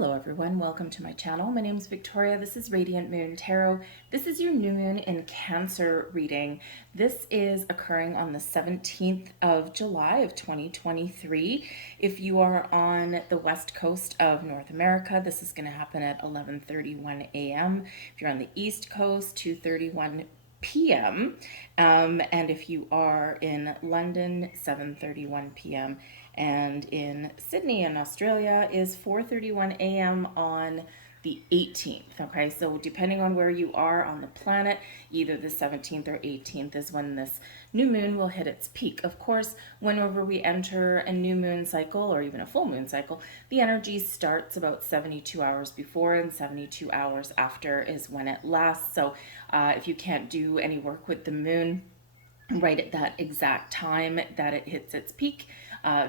Hello everyone, welcome to my channel. My name is Victoria. This is Radiant Moon Tarot. This is your new moon in Cancer reading. This is occurring on the 17th of July of 2023. If you are on the west coast of North America, this is going to happen at 11:31 a.m. If you're on the east coast, 2:31 p.m. And if you are in London, 7:31 p.m. And in Sydney in Australia is 4:31 a.m. on the 18th. Okay, so depending on where you are on the planet, either the 17th or 18th is when this new moon will hit its peak. Of course, whenever we enter a new moon cycle or even a full moon cycle, the energy starts about 72 hours before and 72 hours after is when it lasts. So if you can't do any work with the moon right at that exact time that it hits its peak,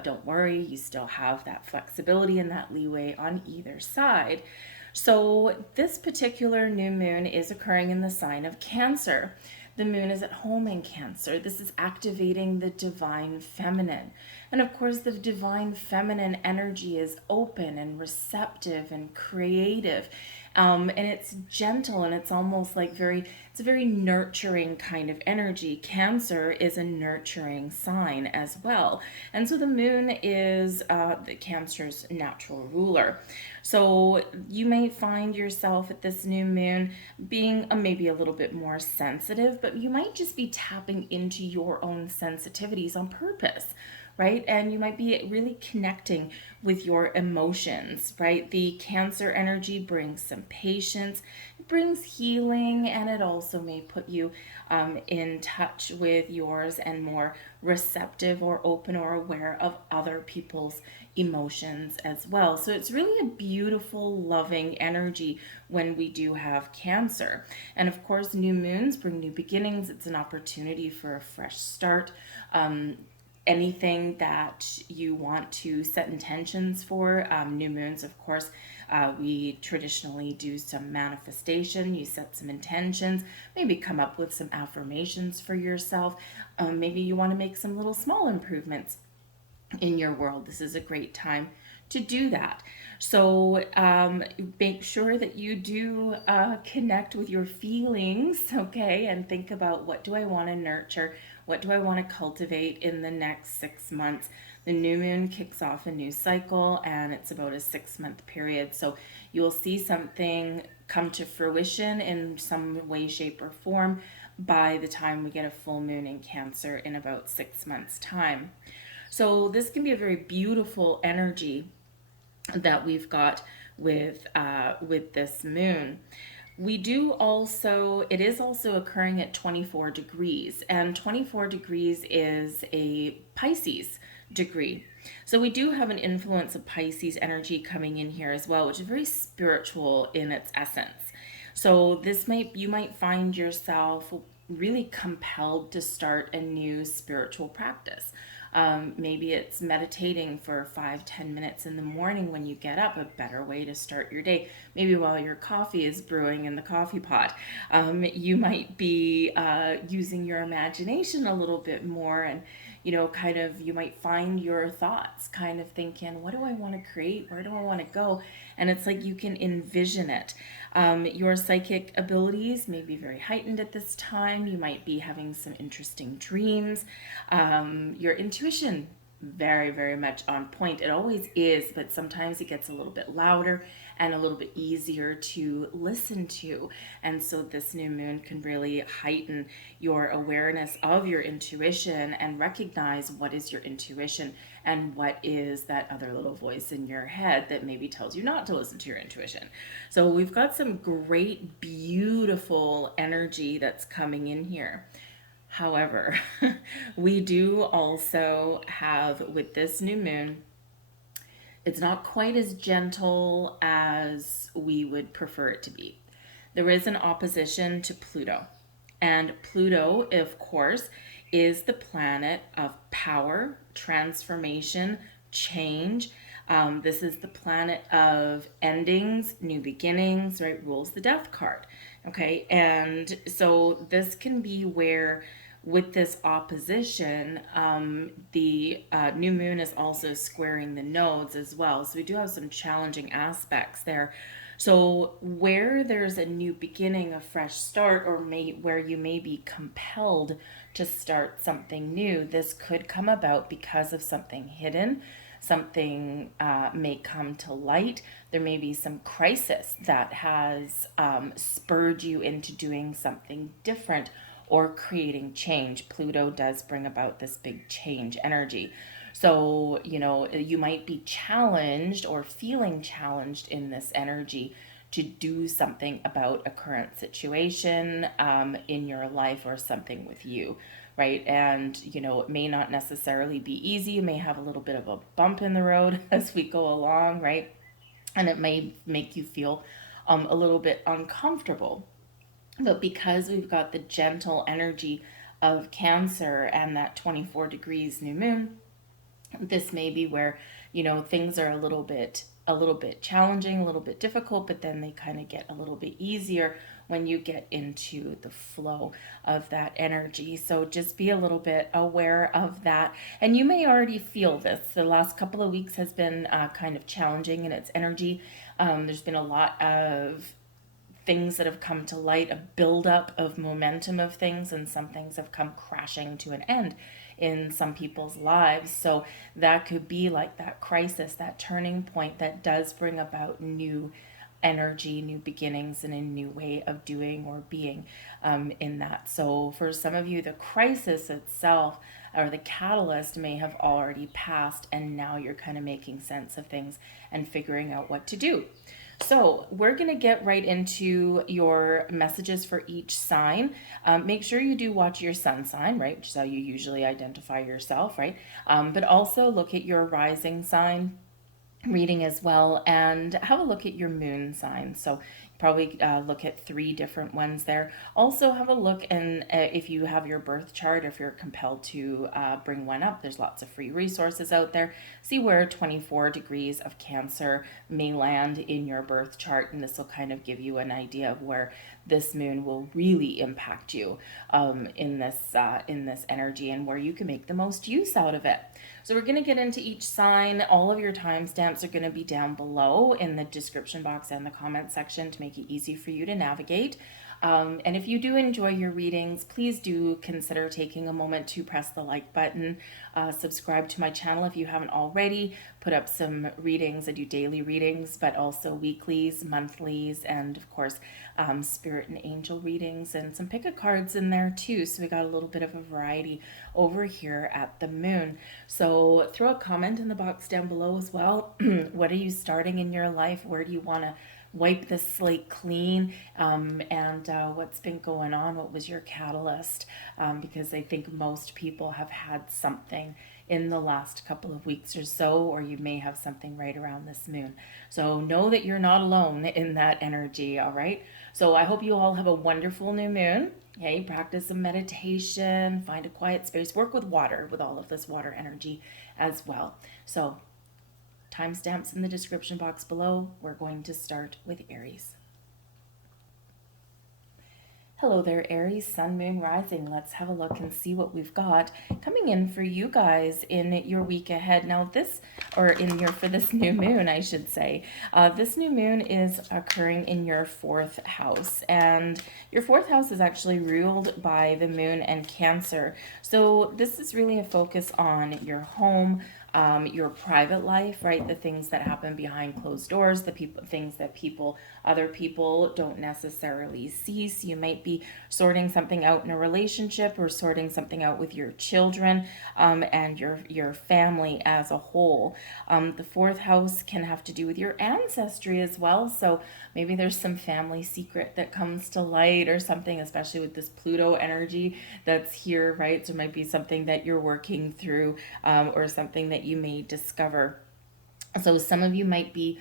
don't worry, you still have that flexibility and that leeway on either side. So this particular new moon is occurring in the sign of Cancer. The moon is at home in Cancer. This is activating the divine feminine. And of course, the divine feminine energy is open and receptive and creative. And it's gentle and it's almost like it's a very nurturing kind of energy. Cancer is a nurturing sign as well. And so the moon is the Cancer's natural ruler. So you may find yourself at this new moon being maybe a little bit more sensitive, but you might just be tapping into your own sensitivities on purpose, right? And you might be really connecting with your emotions, right? The Cancer energy brings some patience, it brings healing, and it also may put you in touch with yours and more receptive or open or aware of other people's emotions as well. So it's really a beautiful, loving energy when we do have Cancer. And of course, new moons bring new beginnings. It's an opportunity for a fresh start. Anything that you want to set intentions for. New moons, of course, we traditionally do some manifestation. You set some intentions, maybe come up with some affirmations for yourself. Maybe you want to make some little small improvements in your world. This is a great time to do that. So make sure that you do connect with your feelings, okay, and think about, what do I want to nurture? What do I want to cultivate in the next 6 months? The new moon kicks off a new cycle and it's about a 6-month period. So you'll see something come to fruition in some way, shape, or form by the time we get a full moon in Cancer in about 6 months' time. So this can be a very beautiful energy that we've got with this moon. It is also occurring at 24 degrees, and 24 degrees is a Pisces degree. So we do have an influence of Pisces energy coming in here as well, which is very spiritual in its essence. So you might find yourself really compelled to start a new spiritual practice. Maybe it's meditating for 5-10 minutes in the morning when you get up, a better way to start your day. Maybe while your coffee is brewing in the coffee pot. You might be using your imagination a little bit more, and you might find your thoughts kind of thinking, what do I want to create? Where do I want to go? And it's like you can envision it. Your psychic abilities may be very heightened at this time. You might be having some interesting dreams. Your intuition, very, very much on point. It always is, but sometimes it gets a little bit louder and a little bit easier to listen to. And so this new moon can really heighten your awareness of your intuition and recognize what is your intuition and what is that other little voice in your head that maybe tells you not to listen to your intuition. So we've got some great, beautiful energy that's coming in here. However, we do also have, with this new moon, it's not quite as gentle as we would prefer it to be. There is an opposition to Pluto. And Pluto, of course, is the planet of power, transformation, change. This is the planet of endings, new beginnings, right? Rules the death card. Okay. And so this can be where with this opposition, the new moon is also squaring the nodes as well. So we do have some challenging aspects there. So where there's a new beginning, a fresh start, or where you may be compelled to start something new, this could come about because of something hidden. Something may come to light. There may be some crisis that has spurred you into doing something different or creating change. Pluto does bring about this big change energy. So, you might be challenged or feeling challenged in this energy to do something about a current situation in your life or something with you, right? And, it may not necessarily be easy. You may have a little bit of a bump in the road as we go along, right? And it may make you feel a little bit uncomfortable. But because we've got the gentle energy of Cancer and that 24 degrees new moon, this may be where things are a little bit challenging, a little bit difficult, but then they kind of get a little bit easier when you get into the flow of that energy. So just be a little bit aware of that. And you may already feel this. The last couple of weeks has been kind of challenging in its energy. There's been a lot of things that have come to light, a buildup of momentum of things, and some things have come crashing to an end in some people's lives. So that could be like that crisis, that turning point that does bring about new energy, new beginnings, and a new way of doing or being in that. So for some of you, the crisis itself or the catalyst may have already passed, and now you're kind of making sense of things and figuring out what to do. So we're going to get right into your messages for each sign. Make sure you do watch your sun sign, right? Which is how you usually identify yourself, right? But also look at your rising sign reading as well, and have a look at your moon sign. So probably look at 3 different ones there. Also have a look, and if you have your birth chart, if you're compelled to bring one up, there's lots of free resources out there. See where 24 degrees of Cancer may land in your birth chart, and this will kind of give you an idea of where this moon will really impact you in this energy, and where you can make the most use out of it. So we're going to get into each sign. All of your timestamps are going to be down below in the description box and the comment section to make it easy for you to navigate. And if you do enjoy your readings, please do consider taking a moment to press the like button, subscribe to my channel if you haven't already, put up some readings. I do daily readings, but also weeklies, monthlies, and of course, spirit and angel readings, and some pick a cards in there too. So we got a little bit of a variety over here at the moon. So throw a comment in the box down below as well. What are you starting in your life? Where do you want to wipe the slate clean, and what's been going on? What was your catalyst? Because I think most people have had something in the last couple of weeks or so, or you may have something right around this moon. So know that you're not alone in that energy, all right? So I hope you all have a wonderful new moon. Okay, practice some meditation, find a quiet space, work with water, with all of this water energy as well. So timestamps in the description box below. We're going to start with Aries. Hello there, Aries, sun, moon, rising. Let's have a look and see what we've got coming in for you guys in your week ahead. Now for this new moon, I should say. This new moon is occurring in your 4th house, and your 4th house is actually ruled by the moon and Cancer. So this is really a focus on your home, your private life, right? The things that happen behind closed doors, things that other people don't necessarily see. So you might be sorting something out in a relationship, or sorting something out with your children, and your family as a whole. The 4th house can have to do with your ancestry as well. So maybe there's some family secret that comes to light or something, especially with this Pluto energy that's here, right? So it might be something that you're working through, or something that you may discover. So some of you might be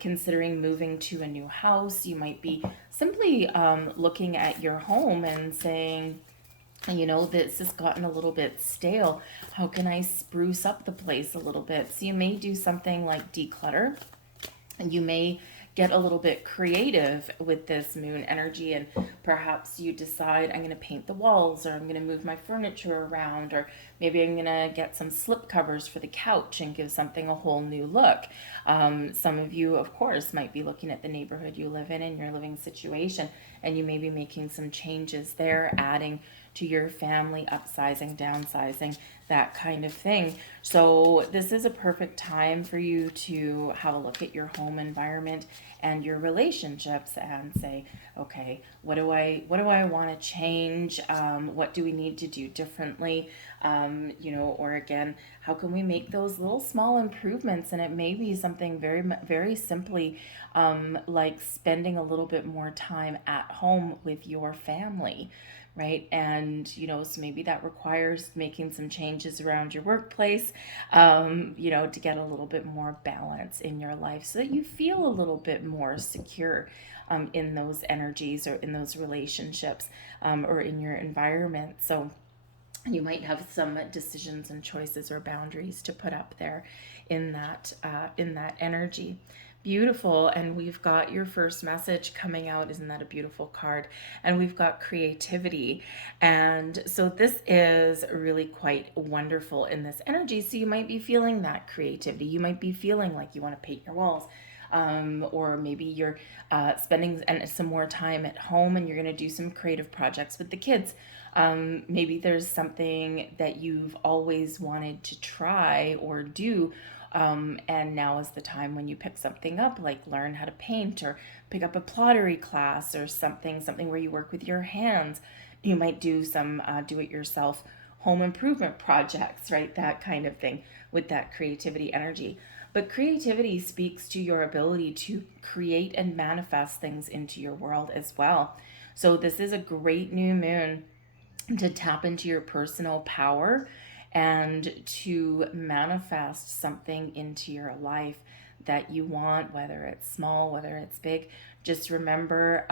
considering moving to a new house. You might be simply looking at your home and saying, this has gotten a little bit stale. How can I spruce up the place a little bit? So you may do something like declutter, and you may get a little bit creative with this moon energy, and perhaps you decide, I'm going to paint the walls, or I'm going to move my furniture around, or maybe I'm going to get some slip covers for the couch and give something a whole new look. Some of you, of course, might be looking at the neighborhood you live in and your living situation, and you may be making some changes there, adding to your family, upsizing, downsizing, that kind of thing. So this is a perfect time for you to have a look at your home environment and your relationships and say, okay, what do I want to change? What do we need to do differently? Or again, how can we make those little small improvements? And it may be something very, very simply like spending a little bit more time at home with your family, right? And, so maybe that requires making some changes around your workplace, to get a little bit more balance in your life so that you feel a little bit more secure in those energies or in those relationships or in your environment. So you might have some decisions and choices or boundaries to put up there in that energy. Beautiful. And we've got your first message coming out. Isn't that a beautiful card? And we've got creativity. And so this is really quite wonderful in this energy. So you might be feeling that creativity. You might be feeling like you want to paint your walls. Or maybe you're spending some more time at home and you're going to do some creative projects with the kids. Maybe there's something that you've always wanted to try or do, and now is the time when you pick something up, like learn how to paint or pick up a pottery class or something where you work with your hands. You might do some do-it-yourself home improvement projects, right? That kind of thing with that creativity energy. But creativity speaks to your ability to create and manifest things into your world as well. So this is a great new moon to tap into your personal power and to manifest something into your life that you want, whether it's small, whether it's big. Just remember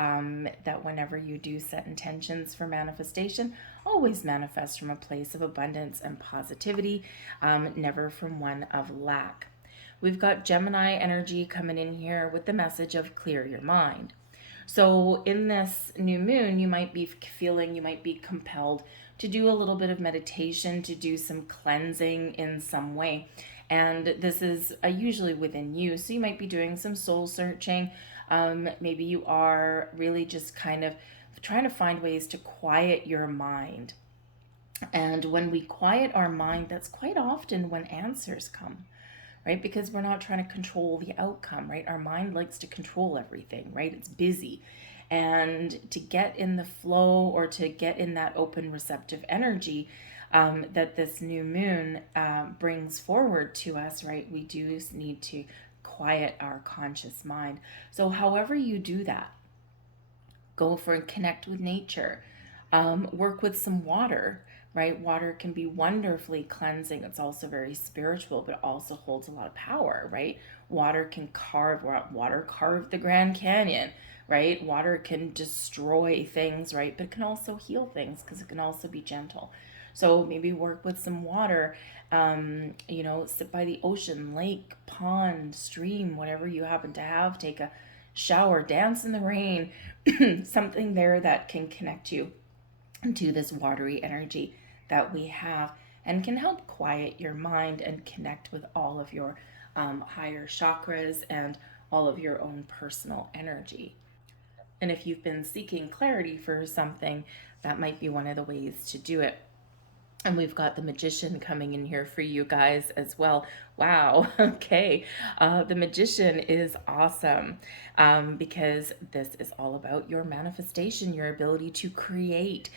that whenever you do set intentions for manifestation, always manifest from a place of abundance and positivity, never from one of lack. We've got Gemini energy coming in here with the message of clear your mind. So in this new moon, you might be feeling, you might be compelled to do a little bit of meditation, to do some cleansing in some way. And this is usually within you. So you might be doing some soul searching. Maybe you are really just kind of trying to find ways to quiet your mind. And when we quiet our mind, that's quite often when answers come, right? Because we're not trying to control the outcome, right? Our mind likes to control everything, right? It's busy. And to get in the flow or to get in that open, receptive energy that this new moon brings forward to us, right? We do need to quiet our conscious mind. So however you do that, go for and connect with nature, work with some water, right? Water can be wonderfully cleansing. It's also very spiritual, but also holds a lot of power, right? Water carve the Grand Canyon, right? Water can destroy things, right? But it can also heal things because it can also be gentle. So maybe work with some water, sit by the ocean, lake, pond, stream, whatever you happen to have. Take a shower, dance in the rain, something there that can connect you to this watery energy that we have and can help quiet your mind and connect with all of your higher chakras and all of your own personal energy. And if you've been seeking clarity for something, that might be one of the ways to do it. And we've got the Magician coming in here for you guys as well. Wow. Okay. The Magician is awesome because this is all about your manifestation, your ability to create.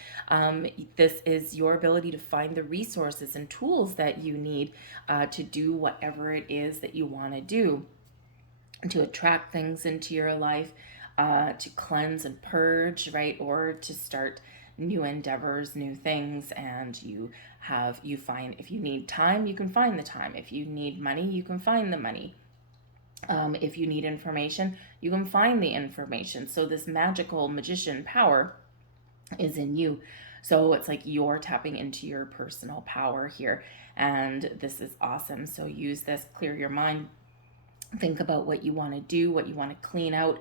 This is your ability to find the resources and tools that you need to do whatever it is that you want to do, to attract things into your life, to cleanse and purge, right? Or to start new endeavors, new things. And you find, if you need time, you can find the time. If you need money, you can find the money. If you need information, you can find the information. So this magical magician power is in you. So it's like you're tapping into your personal power here. And this is awesome. So use this, clear your mind, Think about what you want to do, what you want to clean out,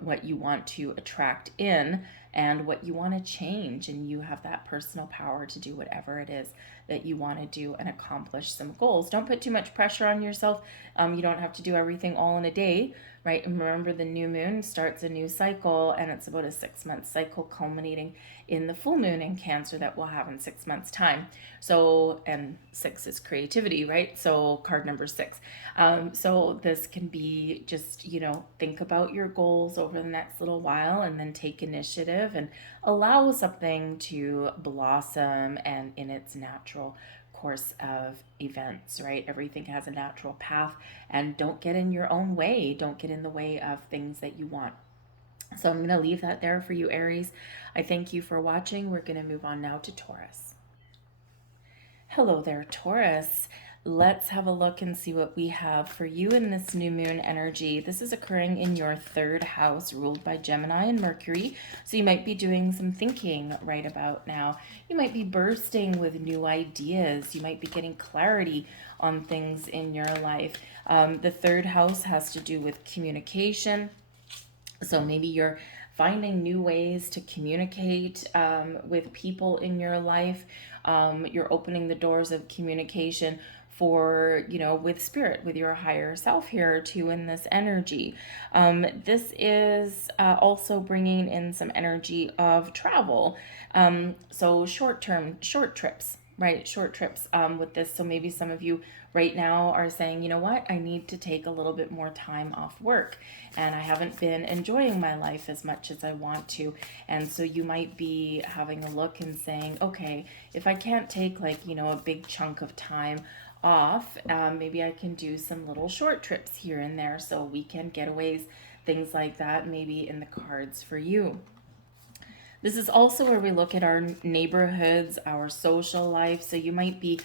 what you want to attract in, and what you want to change. And you have that personal power to do whatever it is that you want to do and accomplish some goals. Don't put too much pressure on yourself. You don't have to do everything all in a day, right? And remember, the new moon starts a new cycle, and it's about a 6-month cycle culminating in the full moon in Cancer that we'll have in 6 months' time. So, and 6 is creativity, right? So, card number 6. So, this can be just, think about your goals over the next little while and then take initiative and allow something to blossom and in its natural course of events, right? Everything has a natural path, and don't get in your own way. Don't get in the way of things that you want. So I'm going to leave that there for you, Aries. I thank you for watching. We're going to move on now to Taurus. Hello there, Taurus. Let's have a look and see what we have for you in this new moon energy. This is occurring in your 3rd house, ruled by Gemini and Mercury. So you might be doing some thinking right about now. You might be bursting with new ideas. You might be getting clarity on things in your life. The 3rd house has to do with communication. So maybe you're finding new ways to communicate with people in your life. You're opening the doors of communication for, with spirit, with your higher self here too in this energy. This is also bringing in some energy of travel. So short trips, right? Short trips with this. So maybe some of you right now are saying, you know what, I need to take a little bit more time off work, and I haven't been enjoying my life as much as I want to. And so you might be having a look and saying, okay, if I can't take a big chunk of time off, maybe I can do some little short trips here and there. So weekend getaways, things like that, maybe in the cards for you. This is also where we look at our neighborhoods, our social life. So you might be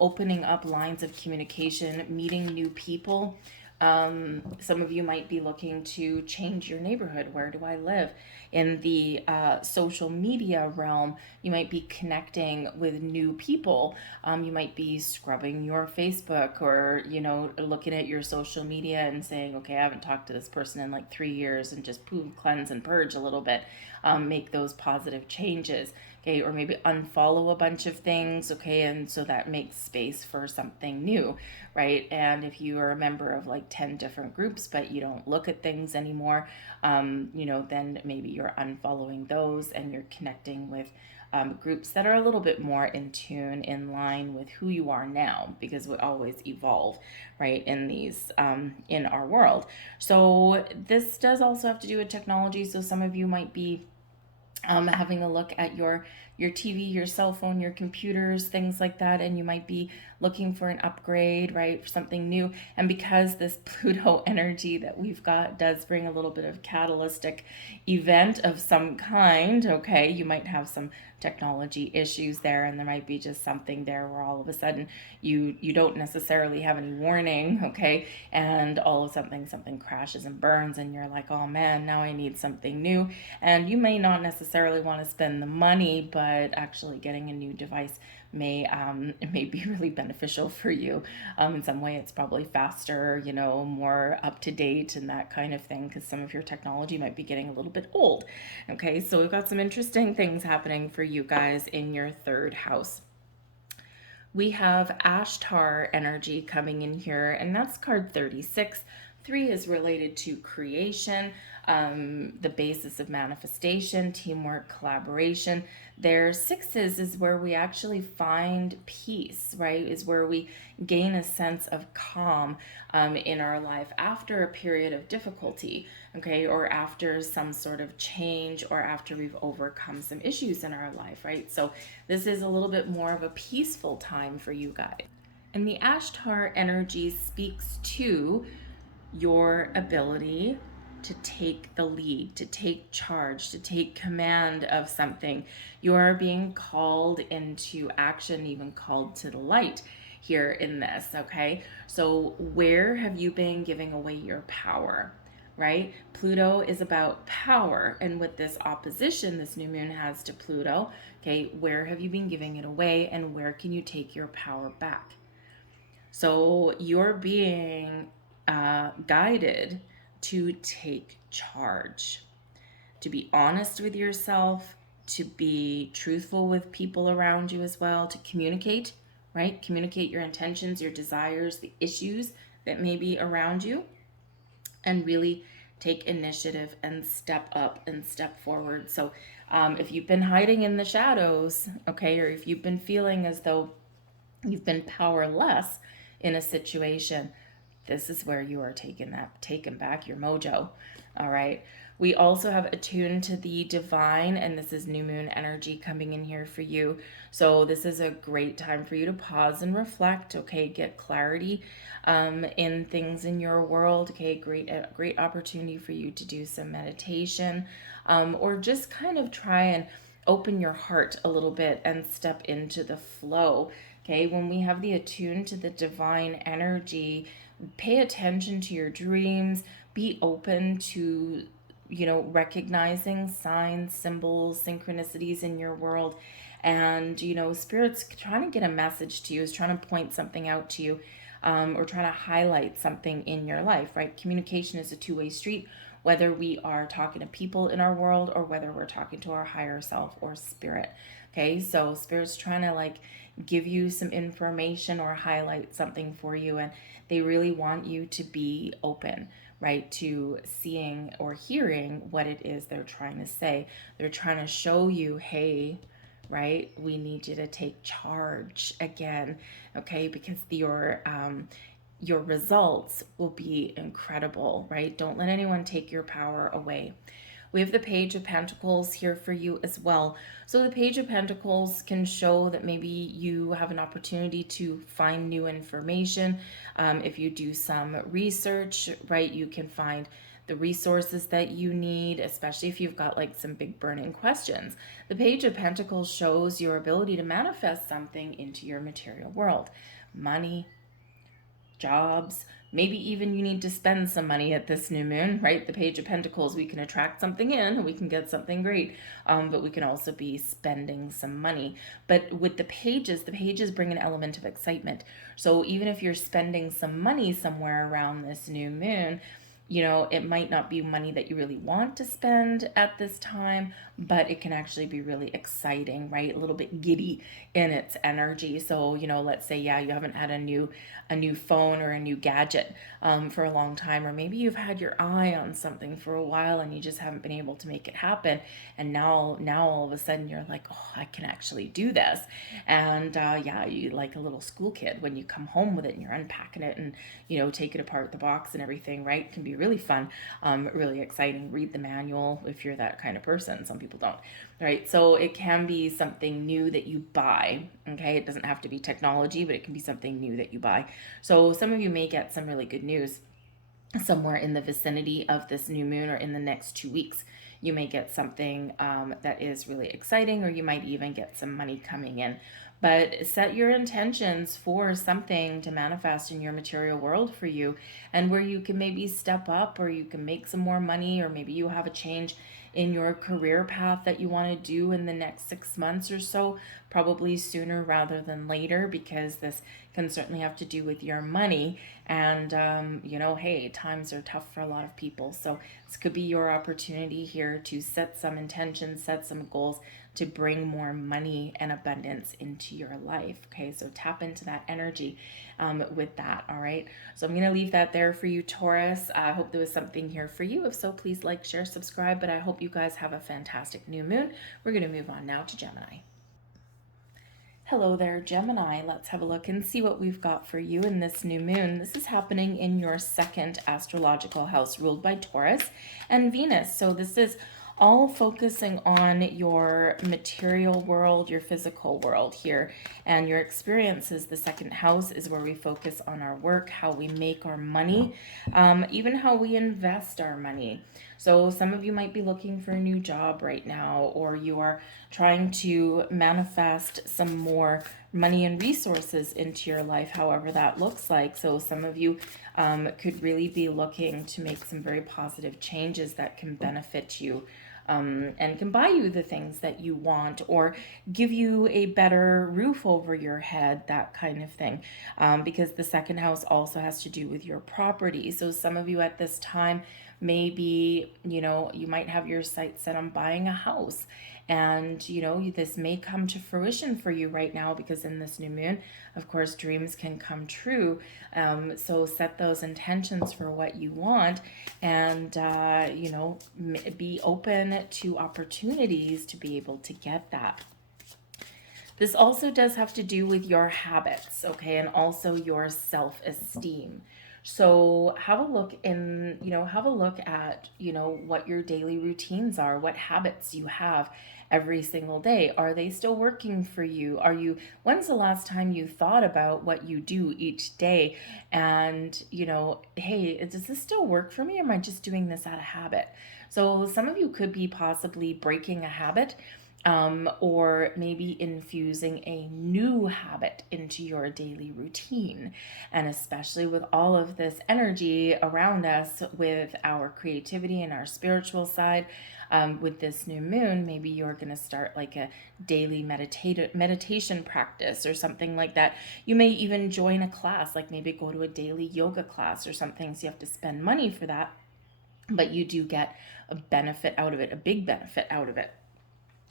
opening up lines of communication, meeting new people. Some of you might be looking to change your neighborhood. Where do I live? In the social media realm, you might be connecting with new people. You might be scrubbing your Facebook, or, looking at your social media and saying, okay, I haven't talked to this person in 3 years, and just cleanse and purge a little bit. Make those positive changes. Okay, or maybe unfollow a bunch of things, okay, and so that makes space for something new, right? And if you are a member of 10 different groups, but you don't look at things anymore, then maybe you're unfollowing those and you're connecting with groups that are a little bit more in tune, in line with who you are now, because we always evolve, right, in these, in our world. So this does also have to do with technology. So some of you might be having a look at your TV, your cell phone, your computers, things like that, and you might be looking for an upgrade, right, for something new. And because this Pluto energy that we've got does bring a little bit of catalytic event of some kind, okay, you might have some technology issues there, and there might be just something there where all of a sudden you don't necessarily have any warning, okay, and all of something crashes and burns, and you're like, oh man, now I need something new. And you may not necessarily want to spend the money, but actually getting a new device may be really beneficial for you. In some way, it's probably faster, more up to date and that kind of thing, because some of your technology might be getting a little bit old. Okay, so we've got some interesting things happening for you guys in your 3rd house. We have Ashtar energy coming in here, and that's card 36. 3 is related to creation, the basis of manifestation, teamwork, collaboration. There, 6s is where we actually find peace, right? Is where we gain a sense of calm in our life after a period of difficulty, okay, or after some sort of change, or after we've overcome some issues in our life, right? So this is a little bit more of a peaceful time for you guys. And the Ashtar energy speaks to your ability to take the lead, to take charge, to take command of something. You are being called into action, even called to the light here in this, okay? So where have you been giving away your power, right? Pluto is about power, and with this opposition this new moon has to Pluto, okay, where have you been giving it away, and where can you take your power back? So you're being guided to take charge, to be honest with yourself, to be truthful with people around you as well, to communicate, right? Communicate your intentions, your desires, the issues that may be around you, and really take initiative and step up and step forward. So if you've been hiding in the shadows, okay, or if you've been feeling as though you've been powerless in a situation, this is where you are taking back your mojo. All right. We also have attuned to the divine, and this is new moon energy coming in here for you. So this is a great time for you to pause and reflect. Okay, get clarity in things in your world. Okay, great opportunity for you to do some meditation, or just kind of try and open your heart a little bit and step into the flow. Okay, when we have the attuned to the divine energy, pay attention to your dreams, be open to, recognizing signs, symbols, synchronicities in your world. And, Spirit's trying to get a message to you, is trying to point something out to you, or trying to highlight something in your life, right? Communication is a two-way street, whether we are talking to people in our world or whether we're talking to our higher self or spirit. Okay, so Spirit's trying to give you some information or highlight something for you, and they really want you to be open, right, to seeing or hearing what it is they're trying to say. They're trying to show you, hey, right, we need you to take charge again, okay, because your results will be incredible, right? Don't let anyone take your power away. We have the Page of Pentacles here for you as well. So the Page of Pentacles can show that maybe you have an opportunity to find new information. If you do some research, right, you can find the resources that you need, especially if you've got some big burning questions. The Page of Pentacles shows your ability to manifest something into your material world. Money, jobs, maybe even you need to spend some money at this new moon, right? The Page of Pentacles, we can attract something in and we can get something great, but we can also be spending some money. But with the pages bring an element of excitement. So even if you're spending some money somewhere around this new moon, it might not be money that you really want to spend at this time, but it can actually be really exciting, right? A little bit giddy in its energy. So, let's say, you haven't had a new phone or a new gadget for a long time, or maybe you've had your eye on something for a while and you just haven't been able to make it happen. And now all of a sudden you're like, oh, I can actually do this. And you like a little school kid when you come home with it and you're unpacking it and, taking apart the box and everything, right? It can be really fun, really exciting. Read the manual if you're that kind of person. Some people don't, right? So it can be something new that you buy, okay? It doesn't have to be technology, but it can be something new that you buy. So some of you may get some really good news somewhere in the vicinity of this new moon, or in the next 2 weeks. You may get something that is really exciting, or you might even get some money coming in. But set your intentions for something to manifest in your material world for you, and where you can maybe step up, or you can make some more money, or maybe you have a change in your career path that you want to do in the next 6 months or so, probably sooner rather than later, because this can certainly have to do with your money. And, hey, times are tough for a lot of people. So this could be your opportunity here to set some intentions, set some goals to bring more money and abundance into your life. Okay, so tap into that energy with that. All right, so I'm going to leave that there for you, Taurus. I hope there was something here for you. If so, please like, share, subscribe. But I hope you guys have a fantastic new moon. We're going to move on now to Gemini. Hello there, Gemini. Let's have a look and see what we've got for you in this new moon. This is happening in your second astrological house, ruled by Taurus and Venus. So this is all focusing on your material world, your physical world here, and your experiences. The second house is where we focus on our work, how we make our money, even how we invest our money. So some of you might be looking for a new job right now, or you are trying to manifest some more money and resources into your life, however that looks like. So some of you could really be looking to make some very positive changes that can benefit you and can buy you the things that you want, or give you a better roof over your head, that kind of thing. Because the second house also has to do with your property. So some of you at this time, maybe, you might have your sights set on buying a house. And, this may come to fruition for you right now, because in this new moon, of course, dreams can come true. So set those intentions for what you want, and, be open to opportunities to be able to get that. This also does have to do with your habits, okay, and also your self-esteem. So have a look at, what your daily routines are, what habits you have every single day. Are they still working for you? When's the last time you thought about what you do each day? And, hey, does this still work for me? Or am I just doing this out of habit? So some of you could be possibly breaking a habit, or maybe infusing a new habit into your daily routine. And especially with all of this energy around us, with our creativity and our spiritual side, with this new moon, maybe you're going to start like a daily meditation practice or something like that. You may even join a class, like maybe go to a daily yoga class or something. So you have to spend money for that, but you do get a benefit out of it, a big benefit out of it.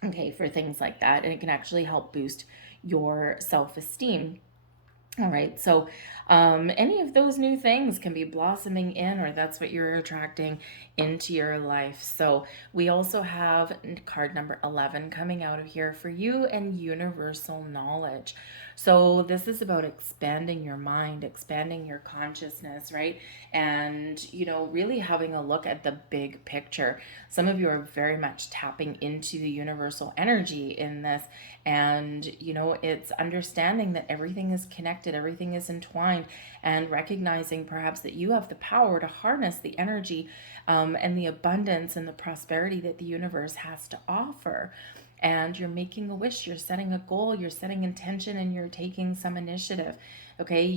Okay, for things like that. And it can actually help boost your self-esteem. All right, so any of those new things can be blossoming in, or that's what you're attracting into your life. So we also have card number 11 coming out of here for you, and universal knowledge. So this is about expanding your mind, expanding your consciousness, right? And, really having a look at the big picture. Some of you are very much tapping into the universal energy in this. And, it's understanding that everything is connected, everything is entwined, and recognizing perhaps that you have the power to harness the energy, and the abundance and the prosperity that the universe has to offer. And you're making a wish, you're setting a goal, you're setting intention, and you're taking some initiative. Okay,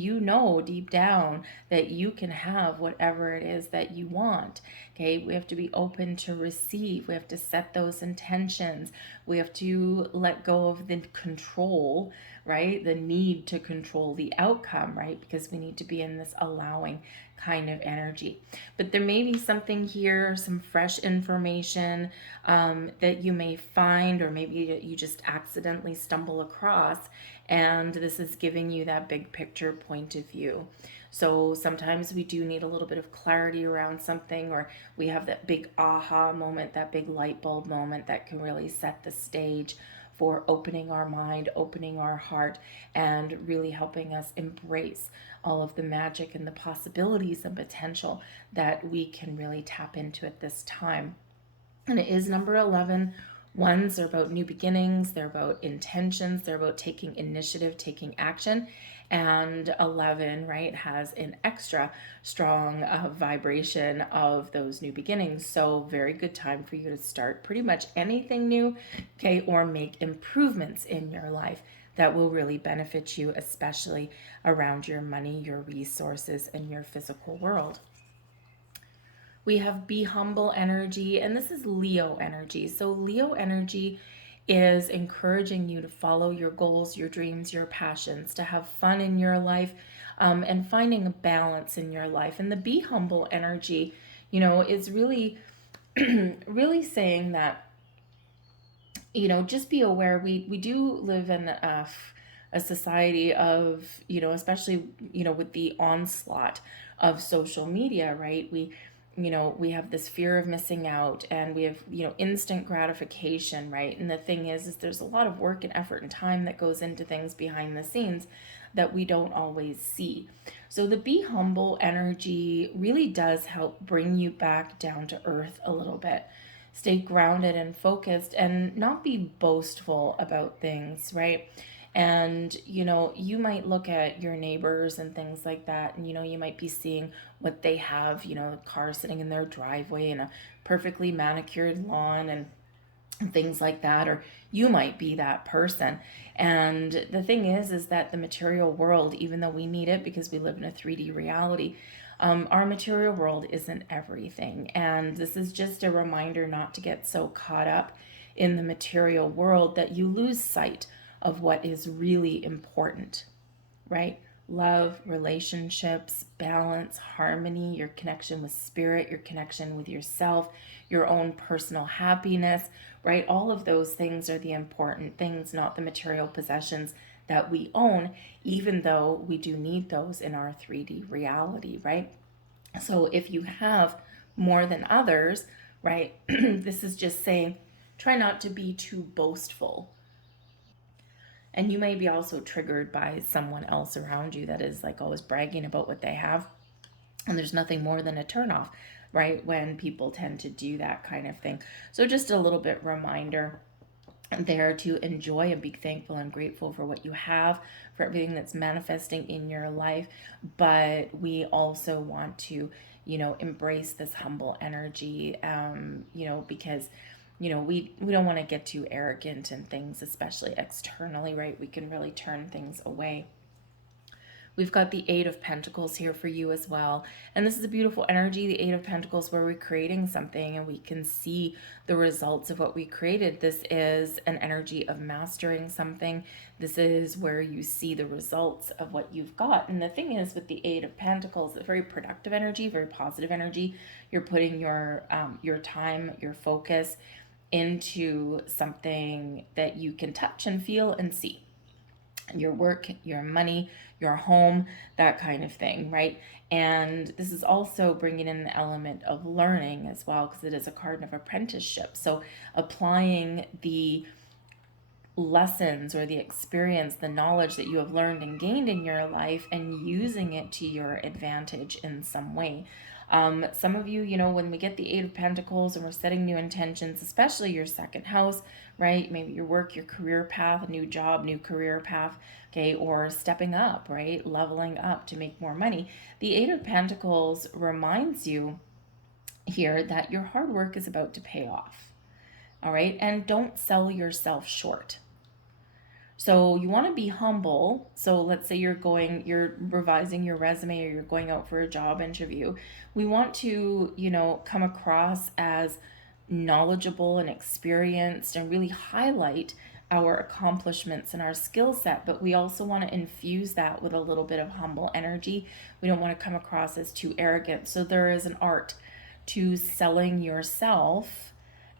deep down that you can have whatever it is that you want. Okay, we have to be open to receive. We have to set those intentions. We have to let go of the control, right? The need to control the outcome, right? Because we need to be in this allowing kind of energy. But there may be something here, some fresh information that you may find, or maybe you just accidentally stumble across, and this is giving you that big picture point of view. So sometimes we do need a little bit of clarity around something, or we have that big aha moment, that big light bulb moment that can really set the stage for opening our mind, opening our heart, and really helping us embrace all of the magic and the possibilities and potential that we can really tap into at this time. And it is number 11. Ones are about new beginnings, they're about intentions, they're about taking initiative, taking action. And 11, right, has an extra strong vibration of those new beginnings. So very good time for you to start pretty much anything new, okay, or make improvements in your life that will really benefit you, especially around your money, your resources, and your physical world. We have Be Humble energy, and this is Leo energy. So Leo energy is encouraging you to follow your goals, your dreams, your passions, to have fun in your life, and finding a balance in your life. And the Be Humble energy, is really, really saying that, just be aware. We do live in a society of, especially, with the onslaught of social media, right? We have this fear of missing out, and we have, instant gratification, right? And the thing is there's a lot of work and effort and time that goes into things behind the scenes that we don't always see. So the Be Humble energy really does help bring you back down to earth a little bit. Stay grounded and focused, and not be boastful about things, right? And, you might look at your neighbors and things like that, and, you might be seeing what they have, a car sitting in their driveway and a perfectly manicured lawn and things like that, or you might be that person. And the thing is that the material world, even though we need it because we live in a 3D reality, Our material world isn't everything. And this is just a reminder not to get so caught up in the material world that you lose sight of what is really important, right? Love, relationships, balance, harmony, your connection with spirit, your connection with yourself, your own personal happiness, right? All of those things are the important things, not the material possessions that we own, even though we do need those in our 3D reality, right? So if you have more than others, right, this is just saying try not to be too boastful. And you may be also triggered by someone else around you that is like always bragging about what they have. And there's nothing more than a turnoff, right? When people tend to do that kind of thing. So just a little bit reminder there to enjoy and be thankful and grateful for what you have, for everything that's manifesting in your life. But we also want to, embrace this humble energy, because we don't want to get too arrogant in things, especially externally, right? We can really turn things away. We've got the Eight of Pentacles here for you as well. And this is a beautiful energy, the Eight of Pentacles, where we're creating something and we can see the results of what we created. This is an energy of mastering something. This is where you see the results of what you've got. And the thing is, with the Eight of Pentacles, it's very productive energy, very positive energy. You're putting your time, your focus into something that you can touch and feel and see. Your work, your money, your home, that kind of thing, right? And this is also bringing in an element of learning as well, because it is a card of apprenticeship. So applying the lessons or the experience, the knowledge that you have learned and gained in your life and using it to your advantage in some way. Some of you, when we get the Eight of Pentacles and we're setting new intentions, especially your second house, right? Maybe your work, your career path, new job, new career path, okay, or stepping up, right? Leveling up to make more money. The Eight of Pentacles reminds you here that your hard work is about to pay off, all right? And don't sell yourself short. So you want to be humble. So let's say you're revising your resume or you're going out for a job interview. We want to, come across as knowledgeable and experienced and really highlight our accomplishments and our skill set, but we also want to infuse that with a little bit of humble energy. We don't want to come across as too arrogant. So there is an art to selling yourself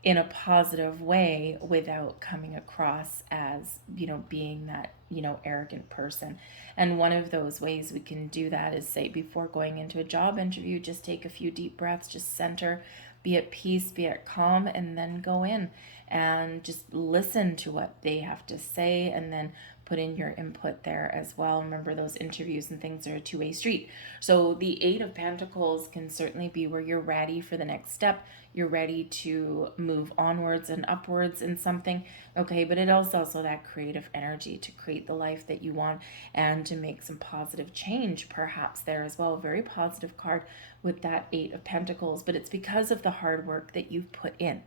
in a positive way without coming across as, being that, arrogant person. And one of those ways we can do that is, say, before going into a job interview, just take a few deep breaths, just center, be at peace, be at calm, and then go in and just listen to what they have to say and then put in your input there as well. Remember, those interviews and things are a two-way street. So the Eight of Pentacles can certainly be where you're ready for the next step. You're ready to move onwards and upwards in something, okay? But it also that creative energy to create the life that you want and to make some positive change perhaps there as well. Very positive card with that Eight of Pentacles, but it's because of the hard work that you've put in,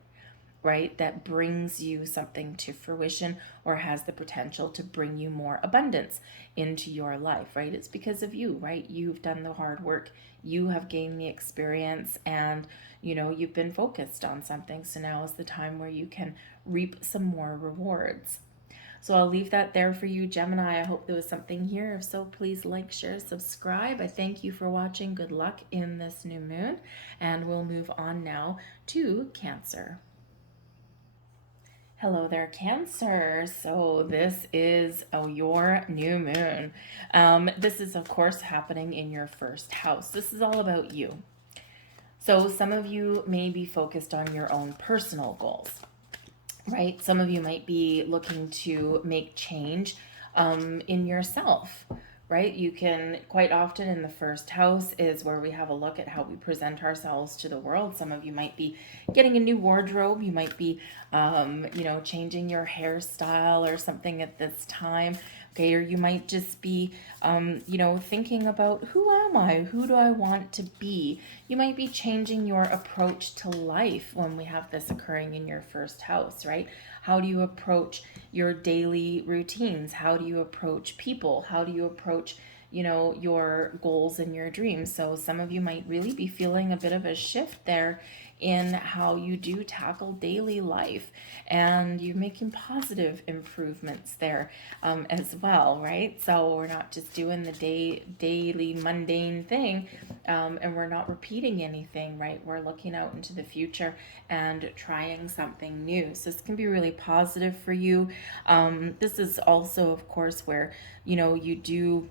right? That brings you something to fruition or has the potential to bring you more abundance into your life, right? It's because of you, right? You've done the hard work. You have gained the experience and, you've been focused on something. So now is the time where you can reap some more rewards. So I'll leave that there for you, Gemini. I hope there was something here. If so, please like, share, subscribe. I thank you for watching. Good luck in this new moon. And we'll move on now to Cancer. Hello there, Cancer. So this is your new moon. This is, of course, happening in your first house. This is all about you. So some of you may be focused on your own personal goals, right? Some of you might be looking to make change in yourself, right? You can quite often in the first house is where we have a look at how we present ourselves to the world. Some of you might be getting a new wardrobe. You might be, changing your hairstyle or something at this time. Okay, or you might just be, thinking about who am I? Who do I want to be? You might be changing your approach to life when we have this occurring in your first house, right? How do you approach your daily routines? How do you approach people? How do you approach, your goals and your dreams. So some of you might really be feeling a bit of a shift there in how you do tackle daily life, and you're making positive improvements there as well, right? So we're not just doing the daily mundane thing, and we're not repeating anything, right? We're looking out into the future and trying something new. So this can be really positive for you. This is also, of course, where you do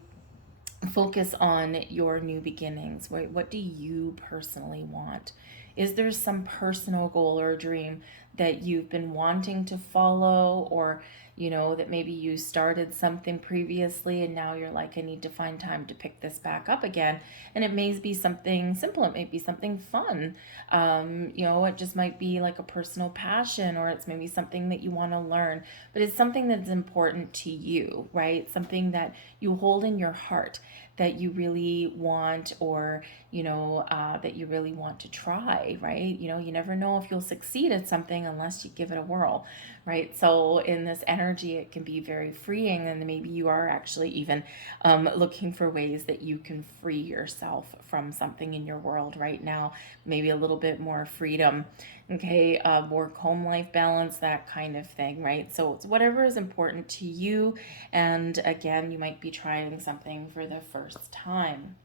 focus on your new beginnings. What do you personally want? Is there some personal goal or dream that you've been wanting to follow, or that maybe you started something previously and now you're like, I need to find time to pick this back up again? And it may be something simple, it may be something fun. It just might be like a personal passion, or it's maybe something that you want to learn, but it's something that's important to you, right? Something that you hold in your heart, that you really want, or that you really want to try, right? You never know if you'll succeed at something unless you give it a whirl, right? So in this energy, it can be very freeing, and maybe you are actually even looking for ways that you can free yourself from something in your world right now. Maybe a little bit more freedom, okay, work home life balance, that kind of thing, right? So it's whatever is important to you. And again, you might be trying something for the first time.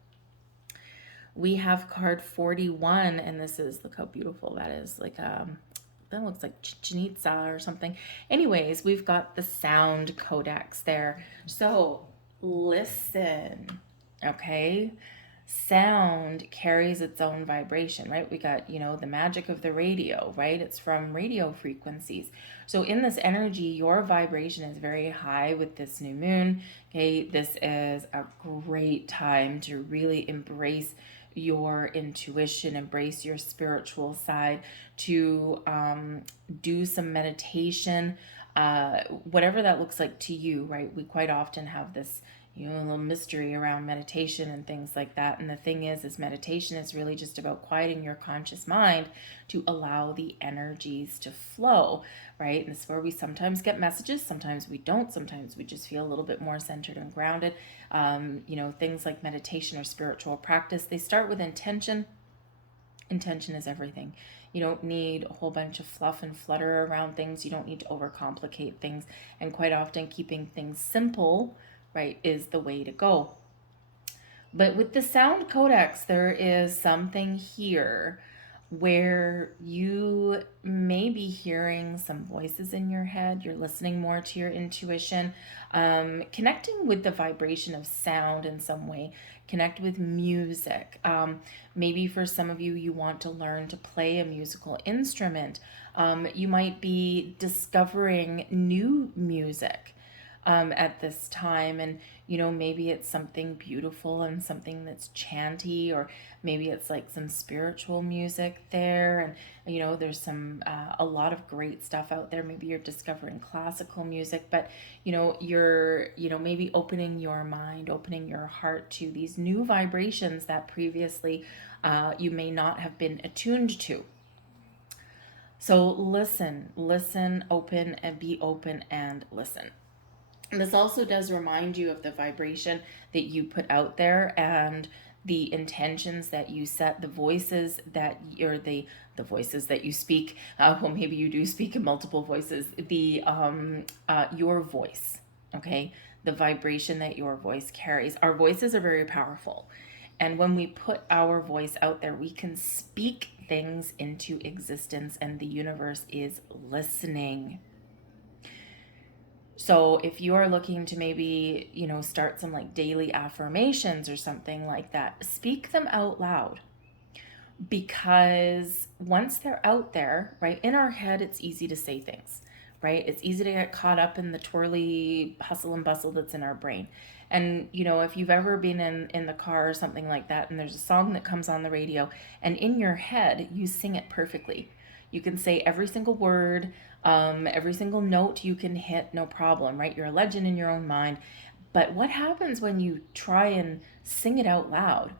We have card 41, and this is, look how beautiful that is. Like that looks like Chichen Itza or something. Anyways, we've got the sound codex there. So listen, okay? Sound carries its own vibration, right? We got, the magic of the radio, right? It's from radio frequencies. So in this energy, your vibration is very high with this new moon, okay? This is a great time to really embrace your intuition, embrace your spiritual side, to do some meditation, whatever that looks like to you, right? We quite often have this a little mystery around meditation and things like that. And the thing is meditation is really just about quieting your conscious mind to allow the energies to flow, right? And this is where we sometimes get messages, sometimes we don't, sometimes we just feel a little bit more centered and grounded. Things like meditation or spiritual practice, they start with intention. Intention is everything. You don't need a whole bunch of fluff and flutter around things. You don't need to overcomplicate things. And quite often keeping things simple, right, is the way to go. But with the sound codex, there is something here where you may be hearing some voices in your head. You're listening more to your intuition, connecting with the vibration of sound in some way. Connect with music. Maybe for some of you, you want to learn to play a musical instrument. You might be discovering new music at this time, and maybe it's something beautiful and something that's chanty, or maybe it's like some spiritual music there, and there's some a lot of great stuff out there. Maybe you're discovering classical music, but you're maybe opening your mind, opening your heart to these new vibrations that previously you may not have been attuned to. So listen, open, and be open and listen. This also does remind you of the vibration that you put out there, and the intentions that you set, the voices that you're the voices that you speak. Well, maybe you do speak in multiple voices. Your voice, okay? The vibration that your voice carries. Our voices are very powerful. And when we put our voice out there, we can speak things into existence, and the universe is listening. So if you are looking to maybe, start some like daily affirmations or something like that, speak them out loud. Because once they're out there, right, in our head, it's easy to say things, right? It's easy to get caught up in the twirly hustle and bustle that's in our brain. And, if you've ever been in the car or something like that, and there's a song that comes on the radio, and in your head, you sing it perfectly. You can say every single word, every single note you can hit, no problem, right? You're a legend in your own mind. But what happens when you try and sing it out loud?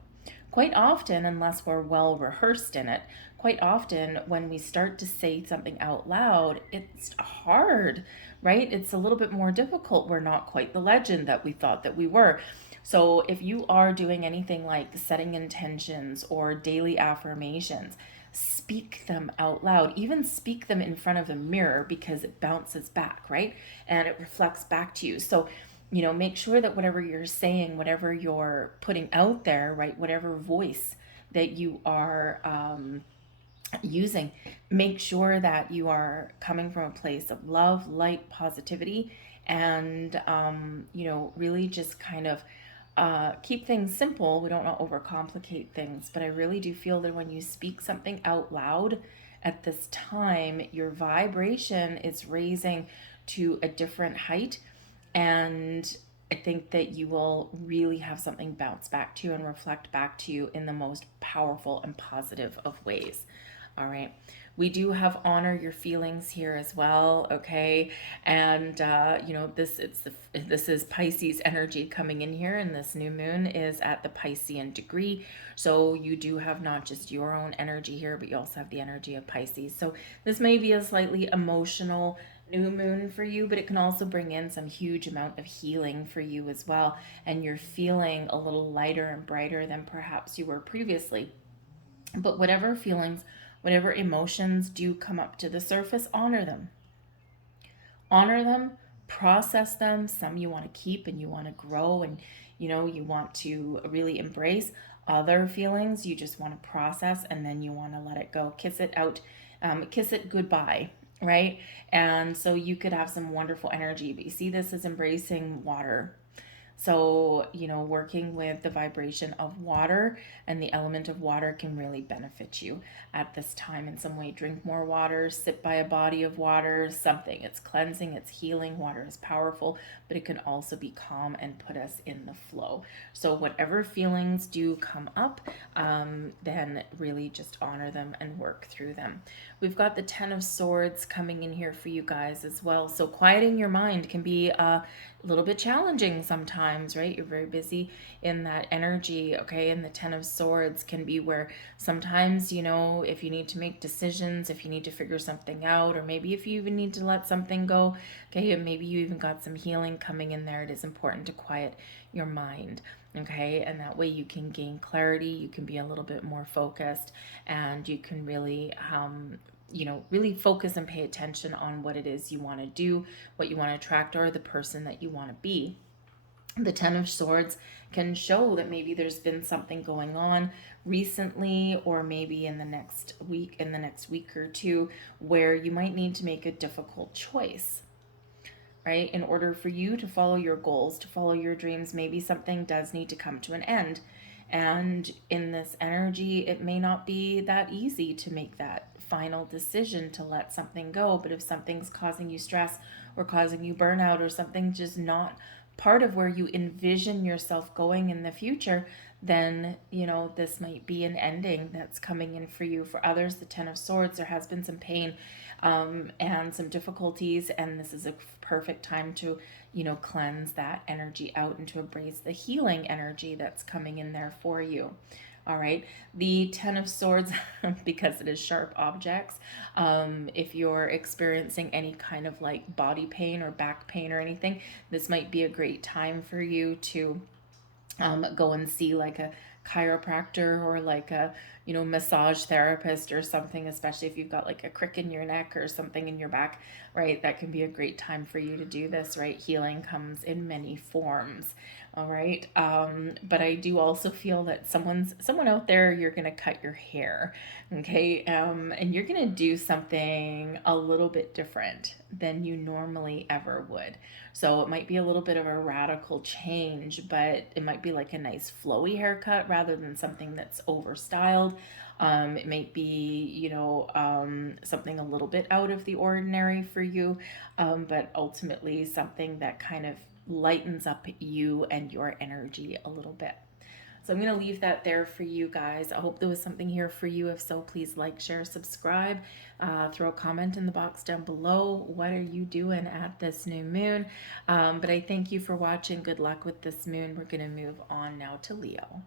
Quite often, unless we're well rehearsed in it, quite often when we start to say something out loud, it's hard, right? It's a little bit more difficult. We're not quite the legend that we thought that we were. So if you are doing anything like setting intentions or daily affirmations, speak them out loud. Even speak them in front of a mirror, because it bounces back, right? And it reflects back to you. So, make sure that whatever you're saying, whatever you're putting out there, right, whatever voice that you are using, make sure that you are coming from a place of love, light, positivity, and really just kind of keep things simple. We don't want to overcomplicate things, but I really do feel that when you speak something out loud at this time, your vibration is raising to a different height, and I think that you will really have something bounce back to you and reflect back to you in the most powerful and positive of ways. All right. We do have honor your feelings here as well, okay? And this is Pisces energy coming in here, and this new moon is at the Piscean degree. So you do have not just your own energy here, but you also have the energy of Pisces. So this may be a slightly emotional new moon for you, but it can also bring in some huge amount of healing for you as well. And you're feeling a little lighter and brighter than perhaps you were previously. But whatever feelings, whatever emotions do come up to the surface, honor them. Honor them, process them. Some you want to keep and you want to grow, and you want to really embrace. Other feelings you just want to process, and then you want to let it go. Kiss it out, kiss it goodbye, right? And so you could have some wonderful energy, but you see this as embracing water. So, working with the vibration of water and the element of water can really benefit you at this time in some way. Drink more water, sit by a body of water, something. It's cleansing, it's healing. Water is powerful, but it can also be calm and put us in the flow. So whatever feelings do come up, then really just honor them and work through them. We've got the Ten of Swords coming in here for you guys as well. So quieting your mind can be a little bit challenging sometimes, right? You're very busy in that energy, okay? And the Ten of Swords can be where sometimes, if you need to make decisions, if you need to figure something out, or maybe if you even need to let something go, okay, and maybe you even got some healing coming in there, it is important to quiet your mind, okay? And that way you can gain clarity, you can be a little bit more focused, and you can really really focus and pay attention on what it is you want to do, what you want to attract, or the person that you want to be. The Ten of Swords can show that maybe there's been something going on recently, or maybe in the next week or two, where you might need to make a difficult choice, right? In order for you to follow your goals, to follow your dreams, maybe something does need to come to an end. And in this energy, it may not be that easy to make that final decision to let something go. But if something's causing you stress or causing you burnout, or something's just not part of where you envision yourself going in the future, then this might be an ending that's coming in for you. For others, the Ten of Swords, there has been some pain and some difficulties, and this is a perfect time to cleanse that energy out and to embrace the healing energy that's coming in there for you. All right, the Ten of Swords, because it is sharp objects, if you're experiencing any kind of like body pain or back pain or anything, this might be a great time for you to go and see like a chiropractor or like a massage therapist or something, especially if you've got like a crick in your neck or something in your back, right? That can be a great time for you to do this, right? Healing comes in many forms. All right. But I do also feel that someone out there, you're going to cut your hair. Okay. And you're going to do something a little bit different than you normally ever would. So it might be a little bit of a radical change, but it might be like a nice flowy haircut rather than something that's overstyled. It might be, something a little bit out of the ordinary for you, but ultimately something that kind of lightens up you and your energy a little bit. So I'm going to leave that there for you guys. I hope there was something here for you. If so, please like, share, subscribe, throw a comment in the box down below. What are you doing at this new moon? But I thank you for watching. Good luck with this moon. We're going to move on now to Leo.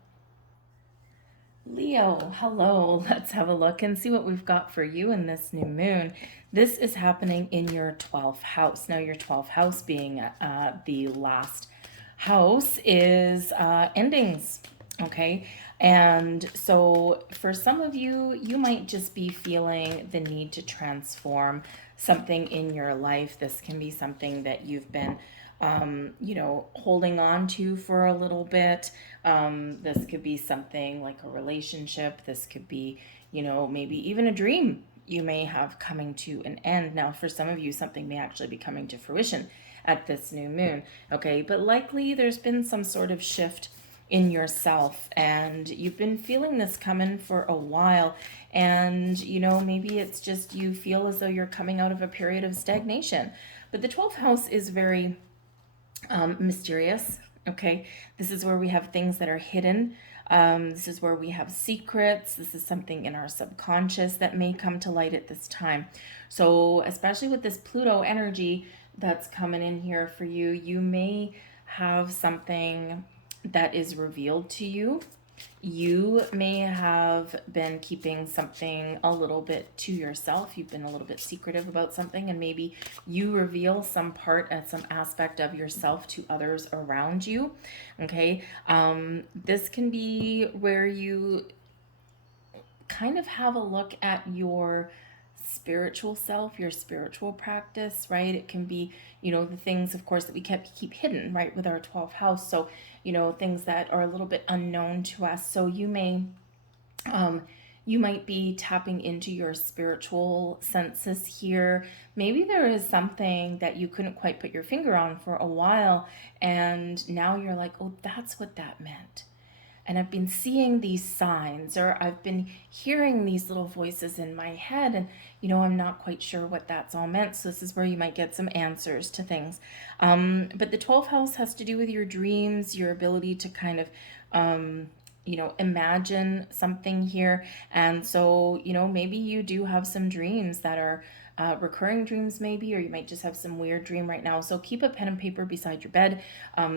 Leo, hello. Let's have a look and see what we've got for you in this new moon. This is happening in your 12th house. Now, your 12th house being the last house is endings, okay? And so for some of you, you might just be feeling the need to transform something in your life. This can be something that you've been, holding on to for a little bit. This could be something like a relationship. This could be, maybe even a dream you may have coming to an end. Now, for some of you, something may actually be coming to fruition at this new moon, okay? But likely there's been some sort of shift in yourself and you've been feeling this coming for a while, and maybe it's just you feel as though you're coming out of a period of stagnation. But the 12th house is very mysterious, okay? This is where we have things that are hidden. This is where we have secrets. This is something in our subconscious that may come to light at this time. So especially with this Pluto energy that's coming in here for you, you may have something that is revealed to you. You may have been keeping something a little bit to yourself. You've been a little bit secretive about something, and maybe you reveal some part and some aspect of yourself to others around you. Okay. This can be where you kind of have a look at your spiritual self, your spiritual practice, right? It can be, the things, of course, that we keep hidden, right, with our 12th house. So, things that are a little bit unknown to us. So you might be tapping into your spiritual senses here. Maybe there is something that you couldn't quite put your finger on for a while, and now you're like, oh, that's what that meant. And I've been seeing these signs, or I've been hearing these little voices in my head, and I'm not quite sure what that's all meant. So this is where you might get some answers to things. But the 12th house has to do with your dreams, your ability to kind of imagine something here. And so, maybe you do have some dreams that are recurring dreams, maybe, or you might just have some weird dream right now. So keep a pen and paper beside your bed,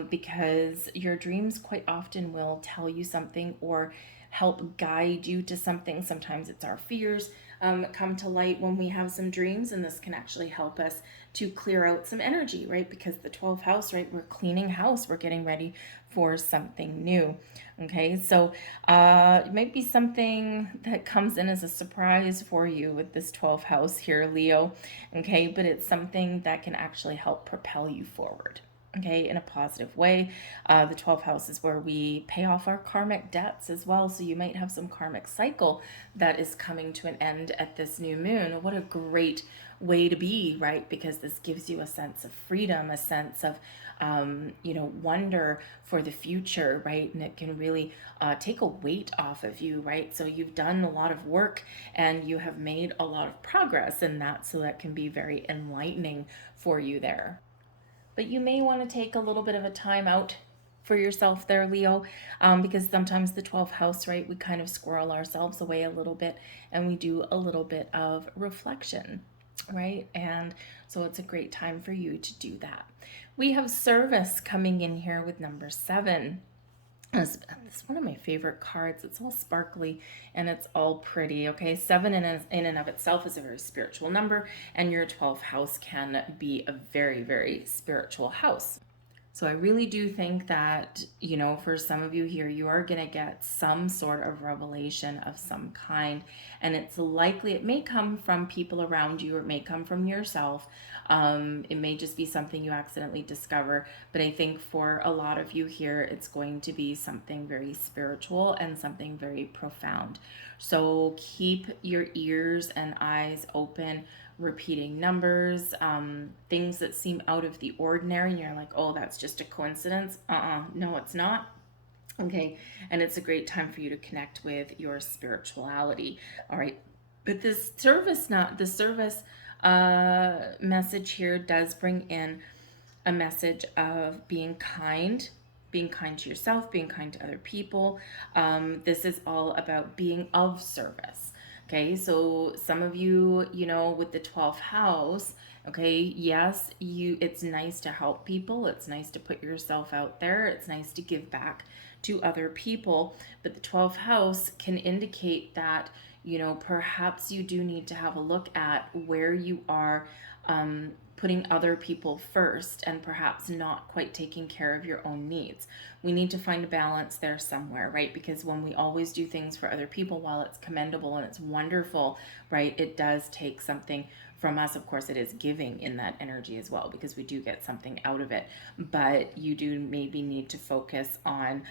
because your dreams quite often will tell you something or help guide you to something. Sometimes it's our fears come to light when we have some dreams, and this can actually help us to clear out some energy, right? Because the 12th house, right, we're cleaning house, we're getting ready for something new. Okay, so it might be something that comes in as a surprise for you with this 12th house here, Leo. Okay, but it's something that can actually help propel you forward, okay, in a positive way. The 12th house is where we pay off our karmic debts as well. So you might have some karmic cycle that is coming to an end at this new moon. What a great way to be, right? Because this gives you a sense of freedom, a sense of wonder for the future, right? And it can really take a weight off of you, right? So you've done a lot of work and you have made a lot of progress in that, so that can be very enlightening for you there. But you may want to take a little bit of a time out for yourself there, Leo, because sometimes the 12th house, right, we kind of squirrel ourselves away a little bit and we do a little bit of reflection, right? And so it's a great time for you to do that. We have service coming in here with number 7. It's one of my favorite cards. It's all sparkly and it's all pretty. Okay, 7 in and of itself is a very spiritual number, and your 12th house can be a very, very spiritual house. So I really do think that, for some of you here, you are going to get some sort of revelation of some kind. And it's likely, it may come from people around you, or it may come from yourself. It may just be something you accidentally discover. But I think for a lot of you here, it's going to be something very spiritual and something very profound. So keep your ears and eyes open, repeating numbers, things that seem out of the ordinary, and you're like, oh, that's just a coincidence. No, it's not. Okay, and it's a great time for you to connect with your spirituality. All right, but this service, message here does bring in a message of being kind to yourself, being kind to other people. This is all about being of service. Okay, so some of you, with the 12th house, okay, yes, it's nice to help people. It's nice to put yourself out there. It's nice to give back to other people. But the 12th house can indicate that, perhaps you do need to have a look at where you are putting other people first and perhaps not quite taking care of your own needs. We need to find a balance there somewhere, right? Because when we always do things for other people, while it's commendable and it's wonderful, right, it does take something from us. Of course, it is giving in that energy as well, because we do get something out of it. But you do maybe need to focus on,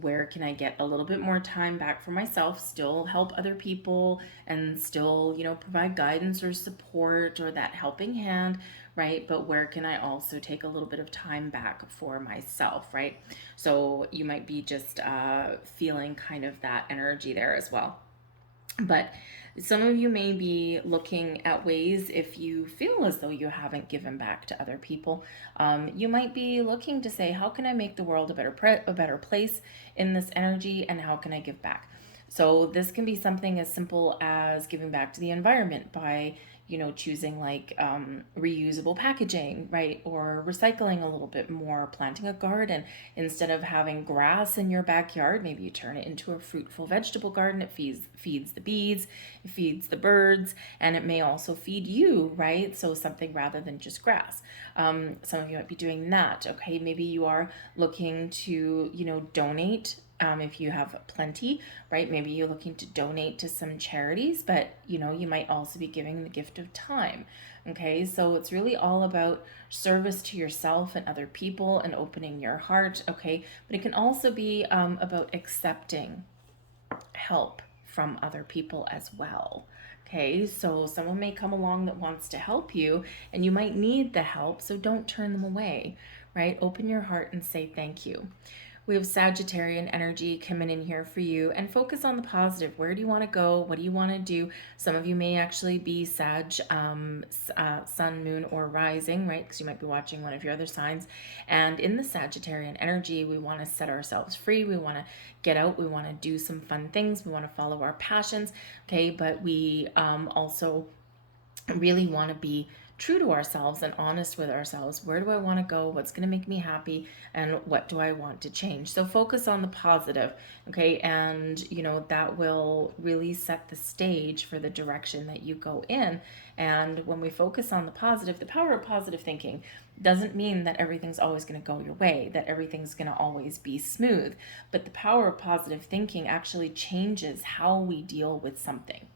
where can I get a little bit more time back for myself, still help other people, and still, provide guidance or support or that helping hand, right? But where can I also take a little bit of time back for myself, right? So you might be just feeling kind of that energy there as well. But some of you may be looking at ways, if you feel as though you haven't given back to other people, you might be looking to say, how can I make the world a better place in this energy, and how can I give back? So this can be something as simple as giving back to the environment by, choosing like reusable packaging, right? Or recycling a little bit more, planting a garden. Instead of having grass in your backyard, maybe you turn it into a fruitful vegetable garden. It feeds the bees, it feeds the birds, and it may also feed you, right? So something rather than just grass. Some of you might be doing that. Okay, maybe you are looking to, donate, if you have plenty, right? Maybe you're looking to donate to some charities, but you might also be giving the gift of time. Okay, so it's really all about service to yourself and other people and opening your heart. Okay, but it can also be about accepting help from other people as well. Okay, so someone may come along that wants to help you, and you might need the help, so don't turn them away, right? Open your heart and say thank you. We have Sagittarian energy coming in here for you, and focus on the positive. Where do you want to go? What do you want to do? Some of you may actually be Sag, sun, moon, or rising, right? Because you might be watching one of your other signs. And in the Sagittarian energy, we want to set ourselves free. We want to get out. We want to do some fun things. We want to follow our passions. Okay, but we also really want to be true to ourselves and honest with ourselves. Where do I want to go? What's going to make me happy? And what do I want to change? So focus on the positive, okay? And, that will really set the stage for the direction that you go in. And when we focus on the positive, the power of positive thinking doesn't mean that everything's always going to go your way, that everything's going to always be smooth. But the power of positive thinking actually changes how we deal with something.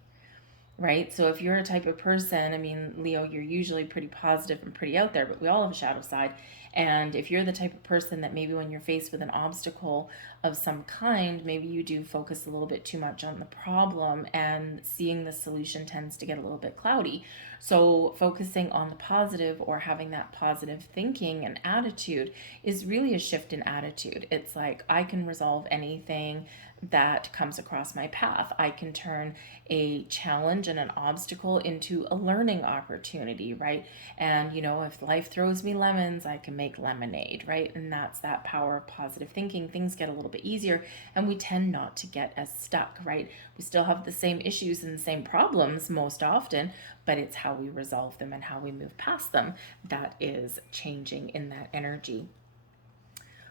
Right? So if you're a type of person, I mean, Leo, you're usually pretty positive and pretty out there, but we all have a shadow side. And if you're the type of person that maybe when you're faced with an obstacle of some kind, maybe you do focus a little bit too much on the problem, and seeing the solution tends to get a little bit cloudy. So focusing on the positive, or having that positive thinking and attitude, is really a shift in attitude. It's like, I can resolve anything that comes across my path. I can turn a challenge and an obstacle into a learning opportunity, right? And if life throws me lemons, I can make lemonade, right? And that's that power of positive thinking. Things get a little bit easier, and we tend not to get as stuck, right? We still have the same issues and the same problems most often, but it's how we resolve them and how we move past them that is changing in that energy.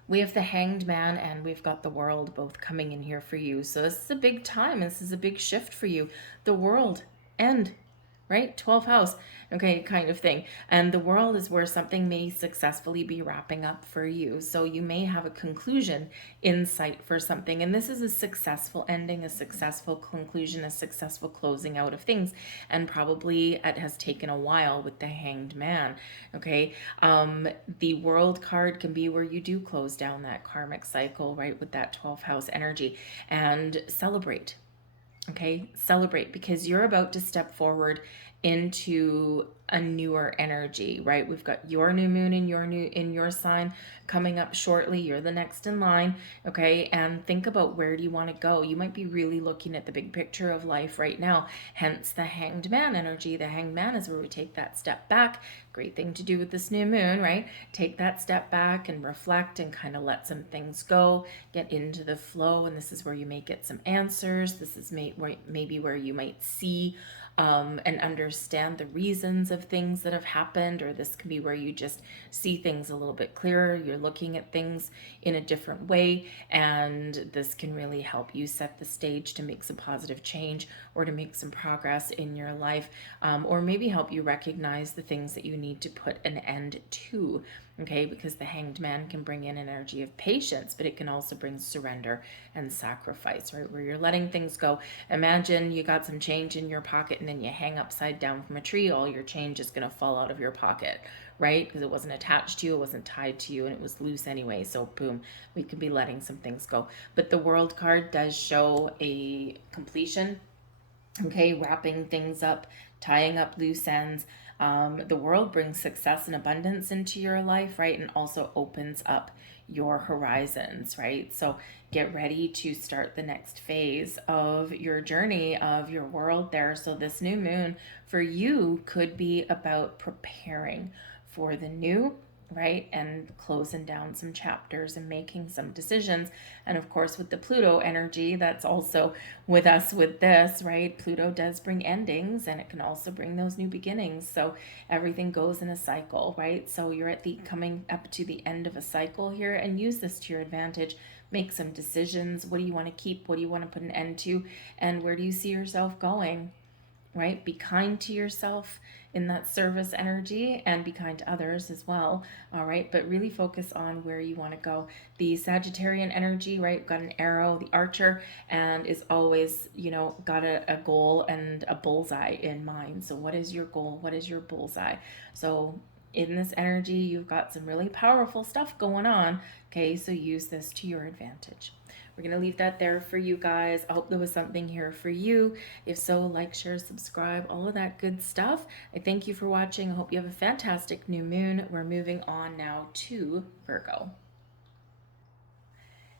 We have the Hanged Man, and we've got the World both coming in here for you. So this is a big time. This is a big shift for you. The World and right? 12th house, okay, kind of thing. And the World is where something may successfully be wrapping up for you. So you may have a conclusion in sight for something. And this is a successful ending, a successful conclusion, a successful closing out of things. And probably it has taken a while with the Hanged Man, okay? The World card can be where you do close down that karmic cycle, right? With that 12th house energy, and celebrate. Okay, celebrate, because you're about to step forward into a newer energy, right? We've got your new moon in your sign coming up shortly. You're the next in line, okay? And think about, where do you want to go? You might be really looking at the big picture of life right now, hence the Hanged Man energy. The Hanged Man is where we take that step back. Great thing to do with this new moon, right? Take that step back and reflect and kind of let some things go, get into the flow. And this is where you may get some answers. This is maybe where you might see and understand the reasons of things that have happened, or this can be where you just see things a little bit clearer. You're looking at things in a different way, and this can really help you set the stage to make some positive change or to make some progress in your life, or maybe help you recognize the things that you need to put an end to. Okay, because the Hanged Man can bring in an energy of patience, but it can also bring surrender and sacrifice, right? Where you're letting things go. Imagine you got some change in your pocket and then you hang upside down from a tree. All your change is going to fall out of your pocket, right? Because it wasn't attached to you, it wasn't tied to you, and it was loose anyway. So boom, we could be letting some things go. But the World card does show a completion, okay, wrapping things up, tying up loose ends. The World brings success and abundance into your life, right? And also opens up your horizons, right? So get ready to start the next phase of your journey, of your World there. So this new moon for you could be about preparing for the new, right? And closing down some chapters and making some decisions. And of course, with the Pluto energy, that's also with us with this, right? Pluto does bring endings, and it can also bring those new beginnings. So everything goes in a cycle, right? So you're at the coming up to the end of a cycle here, and use this to your advantage. Make some decisions. What do you want to keep? What do you want to put an end to? And where do you see yourself going? Right? Be kind to yourself in that service energy, and be kind to others as well. All right. But really focus on where you want to go. The Sagittarian energy, right? Got an arrow, the archer, and is always, got a goal and a bullseye in mind. So what is your goal? What is your bullseye? So in this energy, you've got some really powerful stuff going on. Okay. So use this to your advantage. We're going to leave that there for you guys. I hope there was something here for you. If so, like, share, subscribe, all of that good stuff. I thank you for watching. I hope you have a fantastic new moon. We're moving on now to Virgo.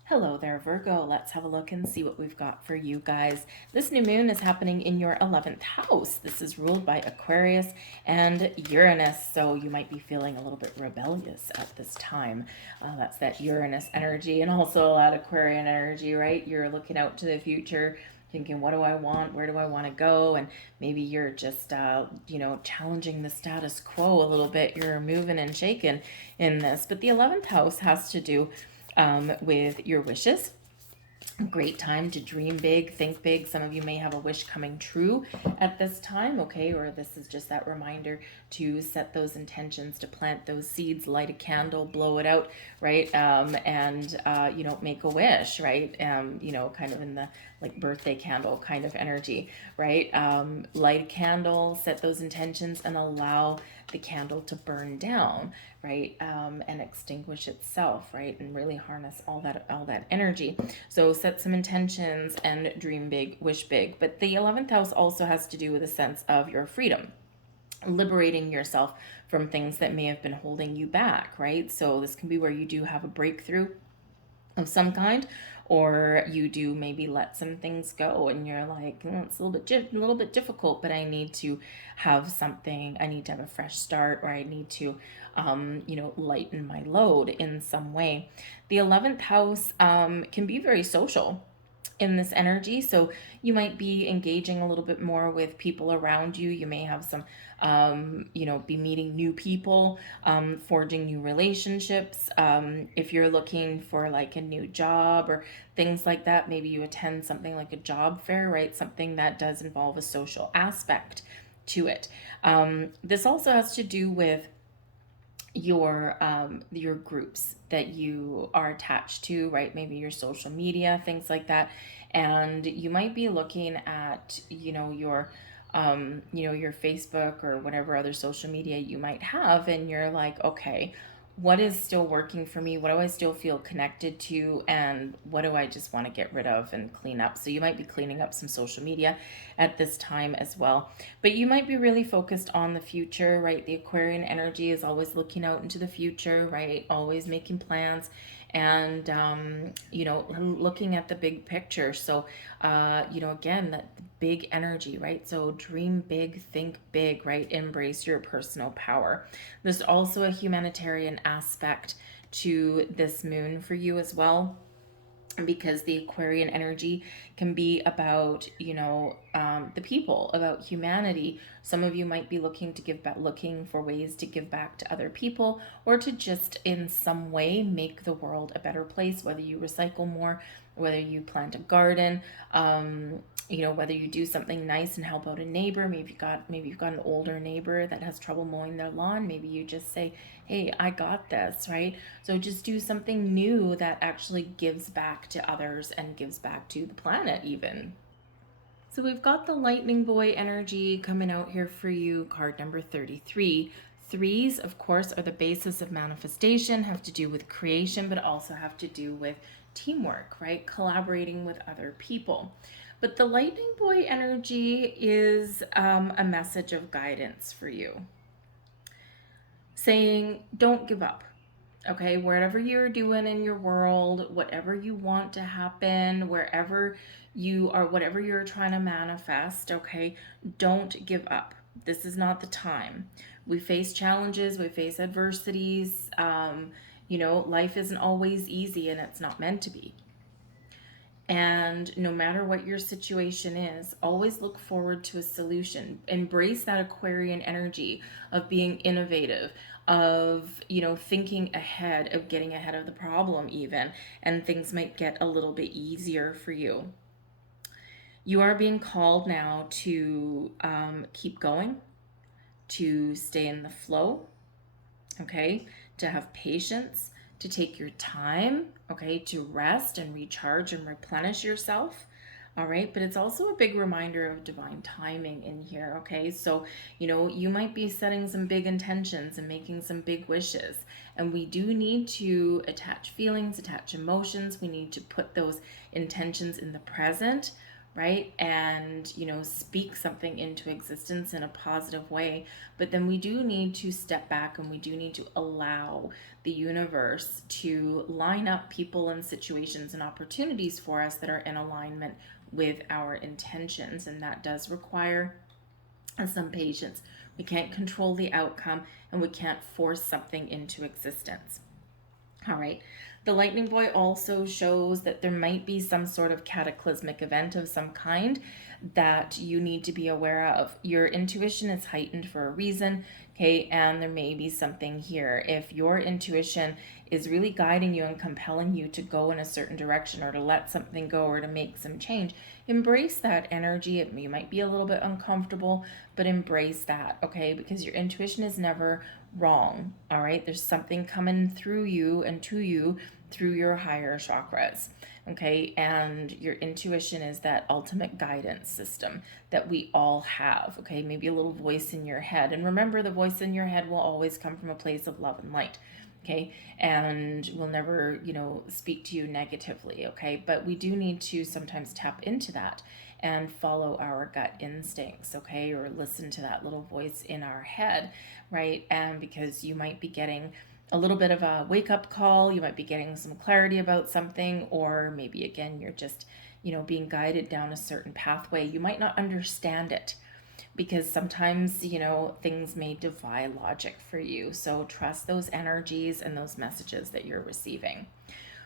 Hello there, Virgo. Let's have a look and see what we've got for you guys. This new moon is happening in your 11th house. This is ruled by Aquarius and Uranus, so you might be feeling a little bit rebellious at this time. That's that Uranus energy, and also that Aquarian energy, right? You're looking out to the future, thinking, what do I want? Where do I want to go? And maybe you're just, challenging the status quo a little bit. You're moving and shaking in this. But the 11th house has to do with your wishes. Great time to dream big, think big. Some of you may have a wish coming true at this time, okay? Or this is just that reminder to set those intentions, to plant those seeds, light a candle, blow it out, right? Make a wish, right? Kind of in the like birthday candle kind of energy, right? Light a candle, set those intentions, and allow the candle to burn down, right? And extinguish itself, right? And really harness all that energy. So set some intentions and dream big, wish big. But the 11th house also has to do with a sense of your freedom, liberating yourself from things that may have been holding you back, right? So this can be where you do have a breakthrough of some kind, or you do maybe let some things go and you're like, it's a little bit difficult, but I need to have something. I need to have a fresh start, or I need to lighten my load in some way. The 11th house can be very social in this energy, so you might be engaging a little bit more with people around you. You may have some be meeting new people, forging new relationships. If you're looking for like a new job or things like that, maybe you attend something like a job fair, right? Something that does involve a social aspect to it. This also has to do with your groups that you are attached to, right? Maybe your social media, things like that. And you might be looking at your Facebook or whatever other social media you might have, and you're like, okay, what is still working for me? What do I still feel connected to? And what do I just want to get rid of and clean up? So you might be cleaning up some social media at this time as well. But you might be really focused on the future, right? The Aquarian energy is always looking out into the future, right? Always making plans and, looking at the big picture. So, again, that big energy, right? So dream big, think big, right? Embrace your personal power. There's also a humanitarian aspect to this moon for you as well. because the Aquarian energy can be about, the people, about humanity. Some of you might be looking to give back, looking for ways to give back to other people, or to just in some way make the world a better place, whether you recycle more, whether you plant a garden, whether you do something nice and help out a neighbor. Maybe you've got an older neighbor that has trouble mowing their lawn. Maybe you just say, hey, I got this, right? So just do something new that actually gives back to others and gives back to the planet even. So we've got the lightning boy energy coming out here for you, card number 33. Threes, of course, are the basis of manifestation, have to do with creation, but also have to do with teamwork, right? Collaborating with other people. But the lightning boy energy is a message of guidance for you, saying, don't give up. Okay, whatever you're doing in your world, whatever you want to happen, wherever you are, whatever you're trying to manifest, okay, don't give up. This is not the time. We face challenges, we face adversities. Life isn't always easy, and it's not meant to be. And no matter what your situation is, always look forward to a solution. Embrace that Aquarian energy of being innovative, of, thinking ahead, of getting ahead of the problem even, and things might get a little bit easier for you. You are being called now to keep going, to stay in the flow, okay, to have patience, to take your time, okay, to rest and recharge and replenish yourself. All right, but it's also a big reminder of divine timing in here, okay? So, you might be setting some big intentions and making some big wishes, and we do need to attach feelings, attach emotions. We need to put those intentions in the present, right? And, speak something into existence in a positive way. But then we do need to step back, and we do need to allow the universe to line up people and situations and opportunities for us that are in alignment with our intentions. And that does require some patience. We can't control the outcome, and we can't force something into existence. All right. The lightning boy also shows that there might be some sort of cataclysmic event of some kind that you need to be aware of. Your intuition is heightened for a reason, okay? And there may be something here. If your intuition is really guiding you and compelling you to go in a certain direction, or to let something go, or to make some change, embrace that energy. You might be a little bit uncomfortable, but embrace that, okay? Because your intuition is never wrong. All right, there's something coming through you and to you through your higher chakras, okay? And your intuition is that ultimate guidance system that we all have, okay? Maybe a little voice in your head, and remember, the voice in your head will always come from a place of love and light, okay? And will never, speak to you negatively, okay? But we do need to sometimes tap into that and follow our gut instincts, okay? Or listen to that little voice in our head, right? And because you might be getting a little bit of a wake-up call, you might be getting some clarity about something, or maybe again, you're just, being guided down a certain pathway. You might not understand it, because sometimes, things may defy logic for you. So trust those energies and those messages that you're receiving.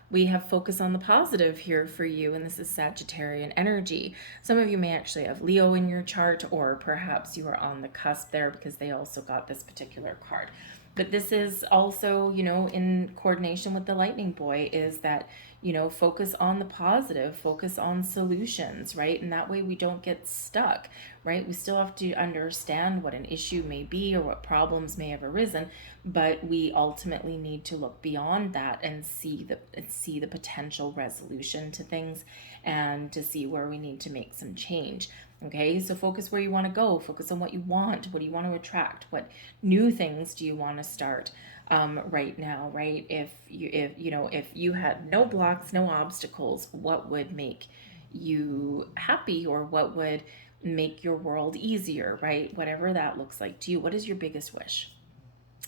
We have focus on the positive here for you, and this is Sagittarian energy. Some of you may actually have Leo in your chart, or perhaps you are on the cusp there because they also got this particular card. But this is also, in coordination with the lightning boy, is that, focus on the positive, focus on solutions, right? And that way we don't get stuck, right? We still have to understand what an issue may be or what problems may have arisen, but we ultimately need to look beyond that and see the potential resolution to things, and to see where we need to make some change. Okay, so focus where you want to go, focus on what you want, what do you want to attract, what new things do you want to start right now, right? If you had no blocks, no obstacles, what would make you happy, or what would make your world easier, right? Whatever that looks like to you, what is your biggest wish?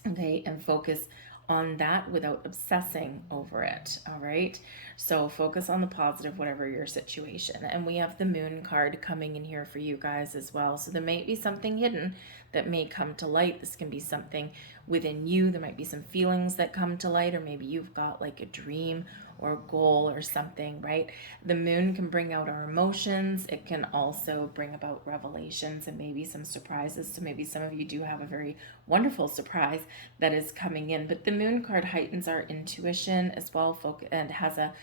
Okay, and focus on that without obsessing over it. All right, so focus on the positive, whatever your situation. And we have the moon card coming in here for you guys as well. So there may be something hidden that may come to light. This can be something within you. There might be some feelings that come to light, or maybe you've got like a dream or goal or something, right? The moon can bring out our emotions. It can also bring about revelations and maybe some surprises. So maybe some of you do have a very wonderful surprise that is coming in. But the moon card heightens our intuition as well, and has a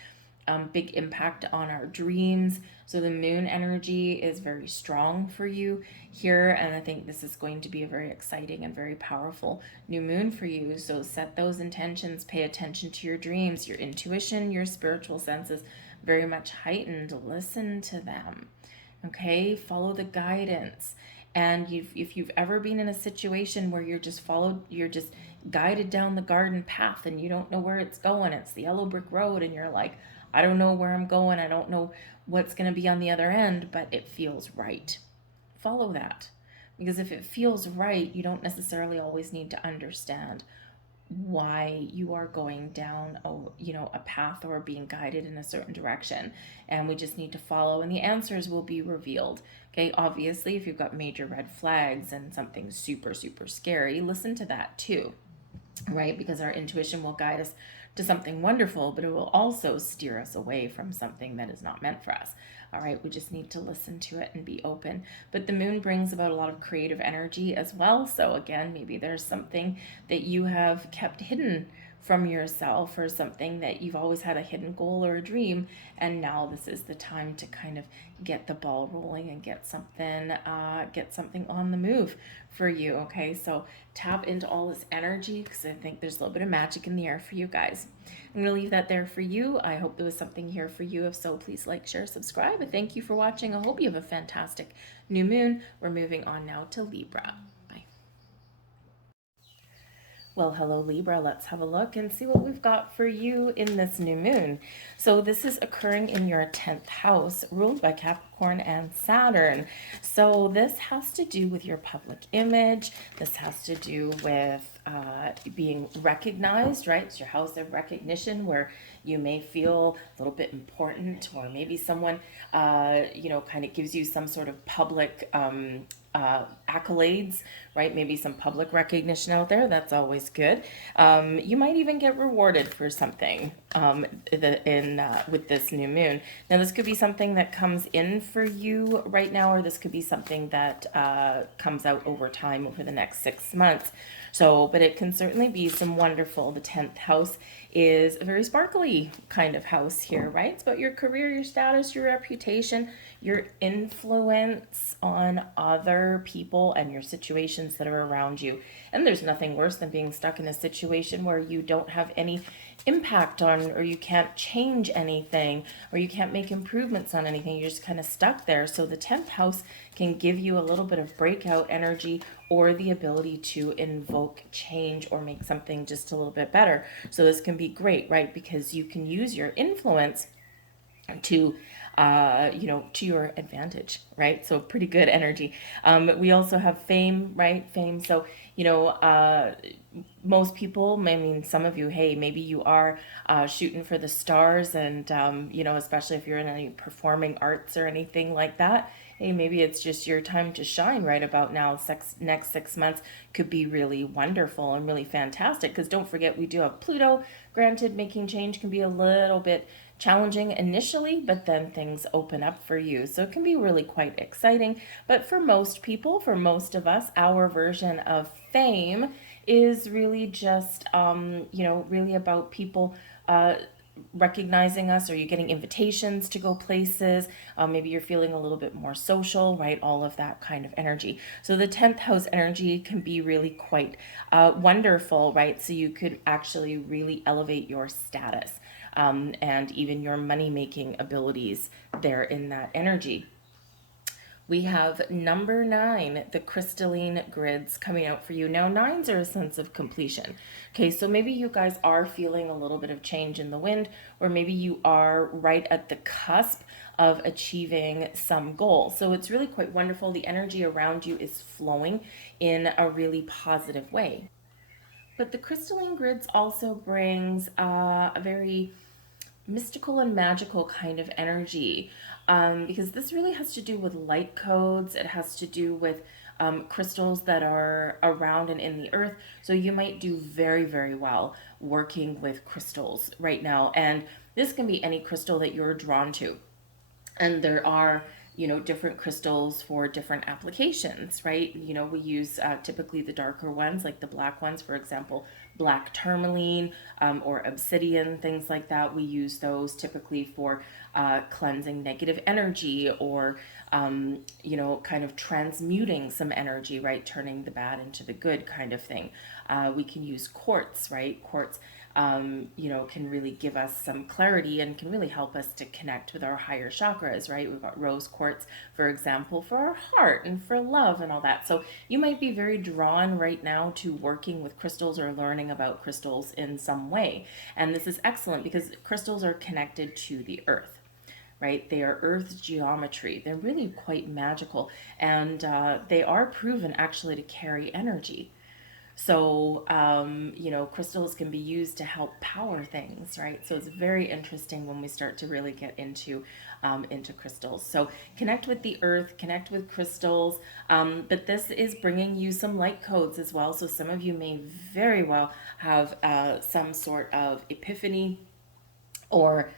big impact on our dreams. So the moon energy is very strong for you here, and I think this is going to be a very exciting and very powerful new moon for you. So set those intentions, pay attention to your dreams, your intuition, your spiritual senses very much heightened. Listen to them. Okay, follow the guidance. And if you've ever been in a situation where you're just guided down the garden path and you don't know where it's going, it's the yellow brick road, and you're like, I don't know where I'm going, I don't know what's going to be on the other end, but it feels right. Follow that. Because if it feels right, you don't necessarily always need to understand why you are going down a path or being guided in a certain direction, and we just need to follow, and the answers will be revealed. Okay, obviously if you've got major red flags and something super scary, listen to that too, right? Because our intuition will guide us to something wonderful, but it will also steer us away from something that is not meant for us. All right, we just need to listen to it and be open. But the moon brings about a lot of creative energy as well. So again, maybe there's something that you have kept hidden from yourself, or something that you've always had a hidden goal or a dream, and now this is the time to kind of get the ball rolling and get something on the move for you. Okay, so tap into all this energy, because I think there's a little bit of magic in the air for you guys. I'm going to leave that there for you. I hope there was something here for you. If so, please like, share, subscribe. And thank you for watching. I hope you have a fantastic new moon. We're moving on now to Libra. Bye. Well, hello Libra, let's have a look and see what we've got for you in this new moon. So this is occurring in your 10th house, ruled by Capricorn and Saturn. So this has to do with your public image. This has to do with being recognized, right? It's your house of recognition, where you may feel a little bit important, or maybe someone, kind of gives you some sort of public accolades, right? Maybe some public recognition out there. That's always good. You might even get rewarded for something with this new moon. Now, this could be something that comes in for you right now, or this could be something that comes out over time over the next 6 months. So, but it can certainly be some wonderful. The 10th house is a very sparkly kind of house here, right? It's about your career, your status, your reputation, your influence on other people and your situations that are around you. And there's nothing worse than being stuck in a situation where you don't have any impact on, or you can't change anything, or you can't make improvements on anything. You're just kind of stuck there. So the 10th house can give you a little bit of breakout energy, or the ability to invoke change or make something just a little bit better. So this can be great, right? Because you can use your influence to to your advantage, right? So pretty good energy. We also have fame, right? Fame. So, most people, I mean, some of you, hey, maybe you are shooting for the stars, and, especially if you're in any performing arts or anything like that, hey, maybe it's just your time to shine right about now. Next 6 months could be really wonderful and really fantastic, because don't forget, we do have Pluto. Granted, making change can be a little bit challenging initially, but then things open up for you. So it can be really quite exciting. But for most people, for most of us, our version of fame is really just, really about people recognizing us, or you're getting invitations to go places. Maybe you're feeling a little bit more social, right? All of that kind of energy. So the 10th house energy can be really quite wonderful, right? So you could actually really elevate your status. And even your money-making abilities there in that energy. We have number 9, the crystalline grids coming out for you. Now, 9s are a sense of completion. Okay, so maybe you guys are feeling a little bit of change in the wind, or maybe you are right at the cusp of achieving some goal. So it's really quite wonderful. The energy around you is flowing in a really positive way. But the crystalline grids also brings a very mystical and magical kind of energy, because this really has to do with light codes. It has to do with crystals that are around and in the earth. So you might do very, very well working with crystals right now. And This can be any crystal that you're drawn to. And there are, different crystals for different applications, right? We use typically the darker ones, like the black ones, for example, black tourmaline, or obsidian, things like that. We use those typically for cleansing negative energy, or kind of transmuting some energy, right? Turning the bad into the good, kind of thing. We can use quartz, right? Quartz can really give us some clarity and can really help us to connect with our higher chakras, right? We've got rose quartz, for example, for our heart and for love and all that. So you might be very drawn right now to working with crystals or learning about crystals in some way. And this is excellent because crystals are connected to the earth, right? They are Earth's geometry. They're really quite magical, and they are proven actually to carry energy. So, crystals can be used to help power things, right? So it's very interesting when we start to really get into crystals. So connect with the earth, connect with crystals. But this is bringing you some light codes as well. So some of you may very well have some sort of epiphany, or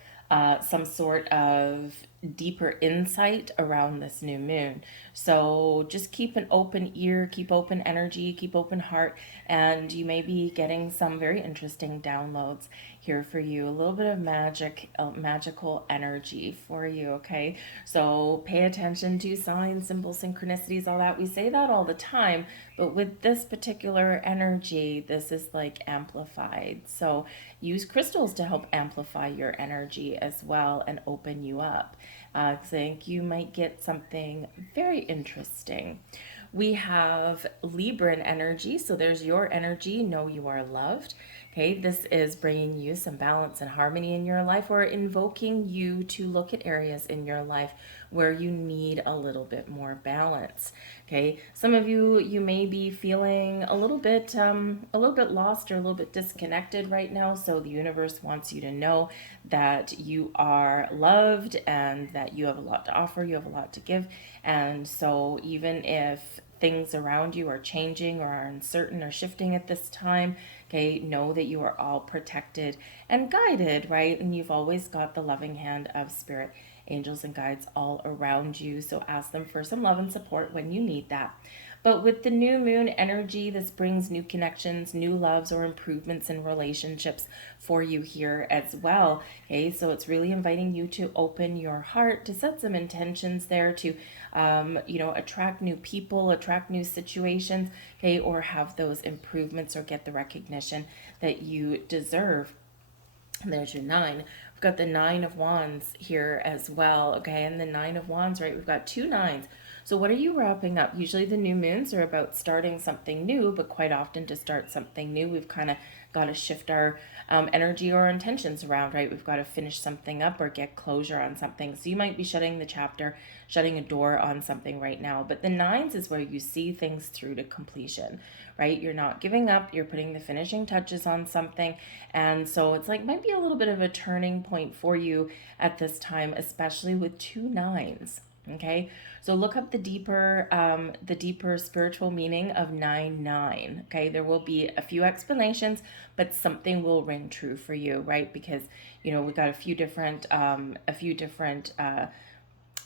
some sort of deeper insight around this new moon. So just keep an open ear, keep open energy, keep open heart, and you may be getting some very interesting downloads here for you. A little bit of magical energy for you, okay? So pay attention to signs, symbols, synchronicities, all that. We say that all the time, but with this particular energy, this is like amplified. So use crystals to help amplify your energy as well and open you up. I think you might get something very interesting. We have Libran energy. So there's your energy. Know you are loved. Okay, this is bringing you some balance and harmony in your life, or invoking you to look at areas in your life where you need a little bit more balance. Okay, some of you may be feeling a little bit lost or a little bit disconnected right now. So the universe wants you to know that you are loved and that you have a lot to offer. You have a lot to give, and so even if things around you are changing or are uncertain or shifting at this time, okay, know that you are all protected and guided, right? And you've always got the loving hand of spirit, angels, and guides all around you. So ask them for some love and support when you need that. But with the new moon energy, this brings new connections, new loves, or improvements in relationships for you here as well. Okay, so it's really inviting you to open your heart, to set some intentions there, to attract new people, attract new situations, okay, or have those improvements or get the recognition that you deserve. And there's your 9. We've got the 9 of Wands here as well, okay, and the 9 of Wands, right? We've got 2 nines. So what are you wrapping up? Usually the new moons are about starting something new, but quite often to start something new, we've kind of got to shift our energy or intentions around, right? We've got to finish something up or get closure on something. So you might be shutting the chapter, shutting a door on something right now. But the 9s is where you see things through to completion, right? You're not giving up. You're putting the finishing touches on something. And so it's like might be a little bit of a turning point for you at this time, especially with 2 nines. Okay, so look up the deeper spiritual meaning of 9-9. Okay, there will be a few explanations, but something will ring true for you, right? Because we've got a few different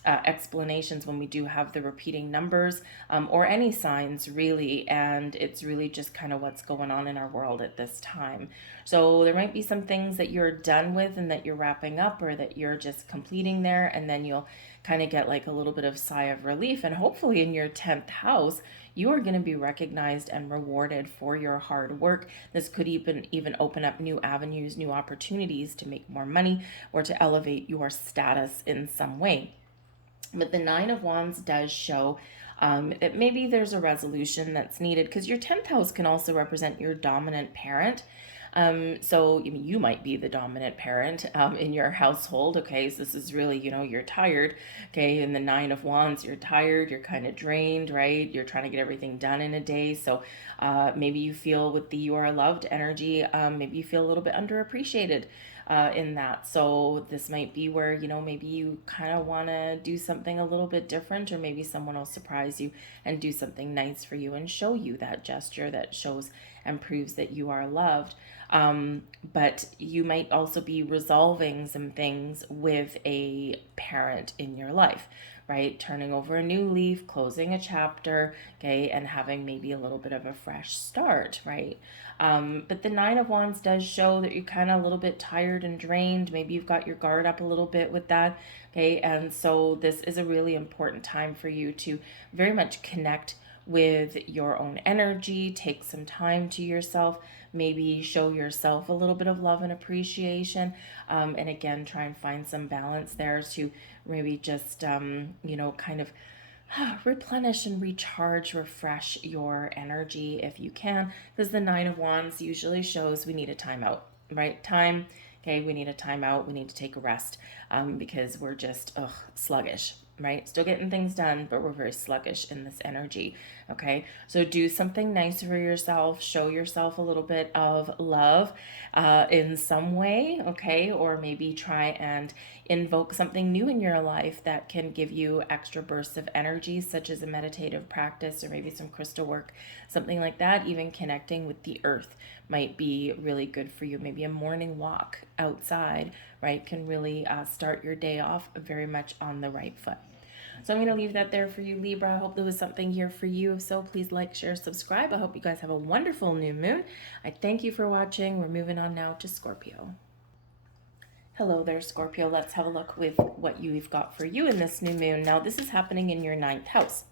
explanations when we do have the repeating numbers, or any signs really, and it's really just kind of what's going on in our world at this time. So there might be some things that you're done with and that you're wrapping up, or that you're just completing there, and then you'll kind of get like a little bit of sigh of relief, and hopefully in your 10th house you are going to be recognized and rewarded for your hard work. This could even open up new avenues, new opportunities to make more money, or to elevate your status in some way. But the 9 of Wands does show that maybe there's a resolution that's needed, because your 10th house can also represent your dominant parent. So you might be the dominant parent in your household. Okay, so this is really, you're tired. Okay, in the 9 of Wands, you're tired, you're kind of drained, right? You're trying to get everything done in a day. So maybe you feel with the you are loved energy, maybe you feel a little bit underappreciated in that. So this might be where, maybe you kind of want to do something a little bit different, or maybe someone will surprise you and do something nice for you and show you that gesture that shows and proves that you are loved. But you might also be resolving some things with a parent in your life, right? Turning over a new leaf, closing a chapter, okay, and having maybe a little bit of a fresh start, right? But the Nine of Wands does show that you're kind of a little bit tired and drained. Maybe you've got your guard up a little bit with that, okay? And so this is a really important time for you to very much connect with your own energy, take some time to yourself, maybe show yourself a little bit of love and appreciation, and again, try and find some balance there to maybe just, kind of replenish and recharge, refresh your energy if you can, because the Nine of Wands usually shows we need a timeout, right? Okay, we need a timeout, we need to take a rest, because we're just sluggish, right? Still getting things done, but we're very sluggish in this energy, okay? So do something nice for yourself, show yourself a little bit of love in some way, okay? Or maybe try and invoke something new in your life that can give you extra bursts of energy, such as a meditative practice or maybe some crystal work, something like that. Even connecting with the earth might be really good for you. Maybe a morning walk outside, right, can really start your day off very much on the right foot. So I'm going to leave that there for you, Libra. I hope there was something here for you. If so, please like, share, subscribe. I hope you guys have a wonderful new moon. I thank you for watching. We're moving on now to Scorpio. Hello there, Scorpio. Let's have a look with what you've got for you in this new moon. Now, this is happening in your 9th house.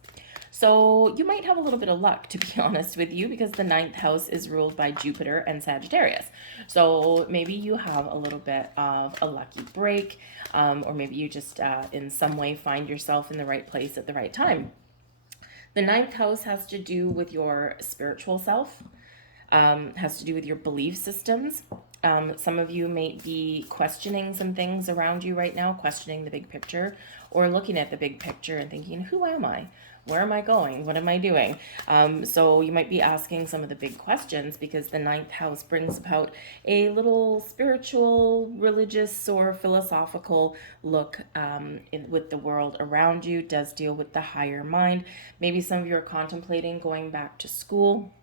So you might have a little bit of luck, to be honest with you, because the 9th house is ruled by Jupiter and Sagittarius. So maybe you have a little bit of a lucky break, or maybe you just in some way find yourself in the right place at the right time. The 9th house has to do with your spiritual self, has to do with your belief systems. Some of you may be questioning some things around you right now, questioning the big picture, or looking at the big picture and thinking, who am I? Where am I going? What am I doing? So you might be asking some of the big questions, because the 9th house brings about a little spiritual, religious, or philosophical look with the world around you. It does deal with the higher mind. Maybe some of you are contemplating going back to school.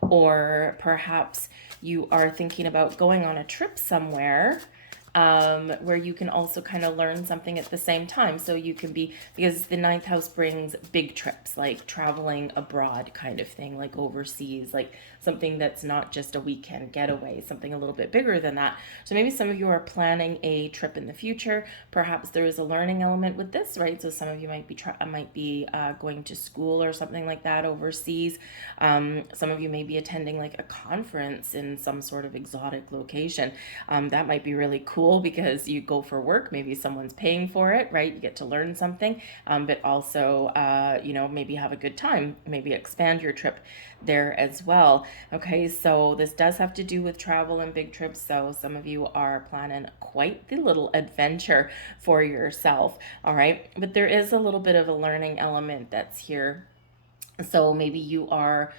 Or perhaps you are thinking about going on a trip somewhere where you can also kind of learn something at the same time. So you can be, because the 9th house brings big trips, like traveling abroad kind of thing, like overseas, like something that's not just a weekend getaway, something a little bit bigger than that. So maybe some of you are planning a trip in the future. Perhaps there is a learning element with this, right? So some of you might be going to school or something like that overseas. Some of you may be attending like a conference in some sort of exotic location. That might be really cool, because you go for work, maybe someone's paying for it, right? You get to learn something, but also, maybe have a good time, maybe expand your trip there as well. Okay, so this does have to do with travel and big trips. So some of you are planning quite the little adventure for yourself. All right, but there is a little bit of a learning element that's here. So maybe you are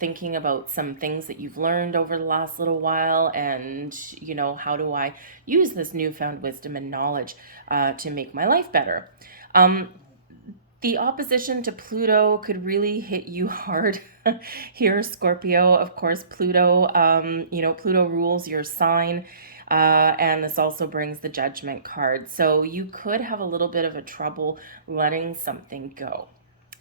thinking about some things that you've learned over the last little while, and how do I use this newfound wisdom and knowledge to make my life better. The opposition to Pluto could really hit you hard here, Scorpio. Of course, Pluto, Pluto rules your sign. And this also brings the Judgment card. So you could have a little bit of a trouble letting something go.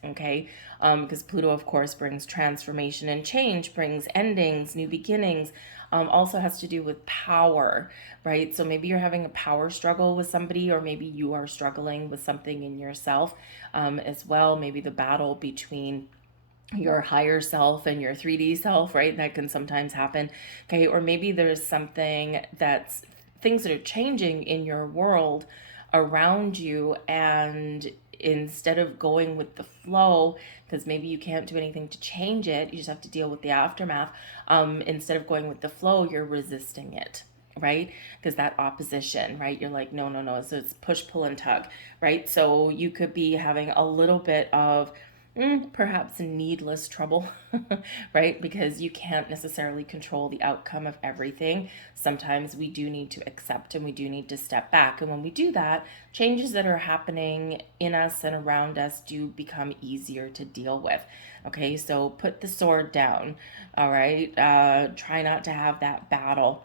Okay, because Pluto, of course, brings transformation and change, brings endings, new beginnings, also has to do with power, right? So maybe you're having a power struggle with somebody, or maybe you are struggling with something in yourself as well. Maybe the battle between your higher self and your 3D self, right? That can sometimes happen. Okay, or maybe there's something things that are changing in your world around you, and instead of going with the flow, because maybe you can't do anything to change it, you just have to deal with the aftermath. Instead of going with the flow, you're resisting it, right? Because that opposition, right? You're like, no. So it's push, pull, and tug, right? So you could be having a little bit of perhaps needless trouble, right? Because you can't necessarily control the outcome of everything. Sometimes we do need to accept and we do need to step back. And when we do that, changes that are happening in us and around us do become easier to deal with. Okay, so put the sword down, all right? Try not to have that battle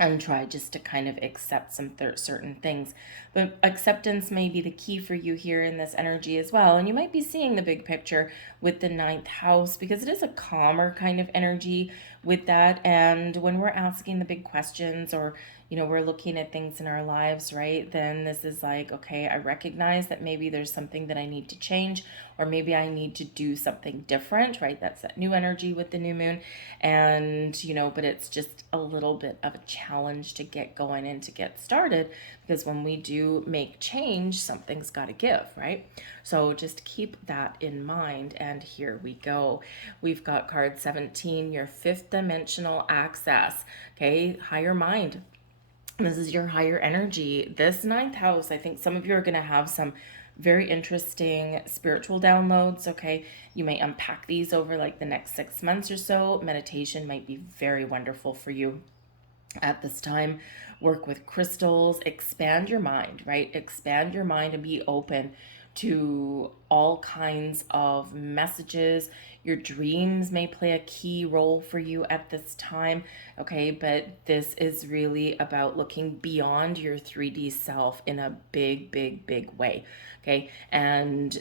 and try just to kind of accept some certain things. But acceptance may be the key for you here in this energy as well. And you might be seeing the big picture with the ninth house because it is a calmer kind of energy with that. And when we're asking the big questions or, we're looking at things in our lives, right? Then this is like, okay, I recognize that maybe there's something that I need to change, or maybe I need to do something different, right? That's that new energy with the new moon. And, but it's just a little bit of a challenge to get going and to get started because when we do make change, something's got to give, right? So just keep that in mind. And here we go. We've got card 17, your fifth dimensional access, okay? Higher mind. This is your higher energy. This ninth house, I think some of you are going to have some very interesting spiritual downloads, okay? You may unpack these over like the next 6 months or so. Meditation might be very wonderful for you at this time. Work with crystals, expand your mind, right? Expand your mind and be open to all kinds of messages. Your dreams may play a key role for you at this time, okay? But this is really about looking beyond your 3D self in a big, big, big way, okay? And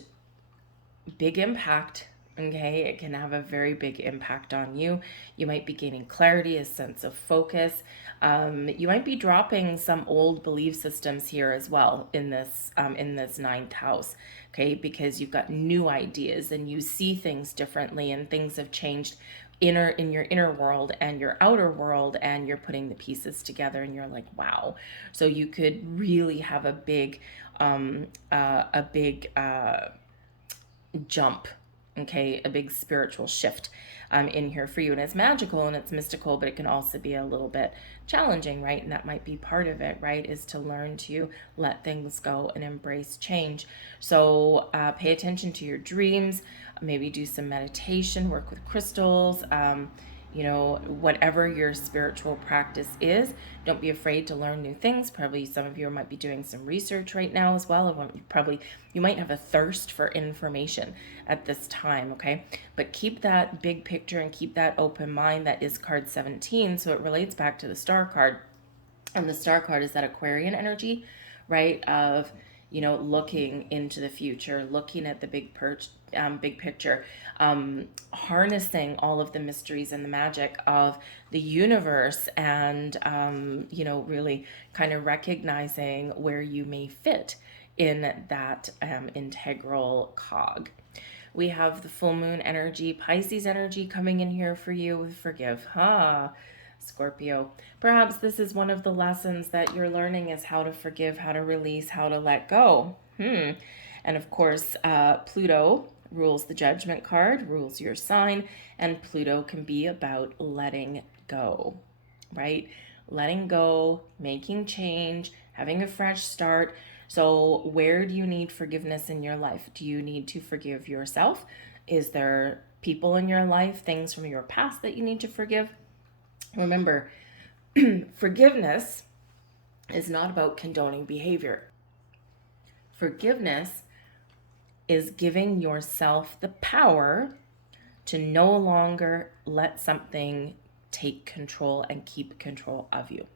big impact. Okay, it can have a very big impact on you. You might be gaining clarity, a sense of focus. You might be dropping some old belief systems here as well in this ninth house. Okay, because you've got new ideas and you see things differently, and things have changed in your inner world and your outer world, and you're putting the pieces together, and you're like, wow. So you could really have a big jump, okay, a big spiritual shift in here for you. And it's magical and it's mystical, but it can also be a little bit challenging, right? And that might be part of it, right? Is to learn to let things go and embrace change. So pay attention to your dreams, maybe do some meditation, work with crystals, whatever your spiritual practice is. Don't be afraid to learn new things. Probably some of you might be doing some research right now as well. You might have a thirst for information at this time, okay? But keep that big picture and keep that open mind. That is card 17, so it relates back to the star card. And the star card is that Aquarian energy, right? Of looking into the future, looking at the big picture, harnessing all of the mysteries and the magic of the universe, and really kind of recognizing where you may fit in that integral cog. We have the full moon energy, Pisces energy coming in here for you with forgive. Scorpio. Perhaps this is one of the lessons that you're learning, is how to forgive, how to release, how to let go. And of course, Pluto rules the judgment card, rules your sign, and Pluto can be about letting go, right? Letting go, making change, having a fresh start. So where do you need forgiveness in your life? Do you need to forgive yourself? Is there people in your life, things from your past that you need to forgive? Remember, forgiveness is not about condoning behavior. Forgiveness is giving yourself the power to no longer let something take control and keep control of you,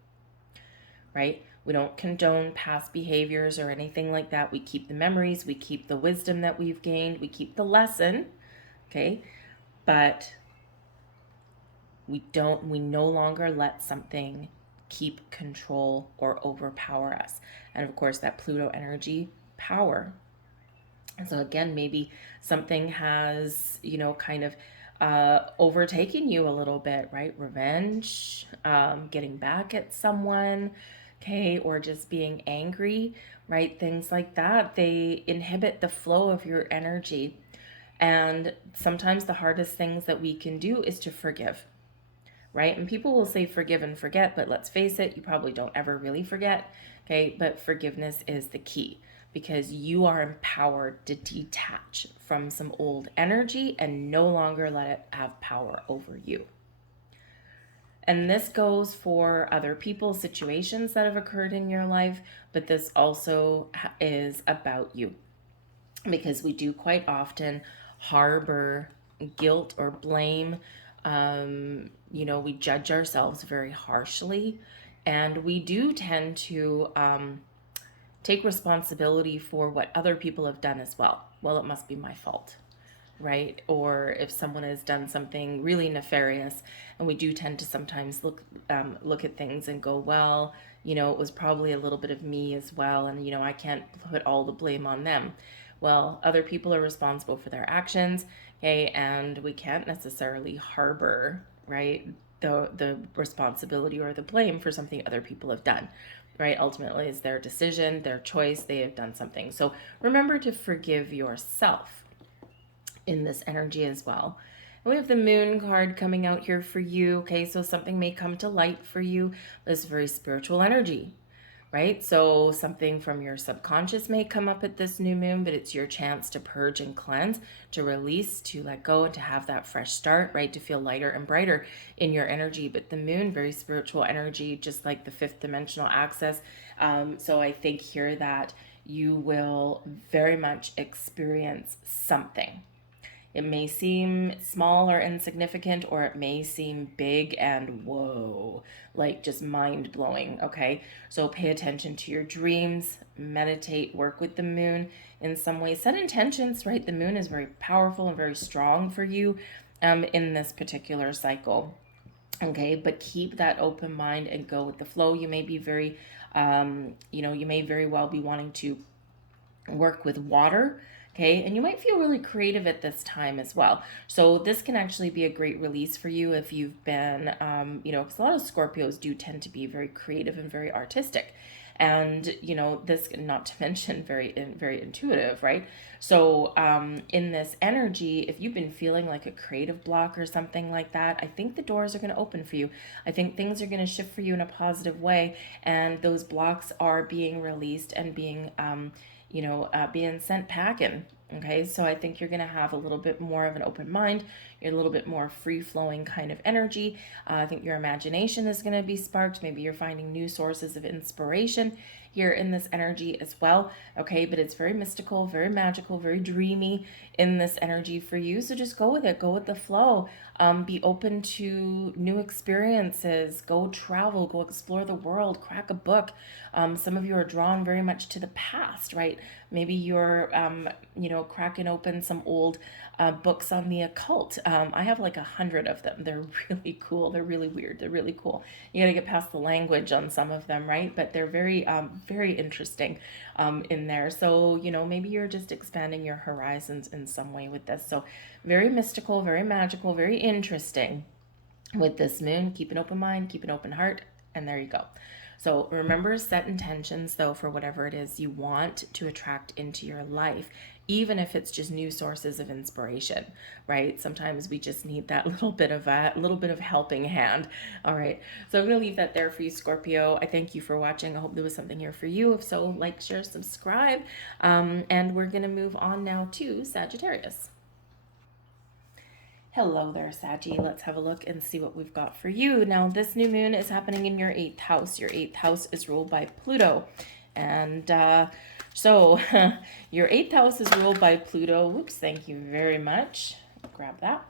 right? We don't condone past behaviors or anything like that. We keep the memories, we keep the wisdom that we've gained, we keep the lesson, okay? But we no longer let something keep control or overpower us. And of course, that Pluto energy, power. And so again, maybe something has, kind of overtaken you a little bit, right? Revenge, getting back at someone, okay, or just being angry, right? Things like that, they inhibit the flow of your energy. And sometimes the hardest things that we can do is to forgive, right? And people will say forgive and forget, but let's face it, you probably don't ever really forget, okay? But forgiveness is the key, because you are empowered to detach from some old energy and no longer let it have power over you. And this goes for other people's situations that have occurred in your life, but this also is about you, because we do quite often harbor guilt or blame. We judge ourselves very harshly, and we do tend to take responsibility for what other people have done as well. Well, it must be my fault, right? Or if someone has done something really nefarious, and we do tend to sometimes look at things and go, well, it was probably a little bit of me as well, and I can't put all the blame on them. Well, other people are responsible for their actions, okay, and we can't necessarily harbor, right, the responsibility or the blame for something other people have done. Right, ultimately it's their decision, their choice, they have done something. So remember to forgive yourself in this energy as well. And we have the moon card coming out here for you. Okay, so something may come to light for you. This very spiritual energy, right? So something from your subconscious may come up at this new moon, but it's your chance to purge and cleanse, to release, to let go, and to have that fresh start, right? To feel lighter and brighter in your energy. But the moon, very spiritual energy, just like the fifth dimensional axis. So I think here that you will very much experience something. It may seem small or insignificant, or it may seem big and whoa, like just mind blowing. Okay, so pay attention to your dreams, meditate, work with the moon in some way, set intentions, right? The moon is very powerful and very strong for you in this particular cycle. Okay, but keep that open mind and go with the flow. You may be very, you may very well be wanting to work with water. Okay, and you might feel really creative at this time as well. So this can actually be a great release for you if you've been, because a lot of Scorpios do tend to be very creative and very artistic. And, this, not to mention very intuitive, right? So in this energy, if you've been feeling like a creative block or something like that, I think the doors are going to open for you. I think things are going to shift for you in a positive way. And those blocks are being released and being being sent packing. Okay, so I think you're going to have a little bit more of an open mind. You're a little bit more free-flowing kind of energy. I think your imagination is going to be sparked. Maybe you're finding new sources of inspiration here in this energy as well. Okay, but it's very mystical, very magical, very dreamy in this energy for you. So just go with it. Go with the flow. Be open to new experiences. Go travel. Go explore the world. Crack a book. Some of you are drawn very much to the past, right? Maybe you're, cracking open some old books on the occult. I have like 100 of them. They're really cool. They're really weird. They're really cool. You got to get past the language on some of them, right? But they're very, very interesting in there. So, maybe you're just expanding your horizons in some way with this. So very mystical, very magical, very interesting with this moon. Keep an open mind, keep an open heart, and there you go. So remember, set intentions though for whatever it is you want to attract into your life, even if it's just new sources of inspiration, right? Sometimes we just need that little bit of helping hand. All right. So I'm going to leave that there for you, Scorpio. I thank you for watching. I hope there was something here for you. If so, like, share, subscribe. And we're going to move on now to Sagittarius. Hello there, Saggy. Let's have a look and see what we've got for you. Now, this new moon is happening in your 8th house. Your 8th house is ruled by Pluto. And so your 8th house is ruled by Pluto. Whoops, thank you very much. Grab that.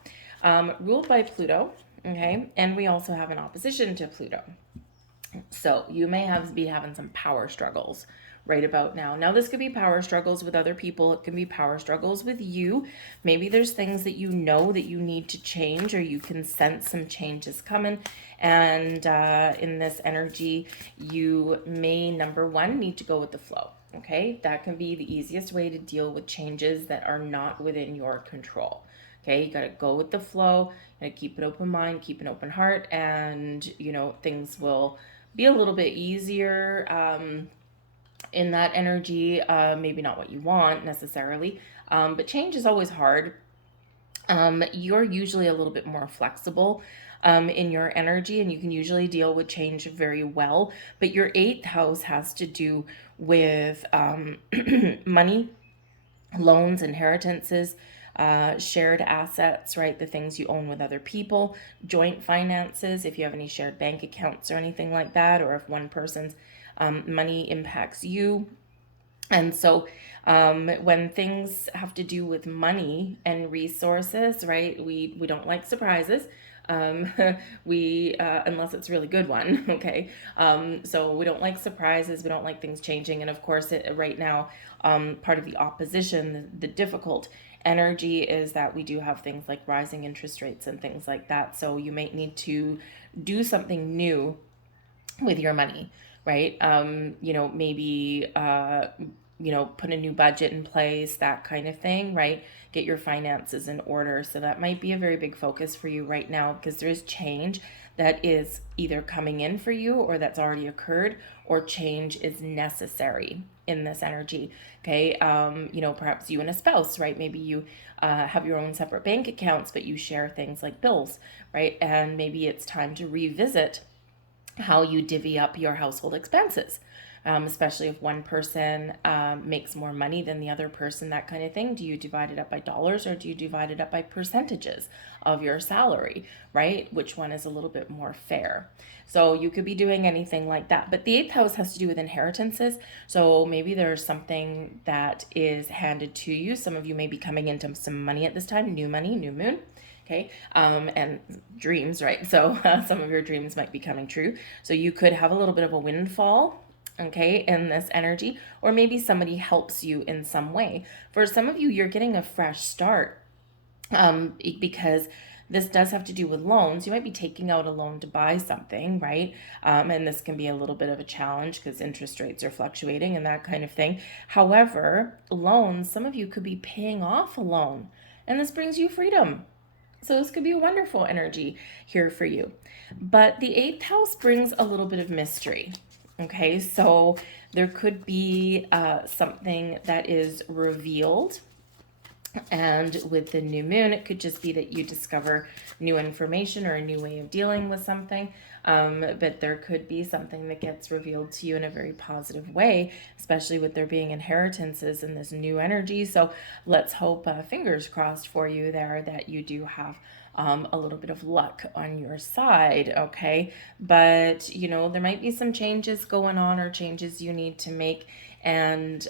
Ruled by Pluto, okay? And we also have an opposition to Pluto. So you may be having some power struggles right about now. Now, this could be power struggles with other people. It can be power struggles with you. Maybe there's things that you know that you need to change, or you can sense some changes coming. And in this energy, you may, number one, need to go with the flow. Okay, that can be the easiest way to deal with changes that are not within your control. Okay, you got to go with the flow. You got to keep an open mind, keep an open heart, and things will be a little bit easier in that energy. Maybe not what you want necessarily, but change is always hard. You're usually a little bit more flexible in your energy, and you can usually deal with change very well. But your eighth house has to do with money, loans, inheritances, shared assets, right? The things you own with other people, joint finances, if you have any shared bank accounts or anything like that, or if one person's money impacts you. And so when things have to do with money and resources, right, we don't like surprises. Um, we unless it's a really good one, okay. So we don't like surprises. We don't like things changing, and of course, right now, part of the opposition, the difficult energy is that we do have things like rising interest rates and things like that. So you might need to do something new with your money, right? Maybe put a new budget in place, that kind of thing, right? Get your finances in order. So that might be a very big focus for you right now, because there is change that is either coming in for you or that's already occurred, or change is necessary in this energy. Okay. Perhaps you and a spouse, right? Maybe you have your own separate bank accounts, but you share things like bills, right? And maybe it's time to revisit how you divvy up your household expenses, especially if one person makes more money than the other person, that kind of thing. Do you divide it up by dollars, or do you divide it up by percentages of your salary, right? Which one is a little bit more fair? So you could be doing anything like that. But the eighth house has to do with inheritances. So maybe there's something that is handed to you. Some of you may be coming into some money at this time, new money, new moon. Okay. And dreams, right? So some of your dreams might be coming true. So you could have a little bit of a windfall, okay, in this energy, or maybe somebody helps you in some way. For some of you, you're getting a fresh start, because this does have to do with loans. You might be taking out a loan to buy something, right? And this can be a little bit of a challenge because interest rates are fluctuating and that kind of thing. However, loans, some of you could be paying off a loan, and this brings you freedom. So this could be a wonderful energy here for you. But the eighth house brings a little bit of mystery. Okay, so there could be something that is revealed. And with the new moon, it could just be that you discover new information or a new way of dealing with something. But there could be something that gets revealed to you in a very positive way, especially with there being inheritances in this new energy. So let's hope, fingers crossed for you there, that you do have a little bit of luck on your side, okay? But, there might be some changes going on, or changes you need to make. And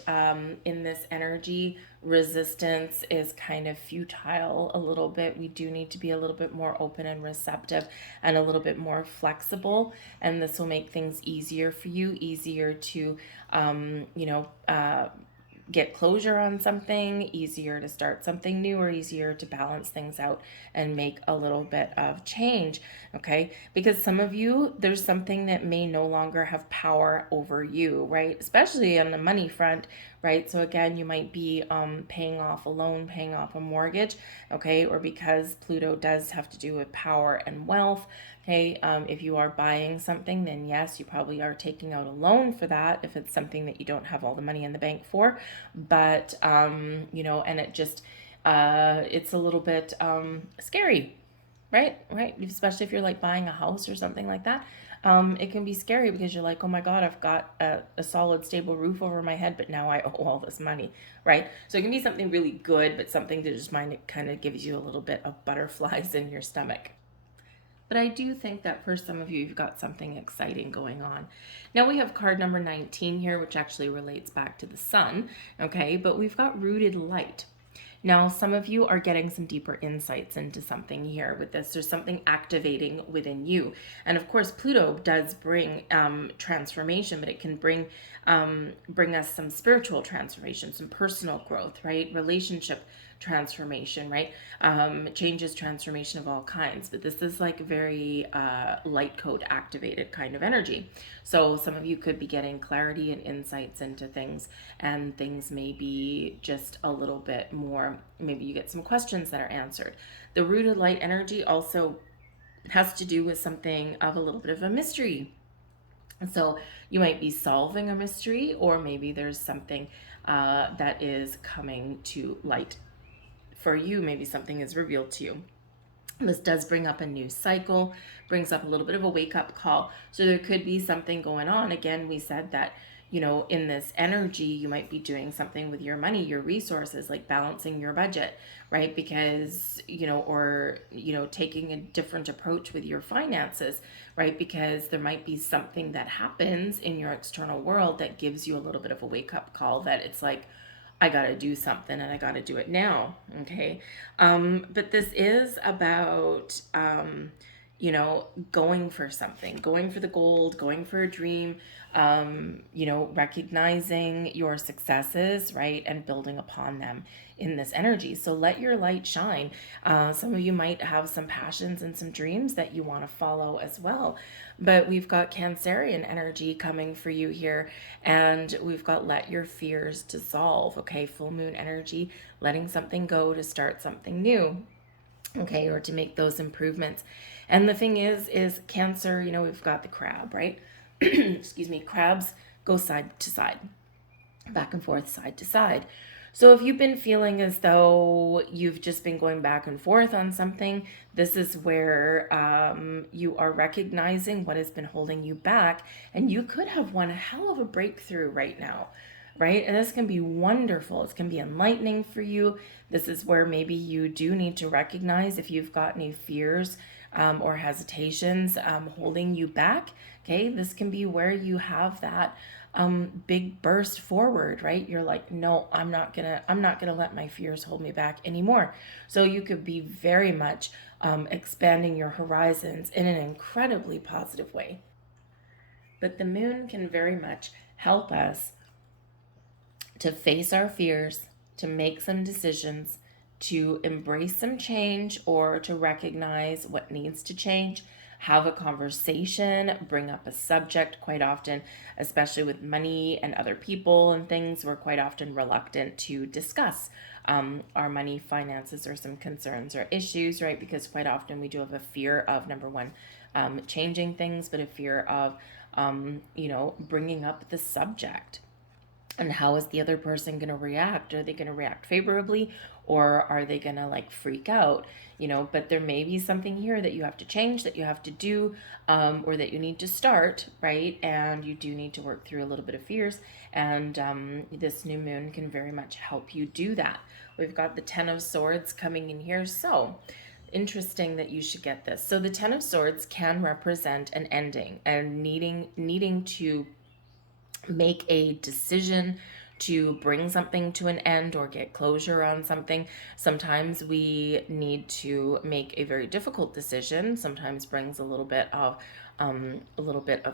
in this energy, resistance is kind of futile a little bit. We do need to be a little bit more open and receptive and a little bit more flexible. And this will make things easier for you, easier to, get closure on something, easier to start something new, or easier to balance things out and make a little bit of change, okay? Because some of you, there's something that may no longer have power over you, right? Especially on the money front, right? So again, you might be paying off a loan, paying off a mortgage, okay? Or because Pluto does have to do with power and wealth, okay? If you are buying something, then yes, you probably are taking out a loan for that if it's something that you don't have all the money in the bank for. But, and it just, it's a little bit scary, right? Right. Especially if you're like buying a house or something like that. It can be scary because you're like, oh my God, I've got a solid, stable roof over my head, but now I owe all this money, right? So it can be something really good, but something that just kind of gives you a little bit of butterflies in your stomach. But I do think that for some of you, you've got something exciting going on. Now we have card number 19 here, which actually relates back to the sun, okay? But we've got rooted light. Now, some of you are getting some deeper insights into something here with this. There's something activating within you. And of course, Pluto does bring transformation, but it can bring us some spiritual transformation, some personal growth, right? Relationship transformation, right? Changes, transformation of all kinds. But this is like very light code activated kind of energy. So some of you could be getting clarity and insights into things, and things may be just a little bit more, maybe you get some questions that are answered. The rooted light energy also has to do with something of a little bit of a mystery. So you might be solving a mystery, or maybe there's something that is coming to light for you, maybe something is revealed to you. This does bring up a new cycle, brings up a little bit of a wake-up call. So there could be something going on. Again, we said that, in this energy, you might be doing something with your money, your resources, like balancing your budget, right? Because, or, taking a different approach with your finances, right? Because there might be something that happens in your external world that gives you a little bit of a wake-up call that it's like, I got to do something and I got to do it now. Okay. But this is about, going for something, going for the gold, going for a dream, recognizing your successes, right? And building upon them in this energy. So let your light shine. Some of you might have some passions and some dreams that you want to follow as well. But we've got Cancerian energy coming for you here. And we've got let your fears dissolve. Okay. Full moon energy, letting something go to start something new. Okay. Or to make those improvements. And the thing is Cancer, we've got the crab, right? Excuse me. Crabs go side to side, back and forth, side to side. So if you've been feeling as though you've just been going back and forth on something, this is where you are recognizing what has been holding you back, and you could have one hell of a breakthrough right now, right? And this can be wonderful. It can be enlightening for you. This is where maybe you do need to recognize if you've got any fears or hesitations holding you back. Okay, this can be where you have that big burst forward, right? You're like, no, I'm not gonna let my fears hold me back anymore. So you could be very much expanding your horizons in an incredibly positive way. But the moon can very much help us to face our fears, to make some decisions, to embrace some change, or to recognize what needs to change, have a conversation, bring up a subject. Quite often, especially with money and other people and things, we're quite often reluctant to discuss our money, finances, or some concerns or issues, right? Because quite often we do have a fear of, number one, changing things, but a fear of, bringing up the subject. And how is the other person going to react? Are they going to react favorably, or are they going to like freak out? But there may be something here that you have to change, that you have to do, or that you need to start, right? And you do need to work through a little bit of fears. And this new moon can very much help you do that. We've got the Ten of Swords coming in here. So interesting that you should get this. So the Ten of Swords can represent an ending and needing to make a decision to bring something to an end or get closure on something. Sometimes we need to make a very difficult decision. Sometimes brings a little bit of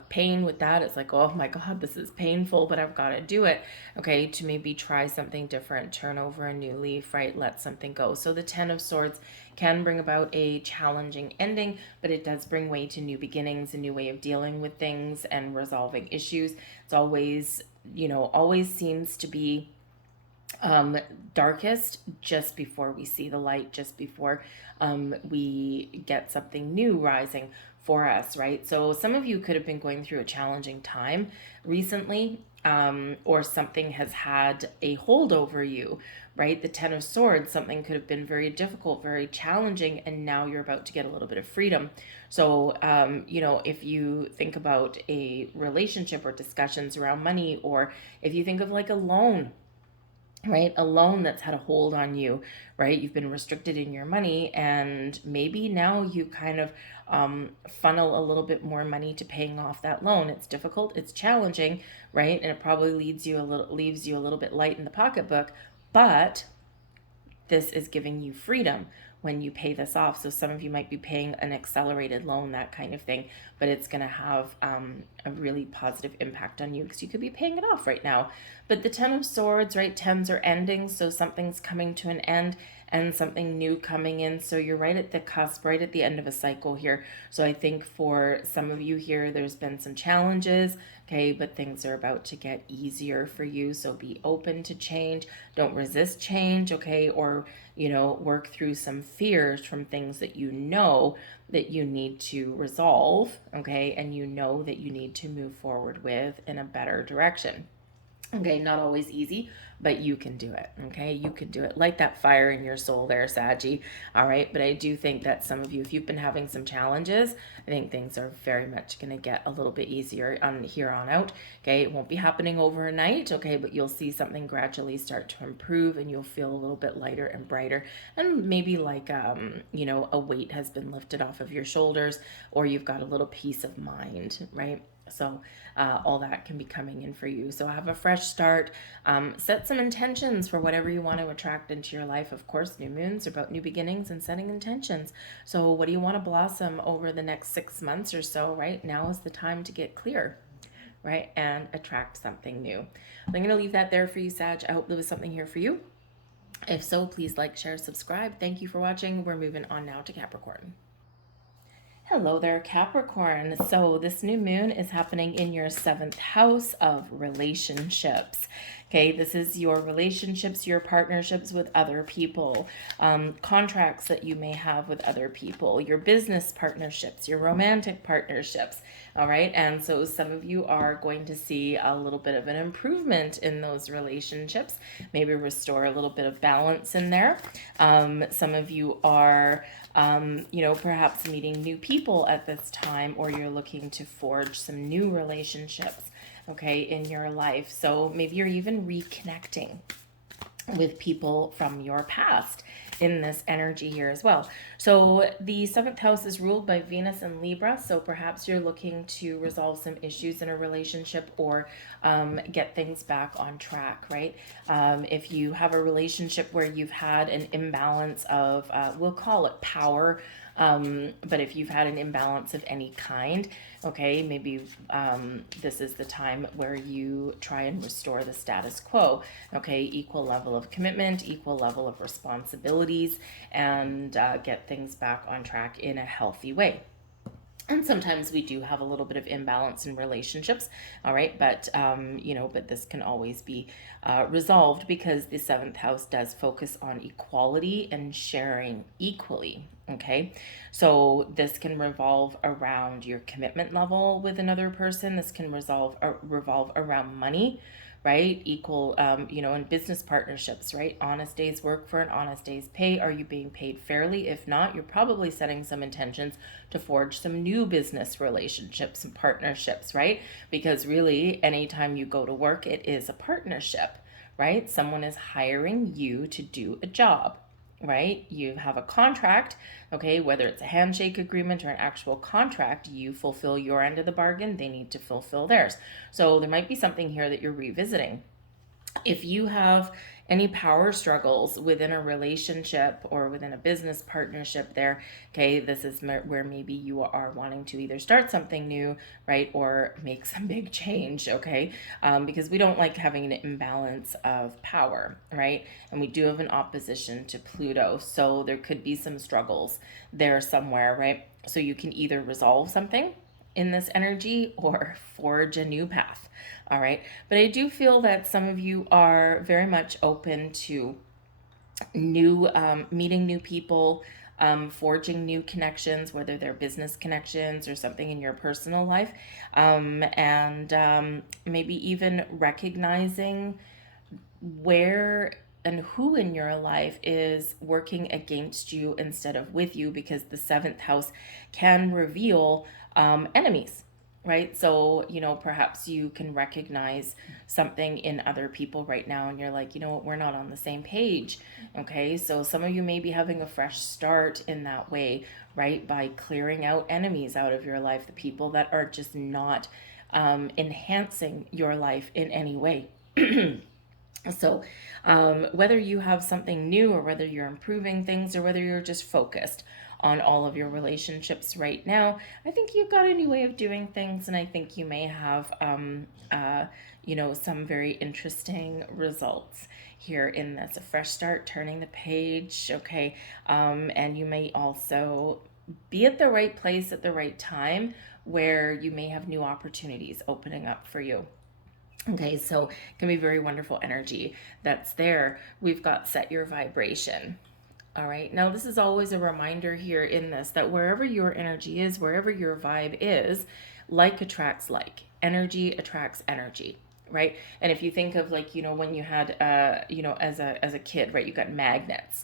pain with that. It's like, oh my God, this is painful, but I've got to do it. Okay, to maybe try something different, turn over a new leaf, right? Let something go. So the Ten of Swords can bring about a challenging ending, but it does bring way to new beginnings, a new way of dealing with things and resolving issues. It's always, always seems to be darkest just before we see the light, just before we get something new rising for us, right? So some of you could have been going through a challenging time recently, or something has had a hold over you, right? The Ten of Swords, something could have been very difficult, very challenging, and now you're about to get a little bit of freedom. So, if you think about a relationship or discussions around money, or if you think of like a loan, right? A loan that's had a hold on you, right? You've been restricted in your money, and maybe now you kind of funnel a little bit more money to paying off that loan. It's difficult, it's challenging, right? And it probably leaves you a little bit light in the pocketbook, but this is giving you freedom when you pay this off. So some of you might be paying an accelerated loan, that kind of thing, but it's going to have a really positive impact on you because you could be paying it off right now. But the Ten of Swords, right? Tens are endings, so something's coming to an end and something new coming in. So you're right at the cusp, right at the end of a cycle here. So I think for some of you here, there's been some challenges, okay, but things are about to get easier for you. So be open to change. Don't resist change, okay, or work through some fears from things that that you need to resolve, okay, and that you need to move forward with in a better direction. Okay, not always easy, but you can do it. Okay, you can do it. Light that fire in your soul there, Saggy. All right, but I do think that some of you, if you've been having some challenges, I think things are very much going to get a little bit easier on here on out. Okay, it won't be happening overnight. Okay, but you'll see something gradually start to improve, and you'll feel a little bit lighter and brighter, and maybe like a weight has been lifted off of your shoulders, or you've got a little peace of mind, right? So all that can be coming in for you. So have a fresh start. Set some intentions for whatever you want to attract into your life. Of course, new moons are about new beginnings and setting intentions. So what do you want to blossom over the next 6 months or so, right? Now is the time to get clear, right? And attract something new. I'm going to leave that there for you, Sag. I hope there was something here for you. If so, please like, share, subscribe. Thank you for watching. We're moving on now to Capricorn. Hello there, Capricorn. So this new moon is happening in your 7th house of relationships. Okay, this is your relationships, your partnerships with other people, contracts that you may have with other people, your business partnerships, your romantic partnerships. All right, and so some of you are going to see a little bit of an improvement in those relationships, maybe restore a little bit of balance in there. Some of you are perhaps meeting new people at this time, or you're looking to forge some new relationships, okay, in your life. So maybe you're even reconnecting with people from your past in this energy here as well. So the 7th house is ruled by Venus and Libra. So perhaps you're looking to resolve some issues in a relationship, or get things back on track, right? If you have a relationship where you've had an imbalance of, we'll call it power, but if you've had an imbalance of any kind, okay, maybe this is the time where you try and restore the status quo, okay, equal level of commitment, equal level of responsibilities, and get things back on track in a healthy way. And sometimes we do have a little bit of imbalance in relationships, all right, but but this can always be resolved, because the 7th house does focus on equality and sharing equally. Okay, so this can revolve around your commitment level with another person. This can revolve around money, right? Equal, in business partnerships, right? Honest day's work for an honest day's pay. Are you being paid fairly? If not, you're probably setting some intentions to forge some new business relationships and partnerships, right? Because really, anytime you go to work, it is a partnership, right? Someone is hiring you to do a job, right? You have a contract, okay, whether it's a handshake agreement or an actual contract, you fulfill your end of the bargain, they need to fulfill theirs. So there might be something here that you're revisiting. If you have any power struggles within a relationship or within a business partnership there, okay, this is where maybe you are wanting to either start something new, right, or make some big change, okay, because we don't like having an imbalance of power, right, and we do have an opposition to Pluto, so there could be some struggles there somewhere, right, so you can either resolve something in this energy or forge a new path. All right. But I do feel that some of you are very much open to meeting new people, forging new connections, whether they're business connections or something in your personal life, and maybe even recognizing where and who in your life is working against you instead of with you, because the 7th house can reveal enemies, right? So, perhaps you can recognize something in other people right now, and you're like, you know what, we're not on the same page, okay? So some of you may be having a fresh start in that way, right? By clearing out enemies out of your life, the people that are just not enhancing your life in any way. So whether you have something new, or whether you're improving things, or whether you're just focused on all of your relationships right now, I think you've got a new way of doing things, and I think you may have some very interesting results here in this. A fresh start, turning the page, okay, and you may also be at the right place at the right time, where you may have new opportunities opening up for you. Okay, so it can be very wonderful energy that's there. We've got set your vibration. All right, now this is always a reminder here in this, that wherever your energy is, wherever your vibe is, like attracts like. Energy attracts energy. right? And if you think of, like, you know, when you had as a kid, right, you got magnets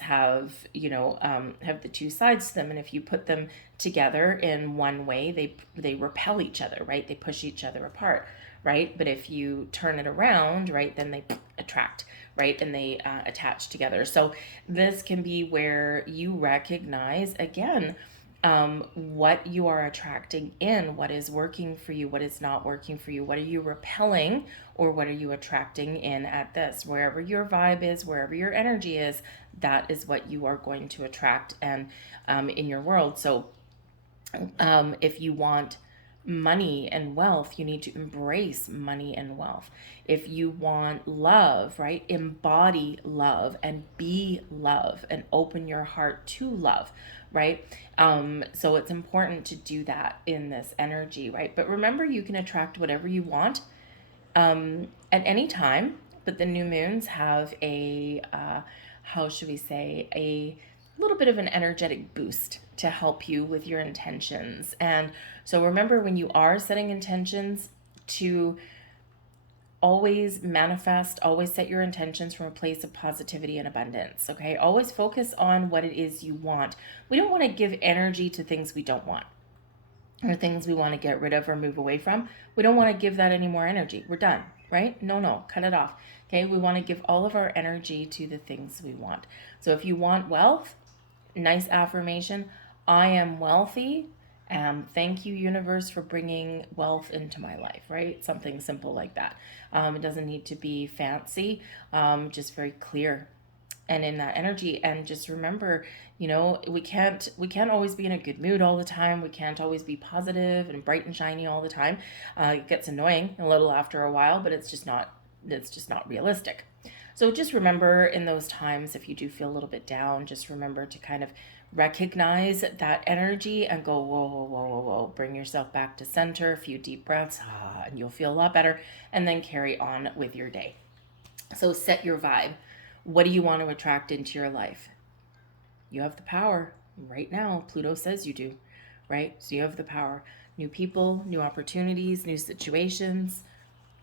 have, have the two sides to them, and if you put them together in one way, they repel each other, right? They push each other apart, right? But if you turn it around, right, then they attract, right, and they attach together. So this can be where you recognize again, what you are attracting in, what is working for you, what is not working for you, what are you repelling, or what are you attracting in at this. Wherever your vibe is, wherever your energy is, that is what you are going to attract and in your world. So if you want money and wealth, you need to embrace money and wealth. If you want love, right, embody love and be love and open your heart to love, right? So it's important to do that in this energy, right? But remember, you can attract whatever you want at any time, but the new moons have a, how should we say, a little bit of an energetic boost to help you with your intentions. And so remember, when you are setting intentions, to always manifest, always set your intentions from a place of positivity and abundance, okay? Always focus on what it is you want. We don't want to give energy to things we don't want, or things we want to get rid of or move away from. We don't want to give that any more energy. We're done, right? No, cut it off. Okay, we want to give all of our energy to the things we want. So if you want wealth, nice affirmation: I am wealthy. Thank you, universe, for bringing wealth into my life, right? Something simple like that. It doesn't need to be fancy, just very clear and in that energy. And just remember, we can't always be in a good mood all the time. We can't always be positive and bright and shiny all the time. It gets annoying a little after a while, but it's just not realistic. So just remember, in those times, if you do feel a little bit down, just remember to kind of recognize that energy and go, whoa, whoa, whoa, whoa, whoa. Bring yourself back to center, a few deep breaths, and you'll feel a lot better, and then carry on with your day. So set your vibe. What do you want to attract into your life? You have the power right now. Pluto says you do, right? So you have the power. New people, new opportunities, new situations,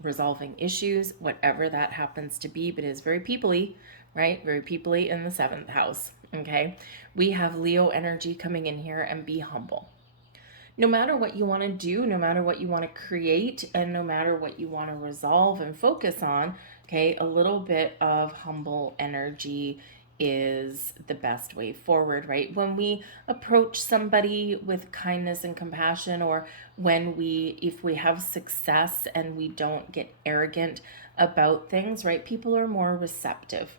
resolving issues, whatever that happens to be, but it is very peoply, right? Very peoply in the 7th house, okay? We have Leo energy coming in here, and be humble. No matter what you want to do, no matter what you want to create, and no matter what you want to resolve and focus on, okay, a little bit of humble energy is the best way forward, right? When we approach somebody with kindness and compassion, or if we have success and we don't get arrogant about things, right? People are more receptive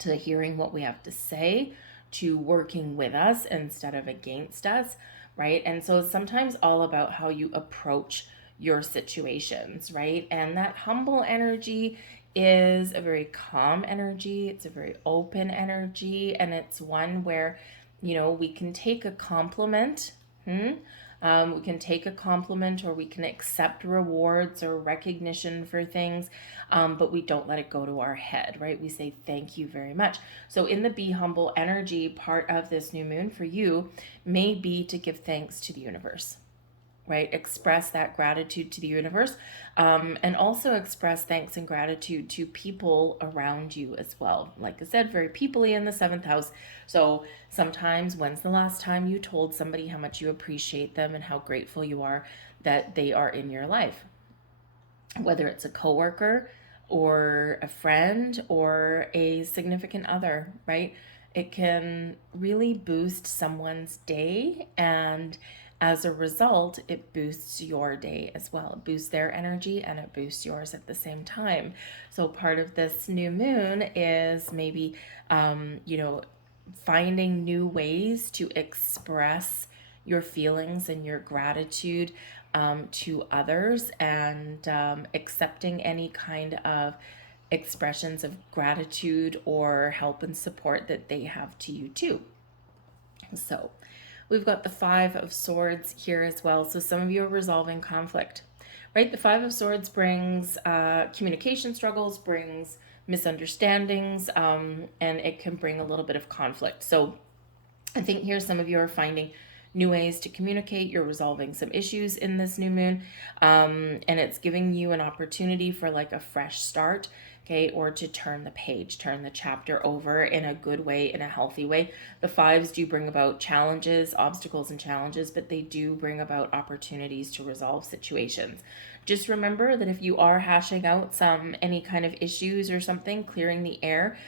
to hearing what we have to say, to working with us instead of against us, right? And so it's sometimes all about how you approach your situations, right? And that humble energy is a very calm energy. It's a very open energy, and it's one where, we can take a compliment. We can take a compliment, or we can accept rewards or recognition for things, but we don't let it go to our head, right? We say, thank you very much. So in the be humble energy, part of this new moon for you may be to give thanks to the universe, right? Express that gratitude to the universe, and also express thanks and gratitude to people around you as well. Like I said, very peoply in the 7th house. So sometimes, when's the last time you told somebody how much you appreciate them and how grateful you are that they are in your life? Whether it's a coworker or a friend or a significant other, right? It can really boost someone's day, and as a result, it boosts your day as well. It boosts their energy and it boosts yours at the same time. So part of this new moon is maybe, finding new ways to express your feelings and your gratitude to others, and accepting any kind of expressions of gratitude or help and support that they have to you too. So we've got the 5 of Swords here as well. So some of you are resolving conflict, right? The 5 of Swords brings communication struggles, brings misunderstandings, and it can bring a little bit of conflict. So I think here some of you are finding new ways to communicate. You're resolving some issues in this new moon. And it's giving you an opportunity for like a fresh start, okay, or to turn the page, turn the chapter over in a good way, in a healthy way. The fives do bring about challenges, obstacles and challenges, but they do bring about opportunities to resolve situations. Just remember that if you are hashing out any kind of issues or something, clearing the air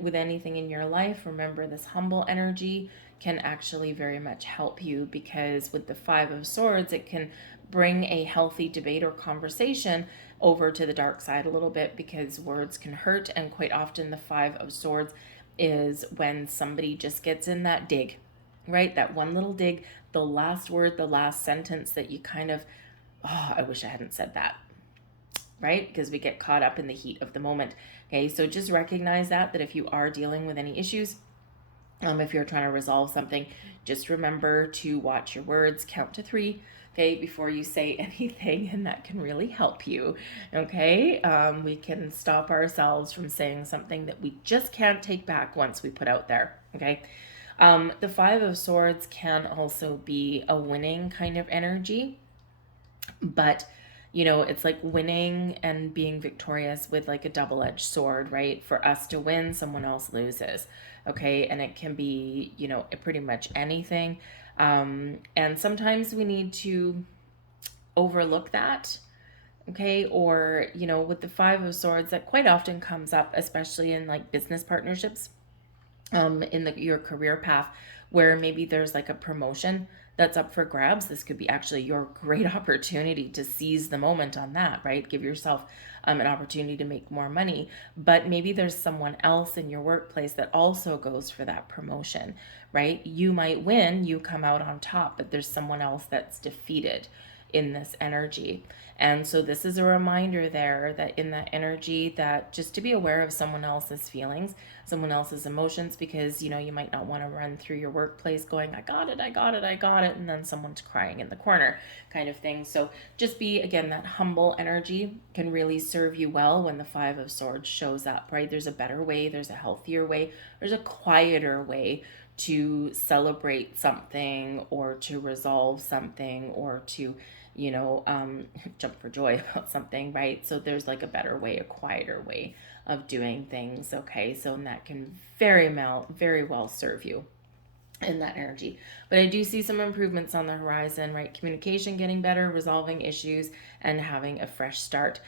with anything in your life, remember this humble energy can actually very much help you, because with the Five of Swords, it can bring a healthy debate or conversation over to the dark side a little bit, because words can hurt. And quite often the Five of Swords is when somebody just gets in that dig, right? That one little dig, the last word, the last sentence that you kind of, oh, I wish I hadn't said that, right? Because we get caught up in the heat of the moment. Okay, so just recognize that if you are dealing with any issues, if you're trying to resolve something, just remember to watch your words, count to 3, okay, before you say anything, and that can really help you, okay? We can stop ourselves from saying something that we just can't take back once we put out there, okay? The Five of Swords can also be a winning kind of energy, but it's like winning and being victorious with like a double-edged sword, right? For us to win, someone else loses, okay? And it can be, pretty much anything. And sometimes we need to overlook that, okay? Or, with the Five of Swords, that quite often comes up, especially in like business partnerships, in your career path, where maybe there's like a promotion that's up for grabs. This could be actually your great opportunity to seize the moment on that, right? Give yourself an opportunity to make more money. But maybe there's someone else in your workplace that also goes for that promotion, right? You might win, you come out on top, but there's someone else that's defeated in this energy. And so this is a reminder there that in that energy, that just to be aware of someone else's feelings, someone else's emotions, because you might not want to run through your workplace going, I got it, and then someone's crying in the corner kind of thing. So just be, again, that humble energy can really serve you well when the Five of Swords shows up, right? There's a better way, there's a healthier way, there's a quieter way to celebrate something, or to resolve something, or to jump for joy about something, right? So there's like a better way, a quieter way of doing things, okay? So that can very well serve you in that energy. But I do see some improvements on the horizon, right? Communication getting better, resolving issues, and having a fresh start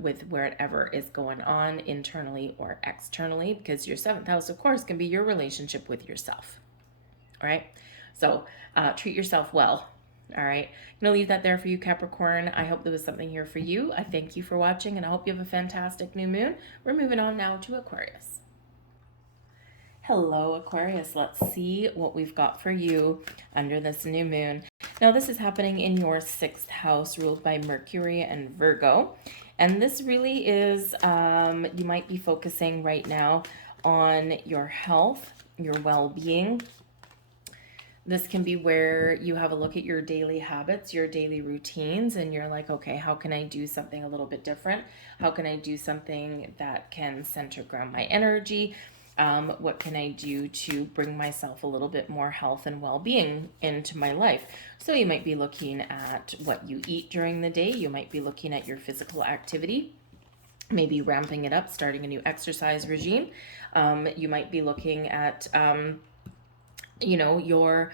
with whatever is going on internally or externally, because your 7th house, of course, can be your relationship with yourself, all right? So treat yourself well. All right, I'm going to leave that there for you, Capricorn. I hope there was something here for you. I thank you for watching, and I hope you have a fantastic new moon. We're moving on now to Aquarius. Hello, Aquarius. Let's see what we've got for you under this new moon. Now, this is happening in your 6th house, ruled by Mercury and Virgo. And this really is, you might be focusing right now on your health, your well-being. This can be where you have a look at your daily habits, your daily routines, and you're like, okay, how can I do something a little bit different? How can I do something that can center ground my energy? What can I do to bring myself a little bit more health and well-being into my life? So you might be looking at what you eat during the day. You might be looking at your physical activity, maybe ramping it up, starting a new exercise regime. You might be looking at your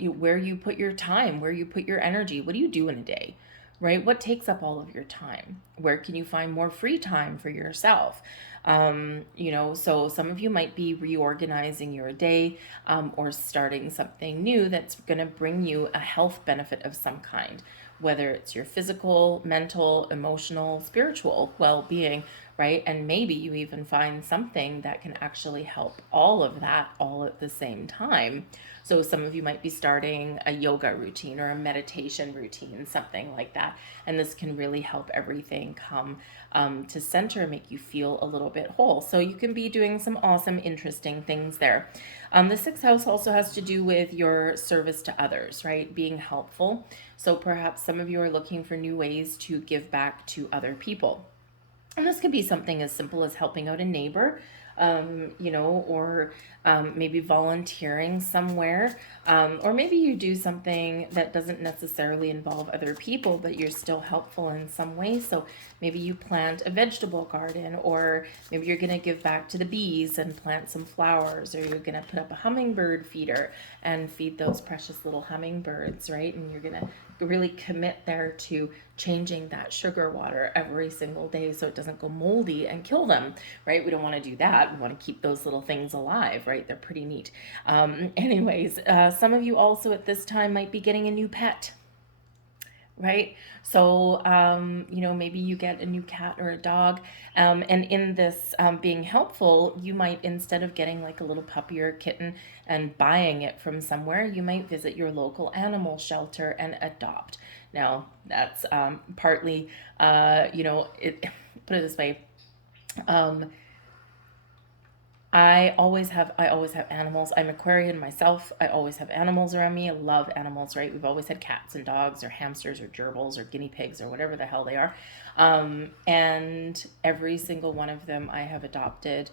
where you put your time, where you put your energy. What do you do in a day, right? What takes up all of your time? Where can you find more free time for yourself? So some of you might be reorganizing your day, or starting something new that's going to bring you a health benefit of some kind, whether it's your physical, mental, emotional, spiritual well-being, right? And maybe you even find something that can actually help all of that all at the same time. So some of you might be starting a yoga routine or a meditation routine, something like that. And this can really help everything come to center and make you feel a little bit whole. So you can be doing some awesome, interesting things there. The 6th house also has to do with your service to others, right? Being helpful. So perhaps some of you are looking for new ways to give back to other people. And this could be something as simple as helping out a neighbor, or maybe volunteering somewhere, or maybe you do something that doesn't necessarily involve other people, but you're still helpful in some way. So maybe you plant a vegetable garden, or maybe you're going to give back to the bees and plant some flowers, or you're going to put up a hummingbird feeder and feed those precious little hummingbirds, right? And you're going to really commit there to changing that sugar water every single day so it doesn't go moldy and kill them, right? We don't want to do that. We want to keep those little things alive, right? They're pretty neat. Anyways, some of you also at this time might be getting a new pet, right? So, maybe you get a new cat or a dog. And in this being helpful, you might, instead of getting like a little puppy or a kitten and buying it from somewhere, you might visit your local animal shelter and adopt. Now, that's partly, put it this way. I always have animals. I'm Aquarian myself. I always have animals around me. I love animals, right? We've always had cats and dogs or hamsters or gerbils or guinea pigs or whatever the hell they are. And every single one of them I have adopted.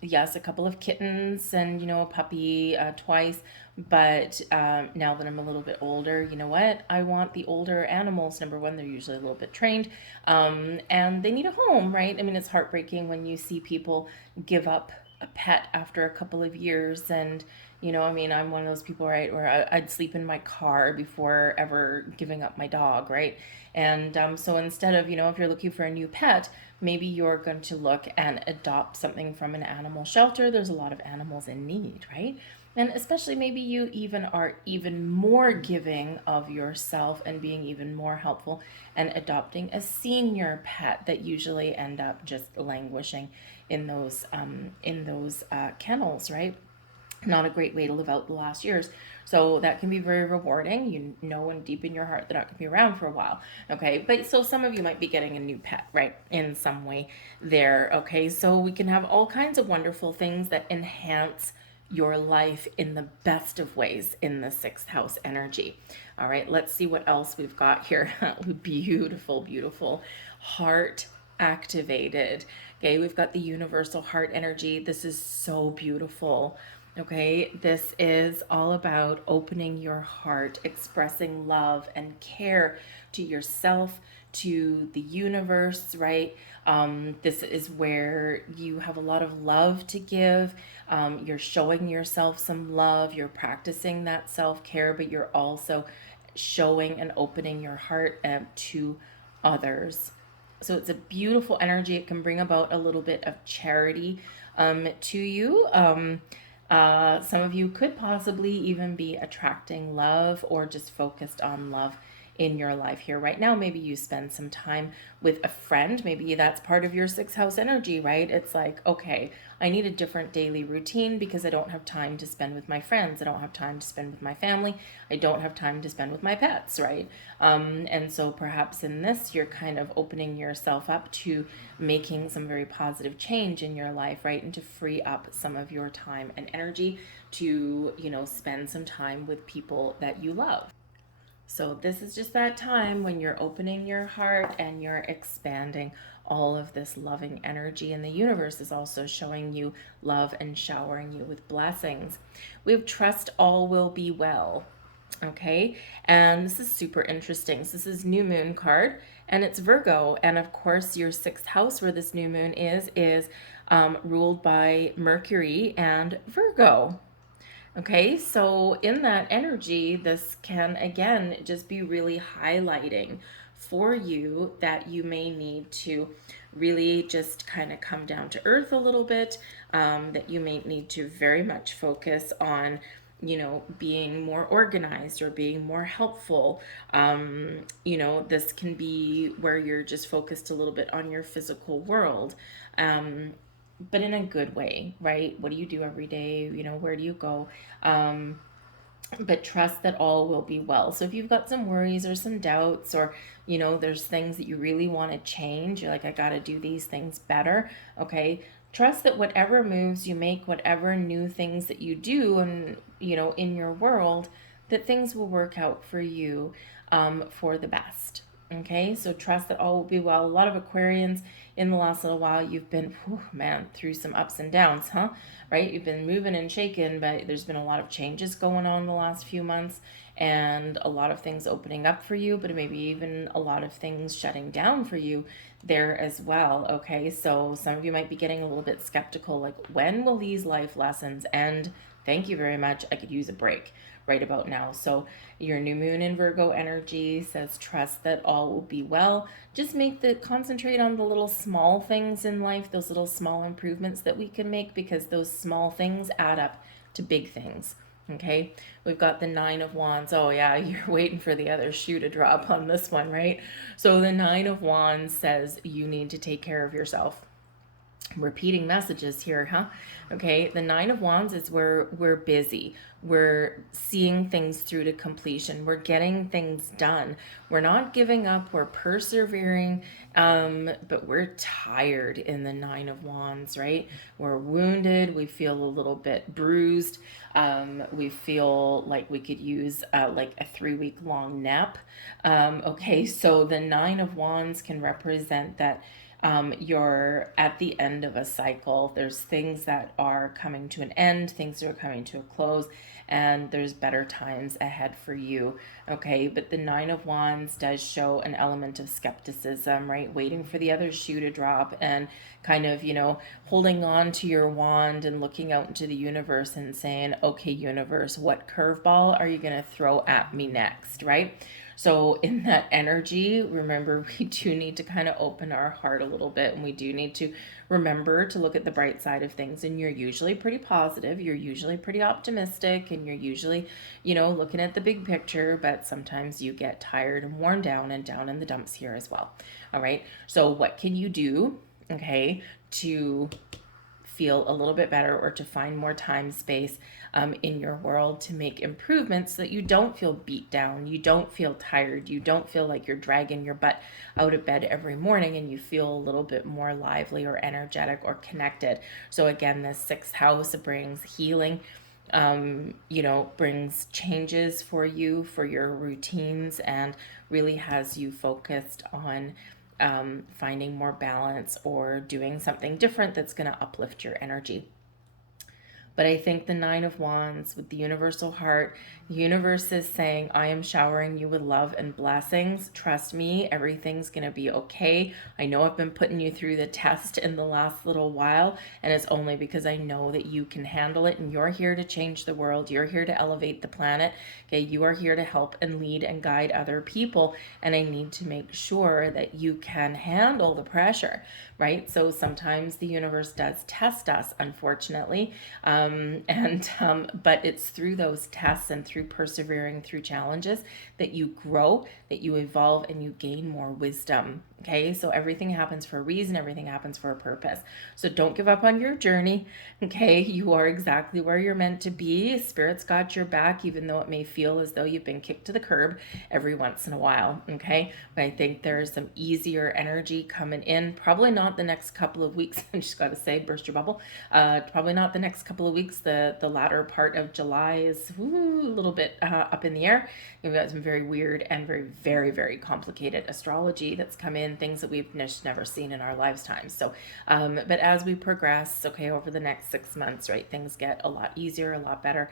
Yes, a couple of kittens and, a puppy twice. But now that I'm a little bit older, you know what? I want the older animals. Number one, they're usually a little bit trained, and they need a home, right? I mean, it's heartbreaking when you see people give up a pet after a couple of years. And, I'm one of those people, right, where I'd sleep in my car before ever giving up my dog, right? And so instead of, if you're looking for a new pet, maybe you're going to look and adopt something from an animal shelter. There's a lot of animals in need, right? And especially maybe you even are even more giving of yourself and being even more helpful and adopting a senior pet that usually end up just languishing in those kennels, right? Not a great way to live out the last years. So that can be very rewarding. And deep in your heart they're not going to be around for a while. Okay. But so some of you might be getting a new pet, right? In some way there. Okay. So we can have all kinds of wonderful things that enhance your life in the best of ways in the sixth house energy. All right. Let's see what else we've got here. Beautiful, beautiful heart activated. Okay. We've got the universal heart energy. This is so beautiful. Okay, this is all about opening your heart, expressing love and care to yourself, to the universe, right? This is where you have a lot of love to give. You're showing yourself some love. You're practicing that self-care, but you're also showing and opening your heart to others. So it's a beautiful energy. It can bring about a little bit of charity to you. Some of you could possibly even be attracting love or just focused on love in your life here right now. Maybe you spend some time with a friend. Maybe that's part of your sixth house energy, right? It's like, okay, I need a different daily routine because I don't have time to spend with my friends. I don't have time to spend with my family. I don't have time to spend with my pets, right? And so perhaps in this, you're kind of opening yourself up to making some very positive change in your life, right? And to free up some of your time and energy to, spend some time with people that you love. So this is just that time when you're opening your heart and you're expanding all of this loving energy, and the universe is also showing you love and showering you with blessings. We have trust all will be well. Okay, and this is super interesting. So this is new moon card, and it's Virgo, and of course your sixth house where this new moon is ruled by Mercury and Virgo. Okay, so in that energy, this can again just be really highlighting for you that you may need to really just kind of come down to earth a little bit, that you may need to very much focus on, being more organized or being more helpful. This can be where you're just focused a little bit on your physical world. But in a good way, right? What do you do every day? Where do you go? But trust that all will be well. So if you've got some worries or some doubts, or, there's things that you really want to change, you're like, I got to do these things better. Okay. Trust that whatever moves you make, whatever new things that you do, and, in your world, that things will work out for you, for the best. Okay, so trust that all will be well. A lot of Aquarians in the last little while, you've been, whew, man, through some ups and downs, huh? Right? You've been moving and shaking, but there's been a lot of changes going on the last few months and a lot of things opening up for you, but maybe even a lot of things shutting down for you there as well. Okay, so some of you might be getting a little bit skeptical, like, when will these life lessons end? Thank you very much. I could use a break right about now. So your new moon in Virgo energy says trust that all will be well. Just concentrate on the little small things in life, those little small improvements that we can make, because those small things add up to big things. Okay, we've got the Nine of Wands. Oh yeah, you're waiting for the other shoe to drop on this one, right? So the Nine of Wands says you need to take care of yourself. Repeating messages here, huh? Okay, the Nine of Wands is where we're busy. We're seeing things through to completion. We're getting things done. We're not giving up. We're persevering, but we're tired in the Nine of Wands, right? We're wounded. We feel a little bit bruised. We feel like we could use like a 3-week long nap. Okay, so the Nine of Wands can represent that you're at the end of a cycle. There's things that are coming to an end, things that are coming to a close, and there's better times ahead for you. Okay, but the Nine of Wands does show an element of skepticism, right? Waiting for the other shoe to drop and kind of, holding on to your wand and looking out into the universe and saying, okay, universe, what curveball are you going to throw at me next, right? So in that energy, remember, we do need to kind of open our heart a little bit, and we do need to remember to look at the bright side of things. And you're usually pretty positive, you're usually pretty optimistic, and you're usually, looking at the big picture, but sometimes you get tired and worn down and down in the dumps here as well. All right. So what can you do, okay, to feel a little bit better, or to find more time space in your world to make improvements so that you don't feel beat down, you don't feel tired, you don't feel like you're dragging your butt out of bed every morning, and you feel a little bit more lively or energetic or connected. So again, this sixth house brings healing, brings changes for you, for your routines, and really has you focused on finding more balance or doing something different that's going to uplift your energy. But I think the Nine of Wands with the universal heart, the universe is saying, I am showering you with love and blessings. Trust me, everything's going to be okay. I know I've been putting you through the test in the last little while, and it's only because I know that you can handle it, and you're here to change the world. You're here to elevate the planet. Okay, you are here to help and lead and guide other people, and I need to make sure that you can handle the pressure, right? So sometimes the universe does test us, unfortunately. But it's through those tests and through persevering through challenges that you grow, that you evolve, and you gain more wisdom. Okay, so everything happens for a reason, everything happens for a purpose. So don't give up on your journey. Okay, you are exactly where you're meant to be. Spirit's got your back, even though it may feel as though you've been kicked to the curb every once in a while. Okay, but I think there's some easier energy coming in. Probably not the next couple of weeks. I just got to say, burst your bubble. Probably not the next couple of weeks. The latter part of July is a little bit up in the air. We've got some very weird and very, very, very complicated astrology that's come in, things that we've just never seen in our lifetime. So, but as we progress, okay, over the next 6 months, right, things get a lot easier, a lot better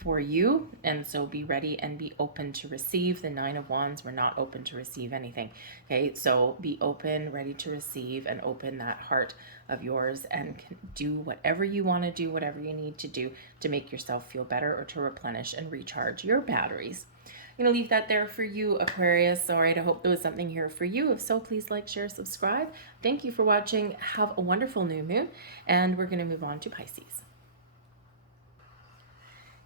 for you. And so be ready and be open to receive. The Nine of Wands, we're not open to receive anything. Okay, so be open, ready to receive, and open that heart of yours and do whatever you want to do, whatever you need to do to make yourself feel better or to replenish and recharge your batteries. I'm going to leave that there for you, Aquarius. All right, I hope there was something here for you. If so, please like, share, subscribe. Thank you for watching. Have a wonderful new moon, and we're going to move on to Pisces.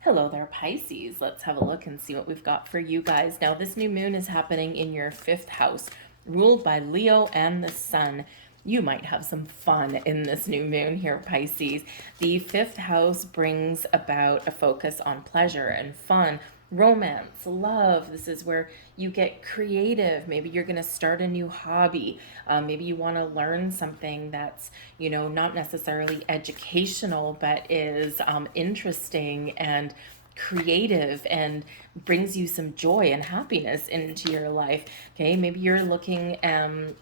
Hello there, Pisces. Let's have a look and see what we've got for you guys. Now, this new moon is happening in your 5th house, ruled by Leo and the Sun. You might have some fun in this new moon here, Pisces. The 5th house brings about a focus on pleasure and fun, romance, love. This is where you get creative. Maybe you're going to start a new hobby. Maybe you want to learn something that's, not necessarily educational, but is interesting and creative and brings you some joy and happiness into your life. Okay, maybe you're looking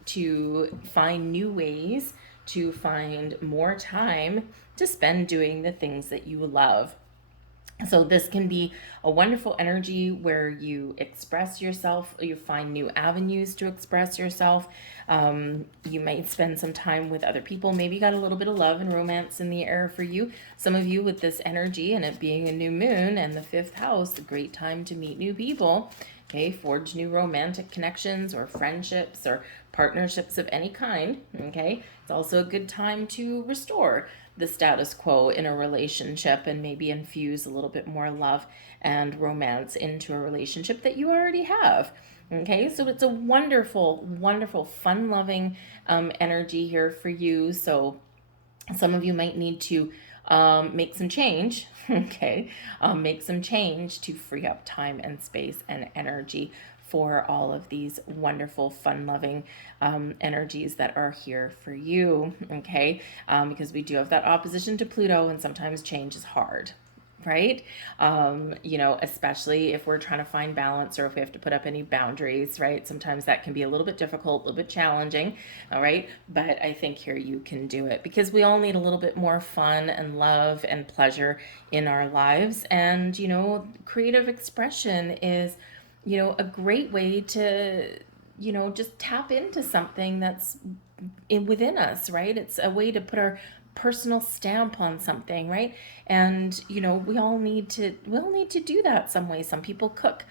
to find new ways to find more time to spend doing the things that you love. So this can be a wonderful energy where you express yourself, you find new avenues to express yourself. You might spend some time with other people. Maybe you got a little bit of love and romance in the air for you. Some of you with this energy and it being a new moon and the fifth house, a great time to meet new people. Okay, forge new romantic connections or friendships or partnerships of any kind. Okay, it's also a good time to restore the status quo in a relationship and maybe infuse a little bit more love and romance into a relationship that you already have. Okay, so it's a wonderful, wonderful, fun loving energy here for you. So some of you might need to make some change, okay? Make some change to free up time and space and energy for all of these wonderful, fun-loving energies that are here for you, okay? Because we do have that opposition to Pluto, and sometimes change is hard, right? Especially if we're trying to find balance or if we have to put up any boundaries, right? Sometimes that can be a little bit difficult, a little bit challenging, all right? But I think here you can do it because we all need a little bit more fun and love and pleasure in our lives. And, creative expression is, a great way to, just tap into something that's within us, right? It's a way to put our personal stamp on something, right? And we all need to do that some way. Some people cook,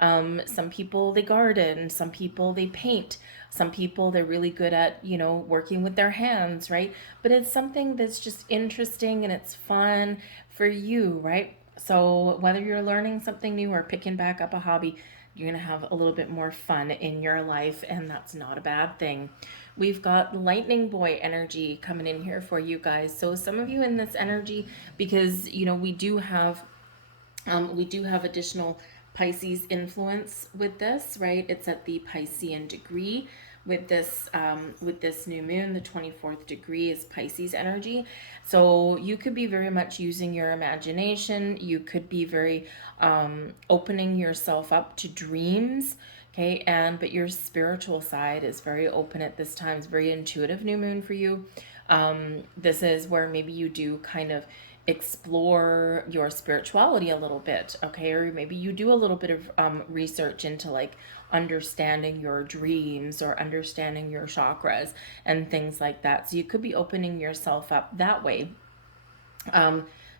some people they garden, some people they paint, some people they're really good at working with their hands, right? But it's something that's just interesting and it's fun for you, right? So whether you're learning something new or picking back up a hobby, you're going to have a little bit more fun in your life, and that's not a bad thing. We've got lightning boy energy coming in here for you guys. So some of you in this energy, because we do have additional Pisces influence with this, right? It's at the Piscean degree with this new moon. The 24th degree is Pisces energy. So you could be very much using your imagination. You could be very opening yourself up to dreams. Okay, but your spiritual side is very open at this time. It's very intuitive new moon for you. This is where maybe you do kind of explore your spirituality a little bit, okay? Or maybe you do a little bit of research into like understanding your dreams or understanding your chakras and things like that. So you could be opening yourself up that way.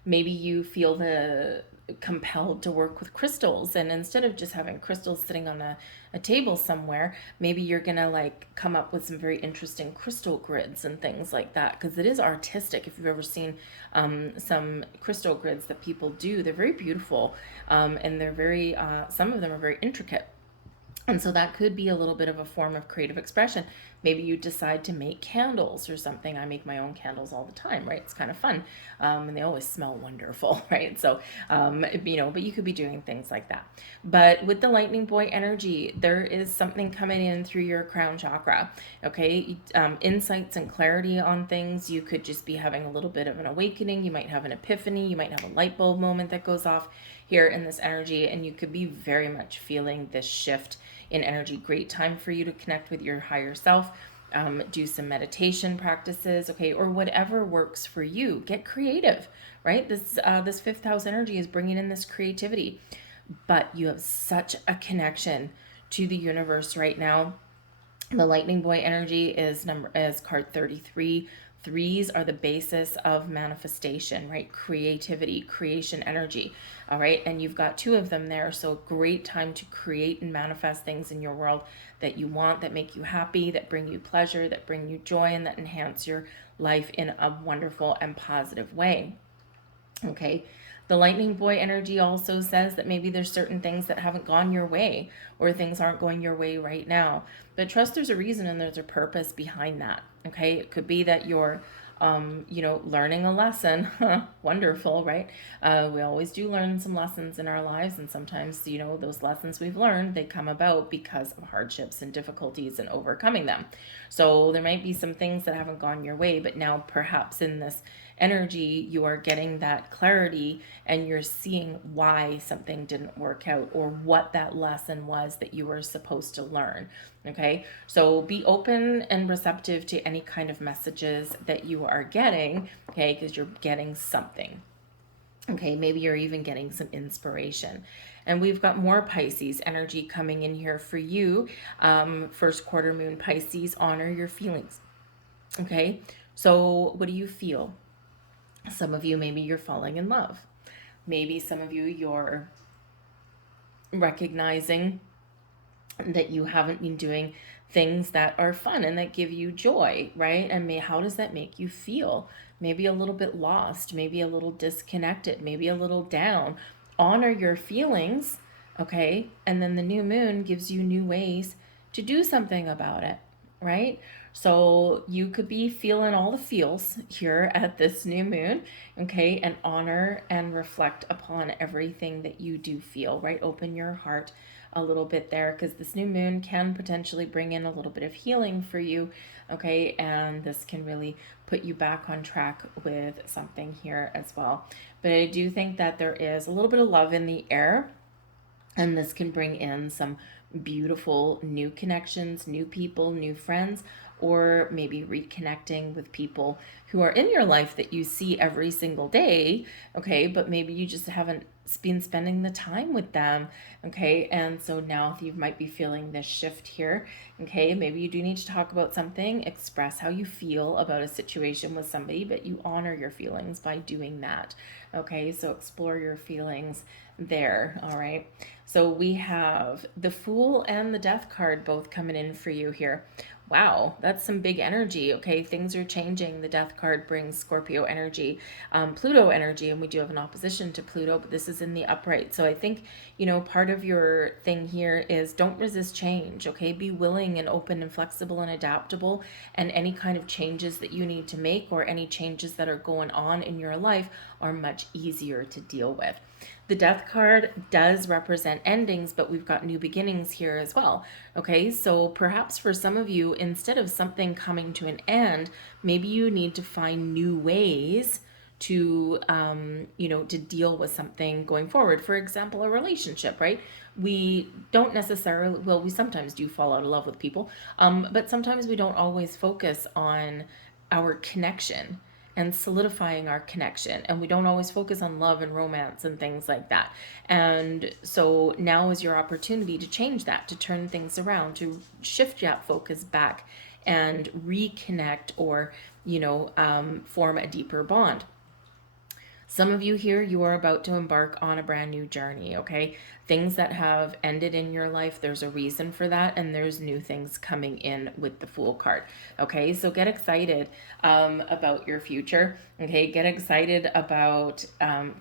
Maybe you feel the compelled to work with crystals, and instead of just having crystals sitting on a table somewhere, maybe you're gonna like come up with some very interesting crystal grids and things like that, because it is artistic. If you've ever seen some crystal grids that people do, they're very beautiful, and they're very some of them are very intricate. And so that could be a little bit of a form of creative expression. Maybe you decide to make candles or something. I make my own candles all the time, right? It's kind of fun. And they always smell wonderful, right? So, but you could be doing things like that. But with the lightning boy energy, there is something coming in through your crown chakra, okay? Insights and clarity on things. You could just be having a little bit of an awakening. You might have an epiphany. You might have a light bulb moment that goes off here in this energy, and you could be very much feeling this shift in energy. Great time for you to connect with your higher self, do some meditation practices, okay, or whatever works for you. Get creative, right? This fifth house energy is bringing in this creativity, but you have such a connection to the universe right now. The lightning boy energy is card 33. Threes are the basis of manifestation, right? Creativity, creation energy. All right. And you've got two of them there. So great time to create and manifest things in your world that you want, that make you happy, that bring you pleasure, that bring you joy, and that enhance your life in a wonderful and positive way. Okay. The lightning boy energy also says that maybe there's certain things that haven't gone your way or things aren't going your way right now. But trust there's a reason and there's a purpose behind that. Okay. It could be that you're learning a lesson. Wonderful, right? We always do learn some lessons in our lives, and sometimes, those lessons we've learned, they come about because of hardships and difficulties and overcoming them. So there might be some things that haven't gone your way, but now perhaps in this energy, you are getting that clarity and you're seeing why something didn't work out or what that lesson was that you were supposed to learn. Okay, so be open and receptive to any kind of messages that you are getting, okay, because you're getting something. Okay, maybe you're even getting some inspiration. And we've got more Pisces energy coming in here for you. First quarter moon Pisces, honor your feelings. Okay, so what do you feel? Some of you, maybe you're falling in love. Maybe some of you, you're recognizing that you haven't been doing things that are fun and that give you joy, right? And how does that make you feel? Maybe a little bit lost, maybe a little disconnected, maybe a little down. Honor your feelings, okay? And then the new moon gives you new ways to do something about it, right? So you could be feeling all the feels here at this new moon, okay? And honor and reflect upon everything that you do feel, right? Open your heart a little bit there, because this new moon can potentially bring in a little bit of healing for you, okay? And this can really put you back on track with something here as well. But I do think that there is a little bit of love in the air, and this can bring in some beautiful new connections, new people, new friends, or maybe reconnecting with people who are in your life that you see every single day, okay, but maybe you just haven't been spending the time with them, okay? And so now you might be feeling this shift here, okay? Maybe you do need to talk about something, express how you feel about a situation with somebody, but you honor your feelings by doing that, okay? So explore your feelings there, all right? So we have the Fool and the Death card both coming in for you here. Wow, that's some big energy. Okay, things are changing. The Death card brings Scorpio energy, Pluto energy, and we do have an opposition to Pluto, but this is in the upright. So I think, part of your thing here is don't resist change, okay? Be willing and open and flexible and adaptable, and any kind of changes that you need to make or any changes that are going on in your life are much easier to deal with. The Death card does represent endings, but we've got new beginnings here as well. Okay, so perhaps for some of you, instead of something coming to an end, maybe you need to find new ways to to deal with something going forward. For example, a relationship, right? We don't necessarily, well, we sometimes do fall out of love with people, but sometimes we don't always focus on our connection and solidifying our connection, and we don't always focus on love and romance and things like that. And so now is your opportunity to change that, to turn things around, to shift that focus back and reconnect, or form a deeper bond. Some of you here, you are about to embark on a brand new journey, okay? Things that have ended in your life, there's a reason for that, and there's new things coming in with the Fool card, okay? So get excited about your future, okay? Get excited about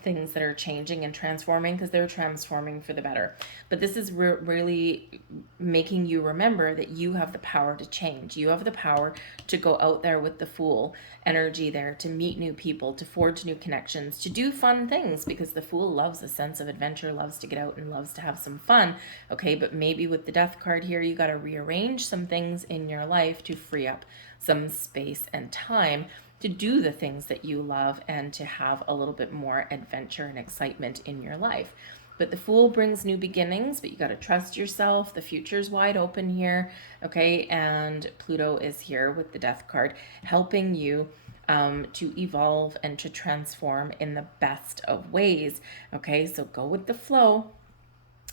things that are changing and transforming, because they're transforming for the better. But this is really making you remember that you have the power to change. You have the power to go out there with the Fool energy there, to meet new people, to forge new connections, to do fun things, because the Fool loves a sense of adventure, loves to get out and loves to have some fun, okay? But maybe with the Death card here, you got to rearrange some things in your life to free up some space and time to do the things that you love and to have a little bit more adventure and excitement in your life. But the Fool brings new beginnings, but you got to trust yourself. The future's wide open here, okay? And Pluto is here with the Death card, helping you to evolve and to transform in the best of ways, okay? So go with the flow,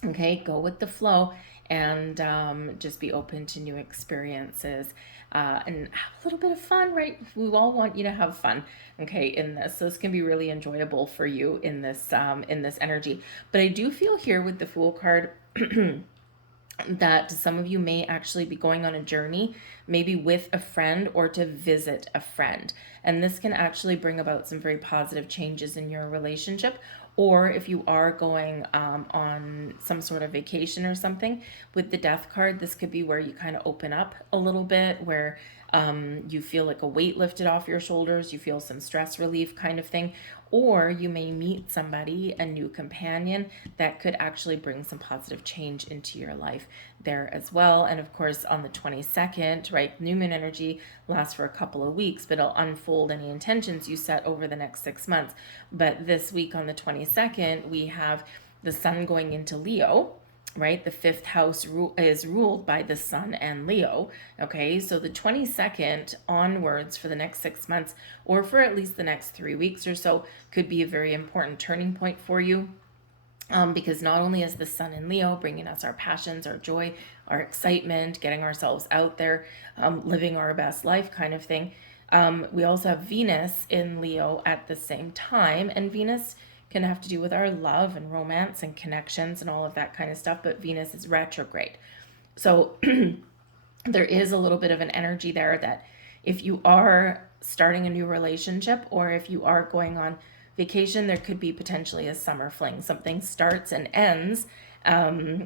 okay? Go with the flow, and just be open to new experiences, and have a little bit of fun, right? We all want you to have fun, okay, in this. So this can be really enjoyable for you in this energy. But I do feel here with the Fool card that some of you may actually be going on a journey, maybe with a friend or to visit a friend. And this can actually bring about some very positive changes in your relationship. Or if you are going on some sort of vacation or something, with the Death card, this could be where you kind of open up a little bit, where You feel like a weight lifted off your shoulders. You feel some stress relief kind of thing. Or you may meet somebody, a new companion, that could actually bring some positive change into your life there as well. And of course, on the 22nd, right, new moon energy lasts for a couple of weeks, but it'll unfold any intentions you set over the next 6 months. But this week on the 22nd, we have the sun going into Leo, right? The fifth house is ruled by the sun and Leo. Okay, so the 22nd onwards for the next 6 months, or for at least the next 3 weeks or so, could be a very important turning point for you. Because not only is the sun in Leo bringing us our passions, our joy, our excitement, getting ourselves out there, living our best life kind of thing, we also have Venus in Leo at the same time. And Venus can have to do with our love and romance and connections and all of that kind of stuff. But Venus is retrograde. So there is a little bit of an energy there that if you are starting a new relationship, or if you are going on vacation, there could be potentially a summer fling. Something starts and ends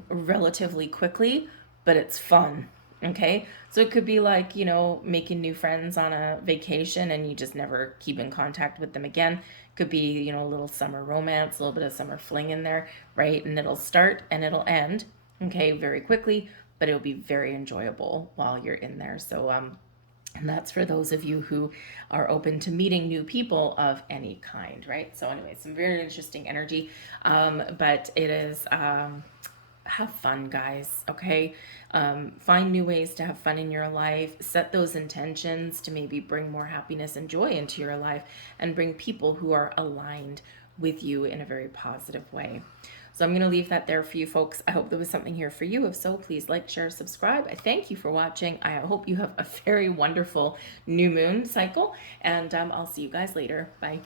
relatively quickly, but it's fun. Okay, so it could be like, making new friends on a vacation and you just never keep in contact with them again. Could be, a little summer romance, a little bit of summer fling in there, right? And it'll start and it'll end, okay, very quickly, but it'll be very enjoyable while you're in there. So, and that's for those of you who are open to meeting new people of any kind, right? So anyway, some very interesting energy. But it is, have fun, guys, okay? Find new ways to have fun in your life. Set those intentions to maybe bring more happiness and joy into your life, and bring people who are aligned with you in a very positive way. So I'm going to leave that there for you folks. I hope there was something here for you. If so, please like, share, subscribe. I thank you for watching. I hope you have a very wonderful new moon cycle, and I'll see you guys later. Bye.